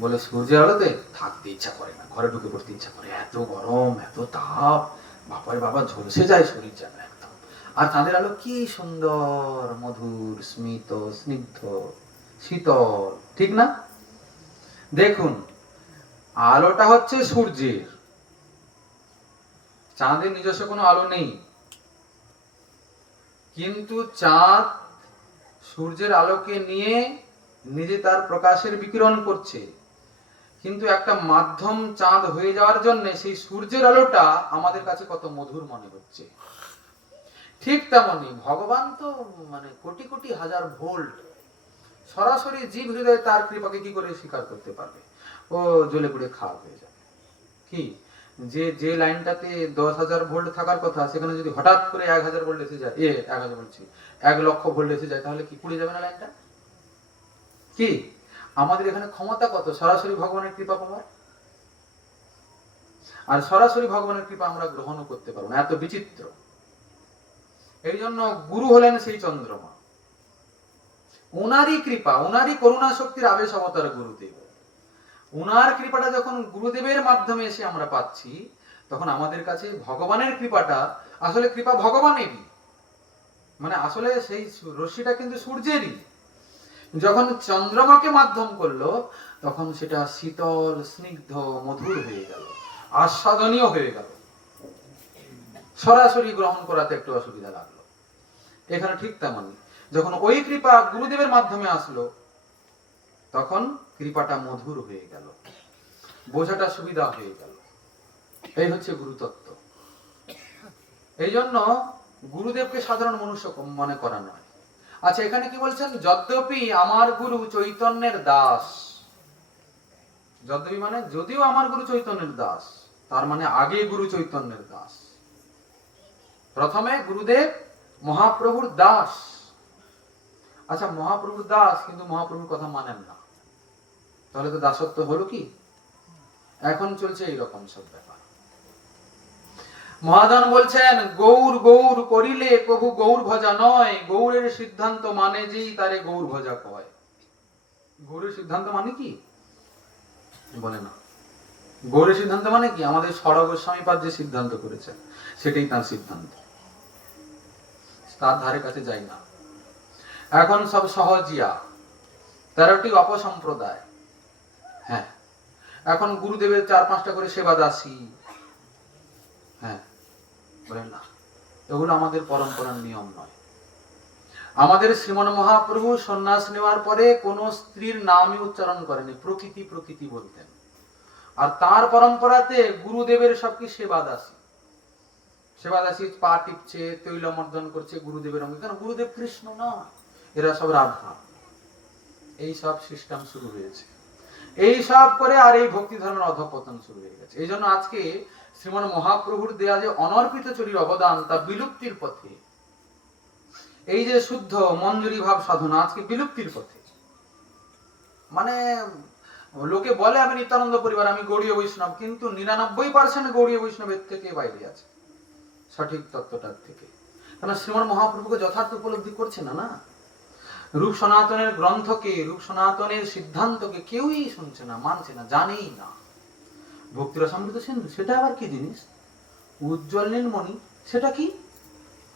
বলে সূর্যের আলোতে থাকতে ইচ্ছা করে না, ঘরে ঢুকে পড়তে ইচ্ছা করে, এত গরম, এত তাপ, বাপারে বাবা ঝলসে যায় শরীর যেন একদম। আর চাঁদের আলো কি সুন্দর, মধুর, স্মিত, স্নিগ্ধ, শীতল, ঠিক না? দেখুন, আলোটা হচ্ছে সূর্যের, চাঁদের নিজস্ব কোনো আলো নেই, কিন্তু চাঁদ সূর্যের আলোকে নিয়ে নিজে তার প্রকাশের বিকিরণ করছে, কিন্তু একটা মাধ্যম চাঁদ হয়ে যাওয়ার জন্য সেই সূর্যের আলোটা আমাদের কাছে কত মধুর মনে হচ্ছে। ঠিক তেমনি ভগবান তো মানে কোটি কোটি হাজার ভোল্ট, সরাসরি জীব হৃদয়ে তার কৃপাকে কি করে স্বীকার করতে পারবে? ও জ্বলে পুড়ে খারাপ হয়ে যাবে। কি যে যে লাইনটাতে 10,000 ভোল্ট থাকার কথা, সেখানে যদি হঠাৎ করে 1,000 ভোল্ট এসে যায়, 1,000 বলছি 1,00,000 ভোল্ট এসে যায়, তাহলে কি পুড়ে যাবে না লাইনটা? কি আমাদের এখানে ক্ষমতা কত সরাসরি ভগবানের কৃপা পাওয়ার? আর সরাসরি ভগবানের কৃপা আমরা গ্রহণও করতে পারবো না, এত বিচিত্র। এই জন্য গুরু হলেন সেই চন্দ্রমা, উনারই কৃপা, উনারই করুণা শক্তির আবেশ অবতার গুরুদেব। উনার কৃপাটা যখন গুরুদেবের মাধ্যমে এসে আমরা পাচ্ছি, তখন আমাদের কাছে ভগবানের কৃপাটা, আসলে কৃপা ভগবানেরই, মানে আসলে সেই রশ্মিটা কিন্তু সূর্যেরই। যখন চন্দ্রমাকে মাধ্যম করলো, তখন সেটা শীতল, স্নিগ্ধ, মধুর হয়ে গেল, আস্বাদনীয় হয়ে গেল। সরাসরি গ্রহণ করাতে একটু অসুবিধা লাগলো। এখানে ঠিক তেমনি যখন ওই কৃপা গুরুদেবের মাধ্যমে আসলো, তখন কৃপাটা মধুর হয়ে গেল, বোঝাটা সুবিধা হয়ে গেল। এই হচ্ছে গুরুতত্ত্ব। এই জন্য গুরুদেবকে সাধারণ মনুষ্য মনে করা নয়। আচ্ছা, এখানে কি বলছেন? যদ্যপি আমার গুরু চৈতন্যের দাস। যদ্যপি মানে যদিও আমার গুরু চৈতন্যের দাস, তার মানে আগে গুরু চৈতন্যের দাস। প্রথমে গুরুদেব মহাপ্রভুর দাস। আচ্ছা, মহাপ্রভুর দাস কিন্তু মহাপ্রভুর কথা মানেন না, তাহলে তো দাসত্ব হলো কি? এখন চলছে এইরকম সব ব্যাপার। মহাজন বলছেন, গৌর গৌর করিলে প্রভু গৌর ভজা নয়, গৌরের সিদ্ধান্ত মানে যেই তারে গৌর ভজা কয়। গৌরের সিদ্ধান্ত মানে কি বলে না? গৌরের সিদ্ধান্ত মানে কি? আমাদের ষড় গোস্বামীপাদ যে সিদ্ধান্ত করেছে, সেটাই তার সিদ্ধান্ত, তার ধারে কাছে যাই না। এখন সব সহজিয়া, 13টি অপসম্প্রদায়। হ্যাঁ, এখন গুরুদেবের 4-5টা করে সেবা দাসী। হ্যাঁ, বলেন না, এগুলো আমাদের পরম্পরার নিয়ম নয়। আমাদের শ্রীমন মহাপ্রভু সন্ন্যাস নেওয়ার পরে কোন স্ত্রীর নামই উচ্চারণ করেনি, প্রকৃতি প্রকৃতি বলতেন। আর তার পরম্পরাতে গুরুদেবের সব কি সেবা দাসী। সেবা দাসী পা টিপছে, তৈলমর্দন করছে গুরুদেবের অঙ্গে, কারণ গুরুদেব কৃষ্ণ না, এরা সব রাধা। এই সব সিস্টেম শুরু হয়েছে, এই সব করে আর এই ভক্তি ধর্মের অধঃপতন শুরু হয়ে গেছে। এই জন্য আজকে শ্রীমন মহাপ্রভুর দেয়া যে অনর্পিত চুরির অবদান, তা বিলুপ্তির পথে। এই যে শুদ্ধ মঞ্জুরি ভাব সাধনা আজকে বিলুপ্তির পথে। মানে লোকে বলে আমি নিত্যানন্দ পরিবার, আমি গৌড়ীয় বৈষ্ণব, কিন্তু 99% গৌড়ীয় বৈষ্ণবের থেকে বাইরে আছে সঠিক তত্ত্বটার থেকে। কারণ শ্রীমন মহাপ্রভুকে যথার্থ উপলব্ধি করছে না। না, রূপ সনাতনের গ্রন্থকে, রূপ সনাতনের সিদ্ধান্তকে কেউই শুনছে না, মানছে না, জানেই না। ভক্তিরসামৃত সিন্ধু সেটা আবার কি জিনিস? উজ্জ্বল নীলমণি সেটা কি?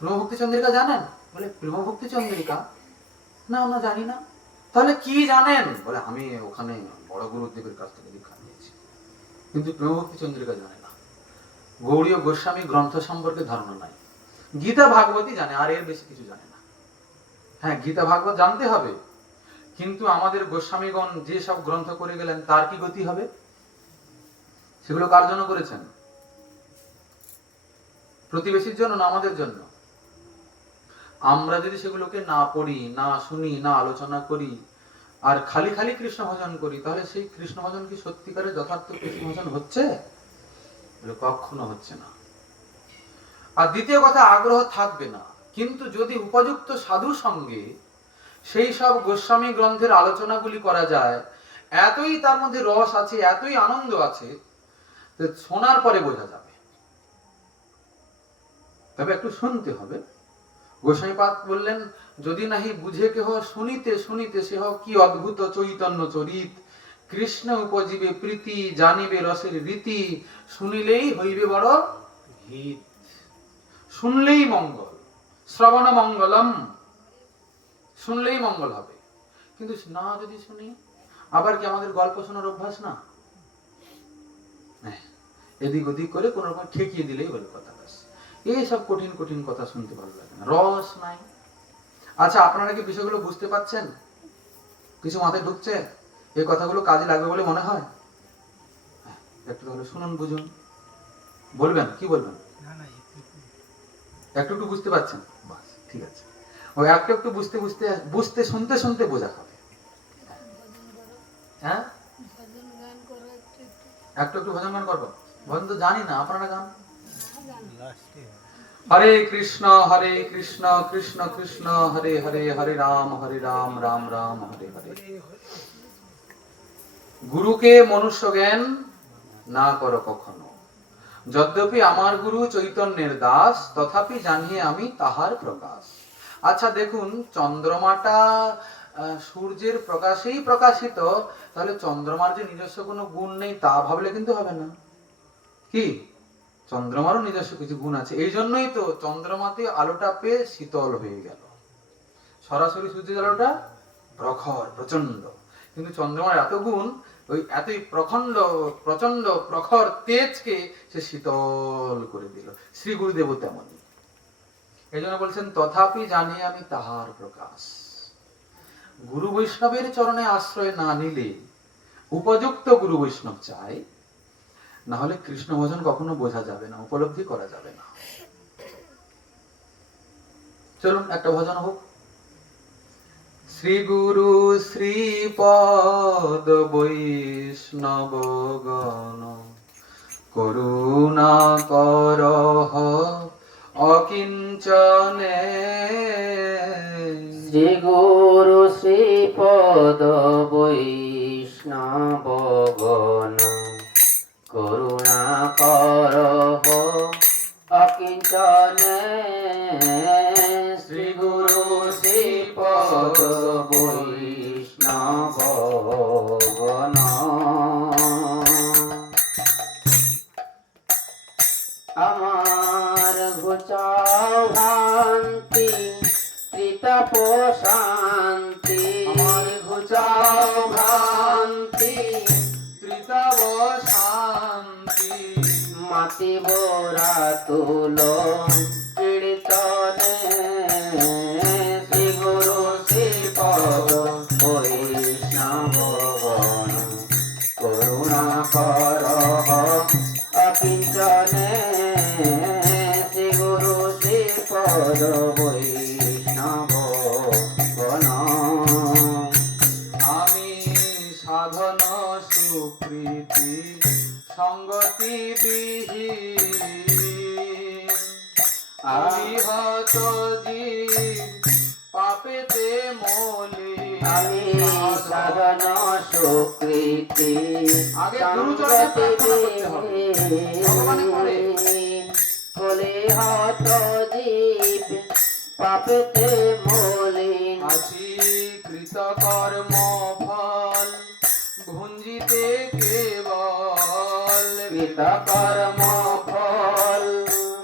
প্রেমভক্তি চন্দ্রিকা জানেন? বলে প্রেমভক্তি চন্দ্রিকা না, আমরা জানি না। তাহলে কি জানেন? বলে আমি ওখানে বড় গুরুদেবের কাছ থেকে দীক্ষা নিয়েছি, কিন্তু প্রেমভক্তি চন্দ্রিকা জানে না। গৌড়ীয় গোস্বামী গ্রন্থ সম্পর্কে ধারণা নাই, গীতা ভাগবতী জানে, আর এর বেশি কিছু জানে না। হ্যাঁ, গীতা ভাগবত জানতে হবে, কিন্তু আমাদের গোস্বামীগণ যে সব গ্রন্থ করে গেলেন, তার কি গতি হবে? সেগুলো কার জন্য করেছেন? প্রতিবেশীর জন্য না আমাদের জন্য? আমরা যদি সেগুলোকে না পড়ি, না শুনি, না আলোচনা করি, আর খালি খালি কৃষ্ণ ভজন করি, তাহলে সেই কৃষ্ণ ভজন কি সত্যিকারের যথার্থ কৃষ্ণ ভজন হচ্ছে? কখনো হচ্ছে না। আর দ্বিতীয় কথা, আগ্রহ থাকবে না। কিন্তু যদি উপযুক্ত সাধু সঙ্গে সেই সব গোস্বামী গ্রন্থের আলোচনাগুলি করা যায়, এতই তার মধ্যে রস আছে, এতই আনন্দ আছে, শোনার পরে বোঝা যাবে। তবে একটু শুনতে হবে। গোস্বামীপাদ বললেন, যদি নাহি বুঝে কেহ শুনিতে শুনিতে সেহ কি অদ্ভুত চৈতন্য চরিত, কৃষ্ণ উপজীবে প্রীতি, জানিবে রসের রীতি, শুনিলেই হইবে বড় হিত। শুনলেই মঙ্গল, শ্রবণ মঙ্গলম, শুনলেই মঙ্গল হবে। কিন্তু না যদি শুনি, আবার কি আমাদের গল্প শোনার অভ্যাস না? এদিক ওদিক করে কোন রকম ঠেকিয়ে দিলেই হলো কথা। ব্যাস, এইসব কঠিন কঠিন কথা শুনতে ভালো লাগে না, রস নাই। আচ্ছা, আপনারা কি বিষয়গুলো বুঝতে পারছেন? কিছু মাথায় ঢুকছে? এই কথাগুলো কাজে লাগবে বলে মনে হয়? একটু তাহলে শুনুন, বুঝুন, বলবেন, কি বলবেন? একটু একটু বুঝতে পারছেন? বাস, ঠিক আছে। ওই একটু একটু বুঝতে বুঝতে বুঝতে শুনতে শুনতে বোঝা হবে। হ্যাঁ, একটু একটু ভজন গান করবো। ভজন তো জানি না, আপনারা গান। হরে কৃষ্ণ কৃষ্ণ কৃষ্ণ হরে হরে, হরে রাম রাম রাম হরে হরে। গুরুকে মনুষ্য জ্ঞান না করো কখনো, যদ্যপি আমার গুরু চৈতন্যের দাস, তথাপি জানিয়ে আমি তাহার প্রকাশ। আচ্ছা দেখুন, চন্দ্রমাটা সূর্যের প্রকাশেই প্রকাশিত, তাহলে চন্দ্রমার যে নিজস্ব কোনো গুণ নেই তা ভাবলে কিন্তু হবে না। কি, চন্দ্রমারও নিজস্ব কিছু গুণ আছে। এই জন্যই তো চন্দ্রমাতে আলোটা পেয়ে শীতল হয়ে গেল। সরাসরি সূর্যের আলোটা প্রখর প্রচন্ড, কিন্তু চন্দ্রমার এত গুণ, ওই এতই প্রচন্ড প্রখর তেজকে সে শীতল করে দিল। শ্রী গুরুদেব তেমনই। এই জন্য বলছেন তথাপি জানি আমি তাহার প্রকাশ। গুরু বৈষ্ণবের চরণে আশ্রয় না নিলে উপযুক্ত গুরু বৈষ্ণব চাই, না হলে কৃষ্ণ ভজন কখনো বোঝা যাবে না, উপলব্ধি করা যাবে না। চলুন একটা ভজন হোক। শ্রী গুরু শ্রীপদ বৈষ্ণব গণ, করুণা করহ অকিঞ্চনে। শ্রী গুরু শ্রীপদ বৈষ্ণব গণ, করুণা করহ অকিঞ্চনে। শ্রী গুরু শ্রীপদ বৈষ্ণব গণ, আমার ঘুচাও ভ্রান্তি ত্রিতাপ শান্তি। আমার ঘুচাও ভ্রান্তি ত্রিতাপ শান্তি। মাতি বোরা তুলো কীর্তনে। শ্রী গুরু শ্রীপদ বৈষ্ণব গণ, করুণা করহ অকিঞ্চনে। শ্রী গুরু শ্রীপদ বৈষ্ণব গণ, আমি সাধন সুকৃতি সঙ্গতি বিহীন, আমি হত জীব পাপেতে মলিন। আমি সাধন সুকৃতি আগে গুরুচরণে প্রার্থনা করতে হবে, ভগবানে পরে। বলে হত জীব পাপেতে মলিন। আছি কৃতকর্ম ফল ভুঞ্জিতে কেবল। কৃতকর্ম ফল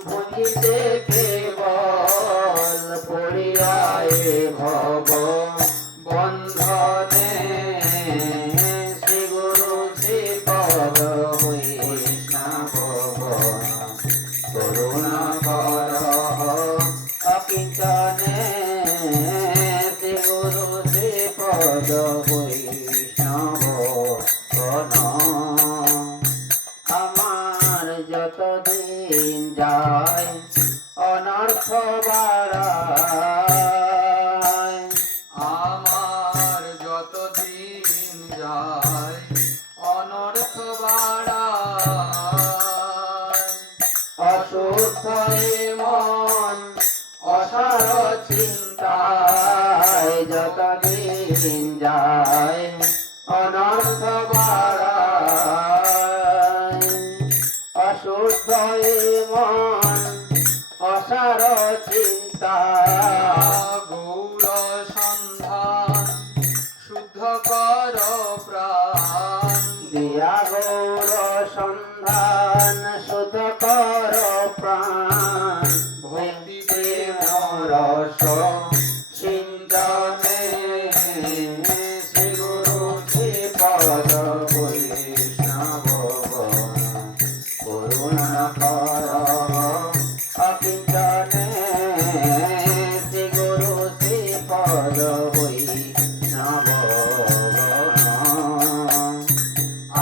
ভুঞ্জিতে কেবল। পড়িয়ায় ভব বন্ধনে। শ্রী গুরু শ্রীপদ বৈষ্ণব গণ, করুণা করহ অকিঞ্চনে। শ্রী গুরু শ্রীপদ বৈষ্ণব গণ, আমার যতদিন যায় অনর্থ বাড়ায়। আমার যতদিন যায় অনর্থ বাড়ায়। অশুদ্ধ মন অসার চিন্তায়, যতদিন যায় অনর্থ বাড়ায়। অশুদ্ধ মন অসার চিন্তা, গৌর সন্ধান শুদ্ধ কর প্রাণ। পদ হই নবগণ।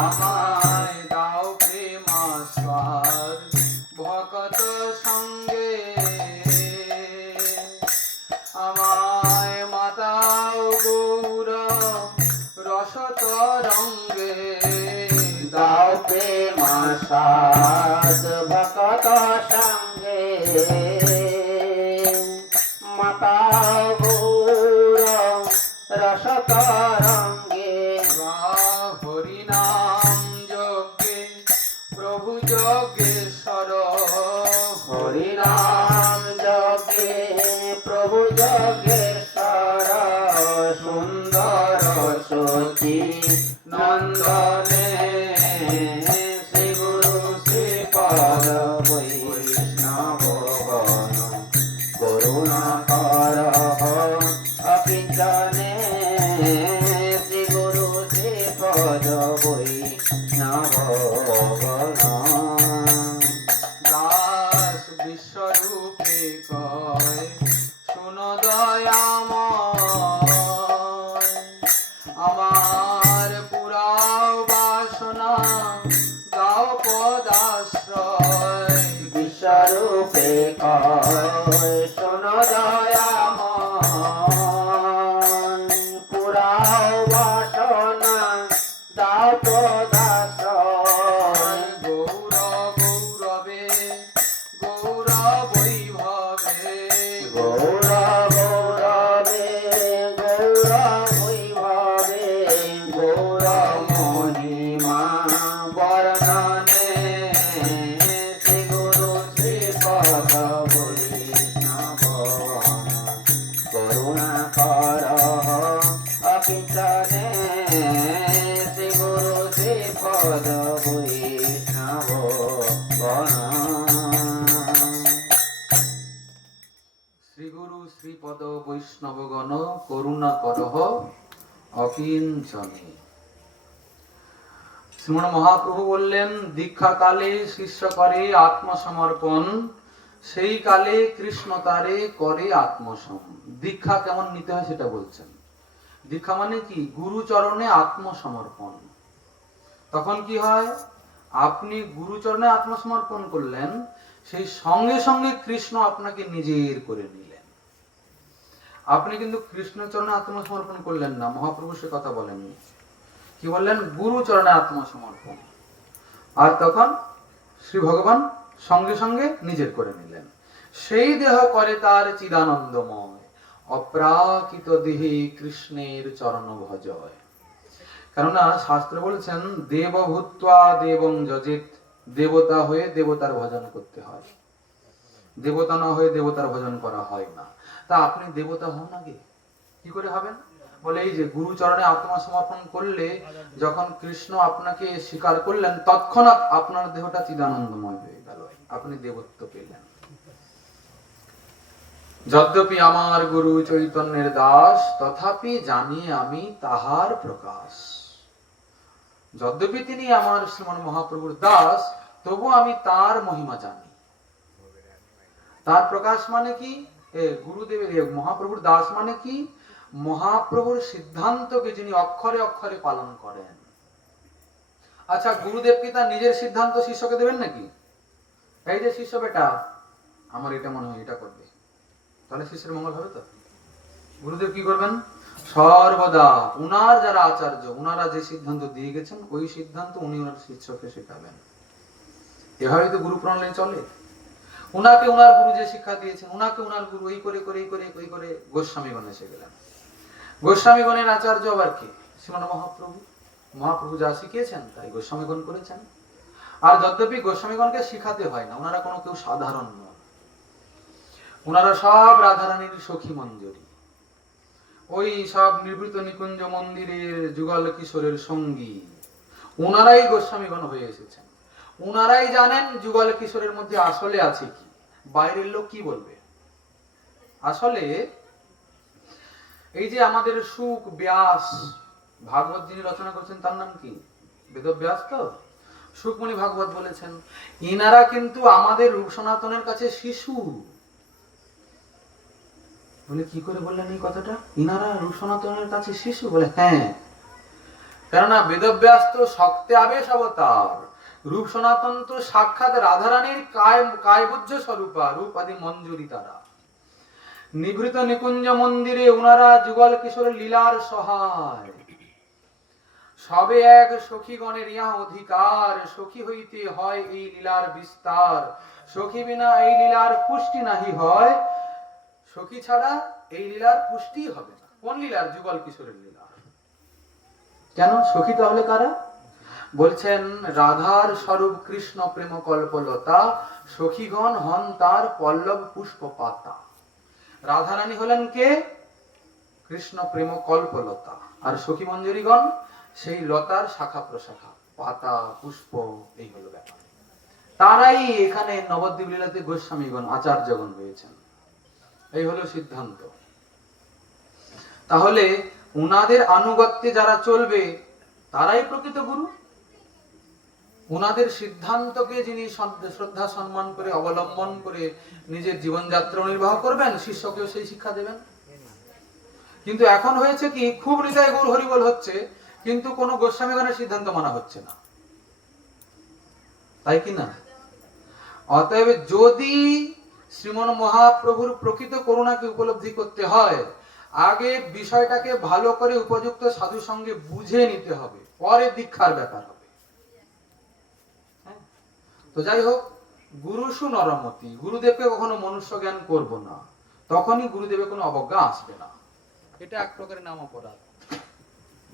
আমায় দাও প্রেমাস্বাদ ভকত সঙ্গে, আমায় মাতাও গৌর রসত রঙ্গে। দাও প্রেমাস্বাদ ভকত সঙ্গে, মাতা গৌর রসতরঙ্গে। হরিনাম যজ্ঞে প্রভু যজ্ঞেশ্বর, হরিনাম যজ্ঞে প্রভু যজ্ঞেশ্বর। সুন্দর সচি নন্দনে শ্রী গুরু শ্রীপদ বৈষ্ণবগণ। করুণা কর অকিঞ্চনে শ্রী গুরু শ্রীপদ বৈষ্ণবগণ। দাস বিশ্বরূপে কয় শুনো দয়াময়, আমার পুরাও বাসনা দাও পদাশ্রয়। বিশ্বরূপে কয় শোনো দয়াময়, পুরাও বাসনা দাও পদাশ্রয়। গৌর গৌরবে গৌর বৈভবে, গৌর গৌরবে গৌর বৈভবে। গৌর মহিমা বর্ণনে শ্রী গুরু শ্রীপদ বৈষ্ণবগণ। করুণা কর অকিঞ্চনে শ্রী গুরু শ্রীপদ বৈষ্ণবগণ। শ্রীগুরু শ্রীপদ বৈষ্ণবগণ করুণা করহ অকিঞ্চনে। শ্রীমন মহাপ্রভু বললেন, দীক্ষা কালে শিষ্য করে আত্মসমর্পণ, সেই কালে কৃষ্ণ তারে করে আত্মসম। দীক্ষা কেমন নিতে হয় সেটা বলছেন। দীক্ষা মানে কি? গুরুচরণে আত্মসমর্পণ। তখন কি হয়? আপনি গুরুচরণে আত্মসমর্পণ করলেন, সেই সঙ্গে সঙ্গে কৃষ্ণ আপনাকে নিজের করে নিলেন। আপনি কিন্তু কৃষ্ণচরণে আত্মসমর্পণ করলেন না, মহাপ্রভু সে কথা বলেননি। কি বললেন? গুরুচরণে আত্মসমর্পণ। আর তখন শ্রী ভগবান সঙ্গে সঙ্গে নিজের করে নিলেন। সেই দেহ করে তার চিদানন্দময়, অপ্রাকৃত দেহে কৃষ্ণের চরণ ভজয়। কেননা শাস্ত্র বলছেন, দেবভূত্বা দেবং যজেত, দেবতা হয়ে দেবতার ভজন করতে হয়, দেবতা না হয়ে দেবতার ভজন করা হয় না। তা আপনি দেবতা হন আগে, কি করে হবেন? বলে এই যে গুরুচরণে আত্মসমর্পণ করলে যখন কৃষ্ণ আপনাকে স্বীকার করলেন, তৎক্ষণাৎ আপনার দেহটা চিদানন্দময় হয়ে গেল, আপনি দেবত্ব পেলেন। যদ্যপি আমার গুরু চৈতন্যের দাস, তথাপি জানি আমি তাহার প্রকাশ। যদ্যপি তিনি আমার শ্রীমন মহাপ্রভুর দাস, তবু আমি তার মহিমা জানি। তার প্রকাশ মানে কি? গুরুদেবের মহাপ্রভুর দাস মানে কি? মহাপ্রভুর সিদ্ধান্তকে যিনি অক্ষরে অক্ষরে পালন করেন। আচ্ছা, গুরুদেব কি তার নিজের সিদ্ধান্ত শিষ্যকে দেবেন নাকি? এই যে শিষ্য বেটা, আমার এটা মনে হয় এটা করবে, তাহলে শিষ্যের মঙ্গল হবে তো? গুরুদেব কি করবেন? সর্বদা উনার যারা আচার্য, উনারা যে সিদ্ধান্ত দিয়ে গেছেন, ওই সিদ্ধান্ত উনি ওনার শিষ্যকে শেখাবেন। এভাবেই তো গুরু প্রণালী চলে। উনাকে উনার গুরু যে শিক্ষা দিয়েছেন, উনাকে উনার গুরু এই করে করে করে করে করে গোস্বামীগণ এসে গেলেন। গোস্বামীগণের আচার্য আবার কি? শ্রীমান মহাপ্রভু। মহাপ্রভু যা শিখিয়েছেন তাই গোস্বামীগণ করেছেন। আর যদ্যপি গোস্বামীগণকে শিখাতে হয় না, ওনারা কোনো কেউ সাধারণ নন, ওনারা সব রাধারানীর সখী মঞ্জরি, ওই সব নিবৃত নিকুঞ্জ মন্দিরের যুগল কিশোরের সঙ্গী, ওনারাই গোস্বামীগণ হয়ে এসেছেন। ওনারাই জানেন যুগল কিশোরের মধ্যে আসলে আছে কি, বাইরের লোক কি বলবে। আসলে এই যে আমাদের সুখ ব্যাস ভাগবত যিনি রচনা করছেন, তার নাম কি? বেদব্যাস। তো সুখমণি ভাগবত বলেছেন, ইনারা কিন্তু আমাদের রূপ সনাতনের কাছে শিশু, বলে কি করে বললেন এই কথাটা? ইনারা রূপ সনাতনের কাছে শিশু? বলে হ্যাঁ, কেননা বেদব্যাস তো শক্তে আবেশ অবতার, রূপ সনাতন তো সাক্ষাৎ রাধারানীর কায়বুজ্জ স্বরূপা, রূপ আদি মঞ্জুরি তারা। নিভৃত নিকুঞ্জ মন্দিরে উনারা যুগল কিশোর লীলার সহায়, সবে এক সখীগণের ইহা অধিকার, সখী হইতে হয় এই লীলার বিস্তার, সখী বিনা এই লীলার পুষ্টি নাহি হয়, সখী ছাড়া এই লীলার পুষ্টি হবে না। কোন লীলার? যুগল কিশোরের লীলা। কেন? সখী তাহলে কারা? বলছেন রাধার স্বরূপ কৃষ্ণ প্রেম কল্পলতা, সখীগণ হন তার পল্লব পুষ্প পাতা। রাধারানী হলেন কে? কৃষ্ণ প্রেম কল্পলতা, আর সখী মঞ্জুরিগণ সেই লতার শাখা প্রশাখা, পাতা পুষ্প, এই হলো ব্যাপার। তারাই এখানে নবদ্বীপ লীলাতে গোস্বামীগণ, আচার্যগণ হয়েছেন। এই হলো সিদ্ধান্ত। তাহলে উনাদের আনুগত্যে যারা চলবে তারাই প্রকৃত গুরু। উনাদের সিদ্ধান্তকে যিনি শ্রদ্ধা সম্মান করে অবলম্বন করে নিজের জীবনযাত্রা নির্বাহ করবেন, শিষ্যকেও সেই শিক্ষা দেবেন। কিন্তু এখন হয়েছে কি, খুব হৃদয় গৌর হরিবল হচ্ছে, কিন্তু কোনো গোস্বামীগণের সিদ্ধান্ত মানা হচ্ছে না, তাই কি না? অতএব যদি শ্রীমন মহাপ্রভুর প্রকৃত করুণাকে উপলব্ধি করতে হয়, আগে বিষয়টাকে ভালো করে উপযুক্ত সাধু সঙ্গে বুঝে নিতে হবে, পরে দীক্ষার ব্যাপার হবে। তো যাই হোক, গুরুসু নরমতি, গুরুদেবকে কখনো মনুষ্য জ্ঞান করব না, তখনই গুরুদেবের কোনো অবজ্ঞা আসবে না। এটা এক প্রকারের নাম অপরাধ,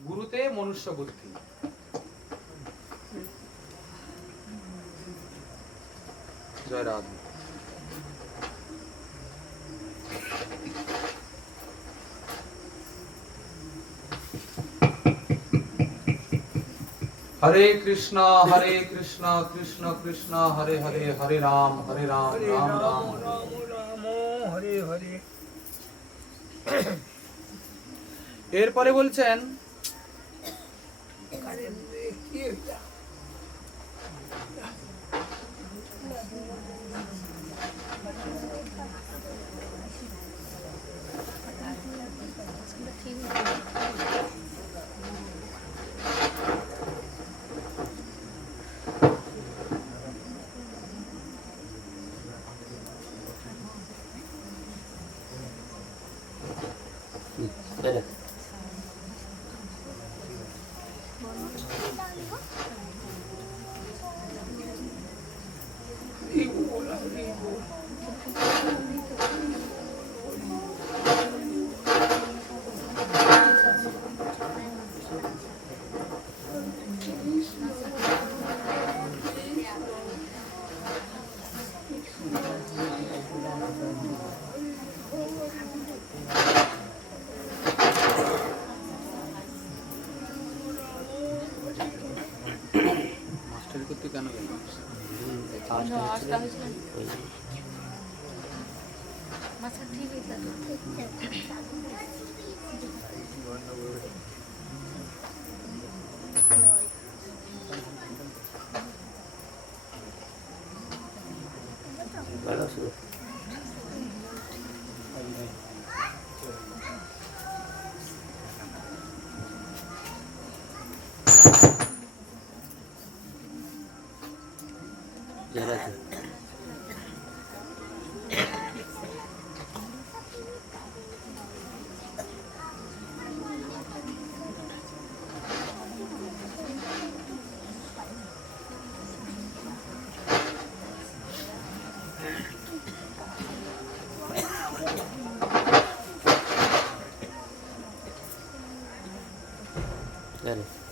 গুরুতে মনুষ্য বুদ্ধি। জয় রাধা। হরে কৃষ্ণ কৃষ্ণ কৃষ্ণ হরে হরে, হরে রাম রাম রাম হরে হরে। এরপরে বলছেন মাস্টারি করতে কেন গেল? Dale.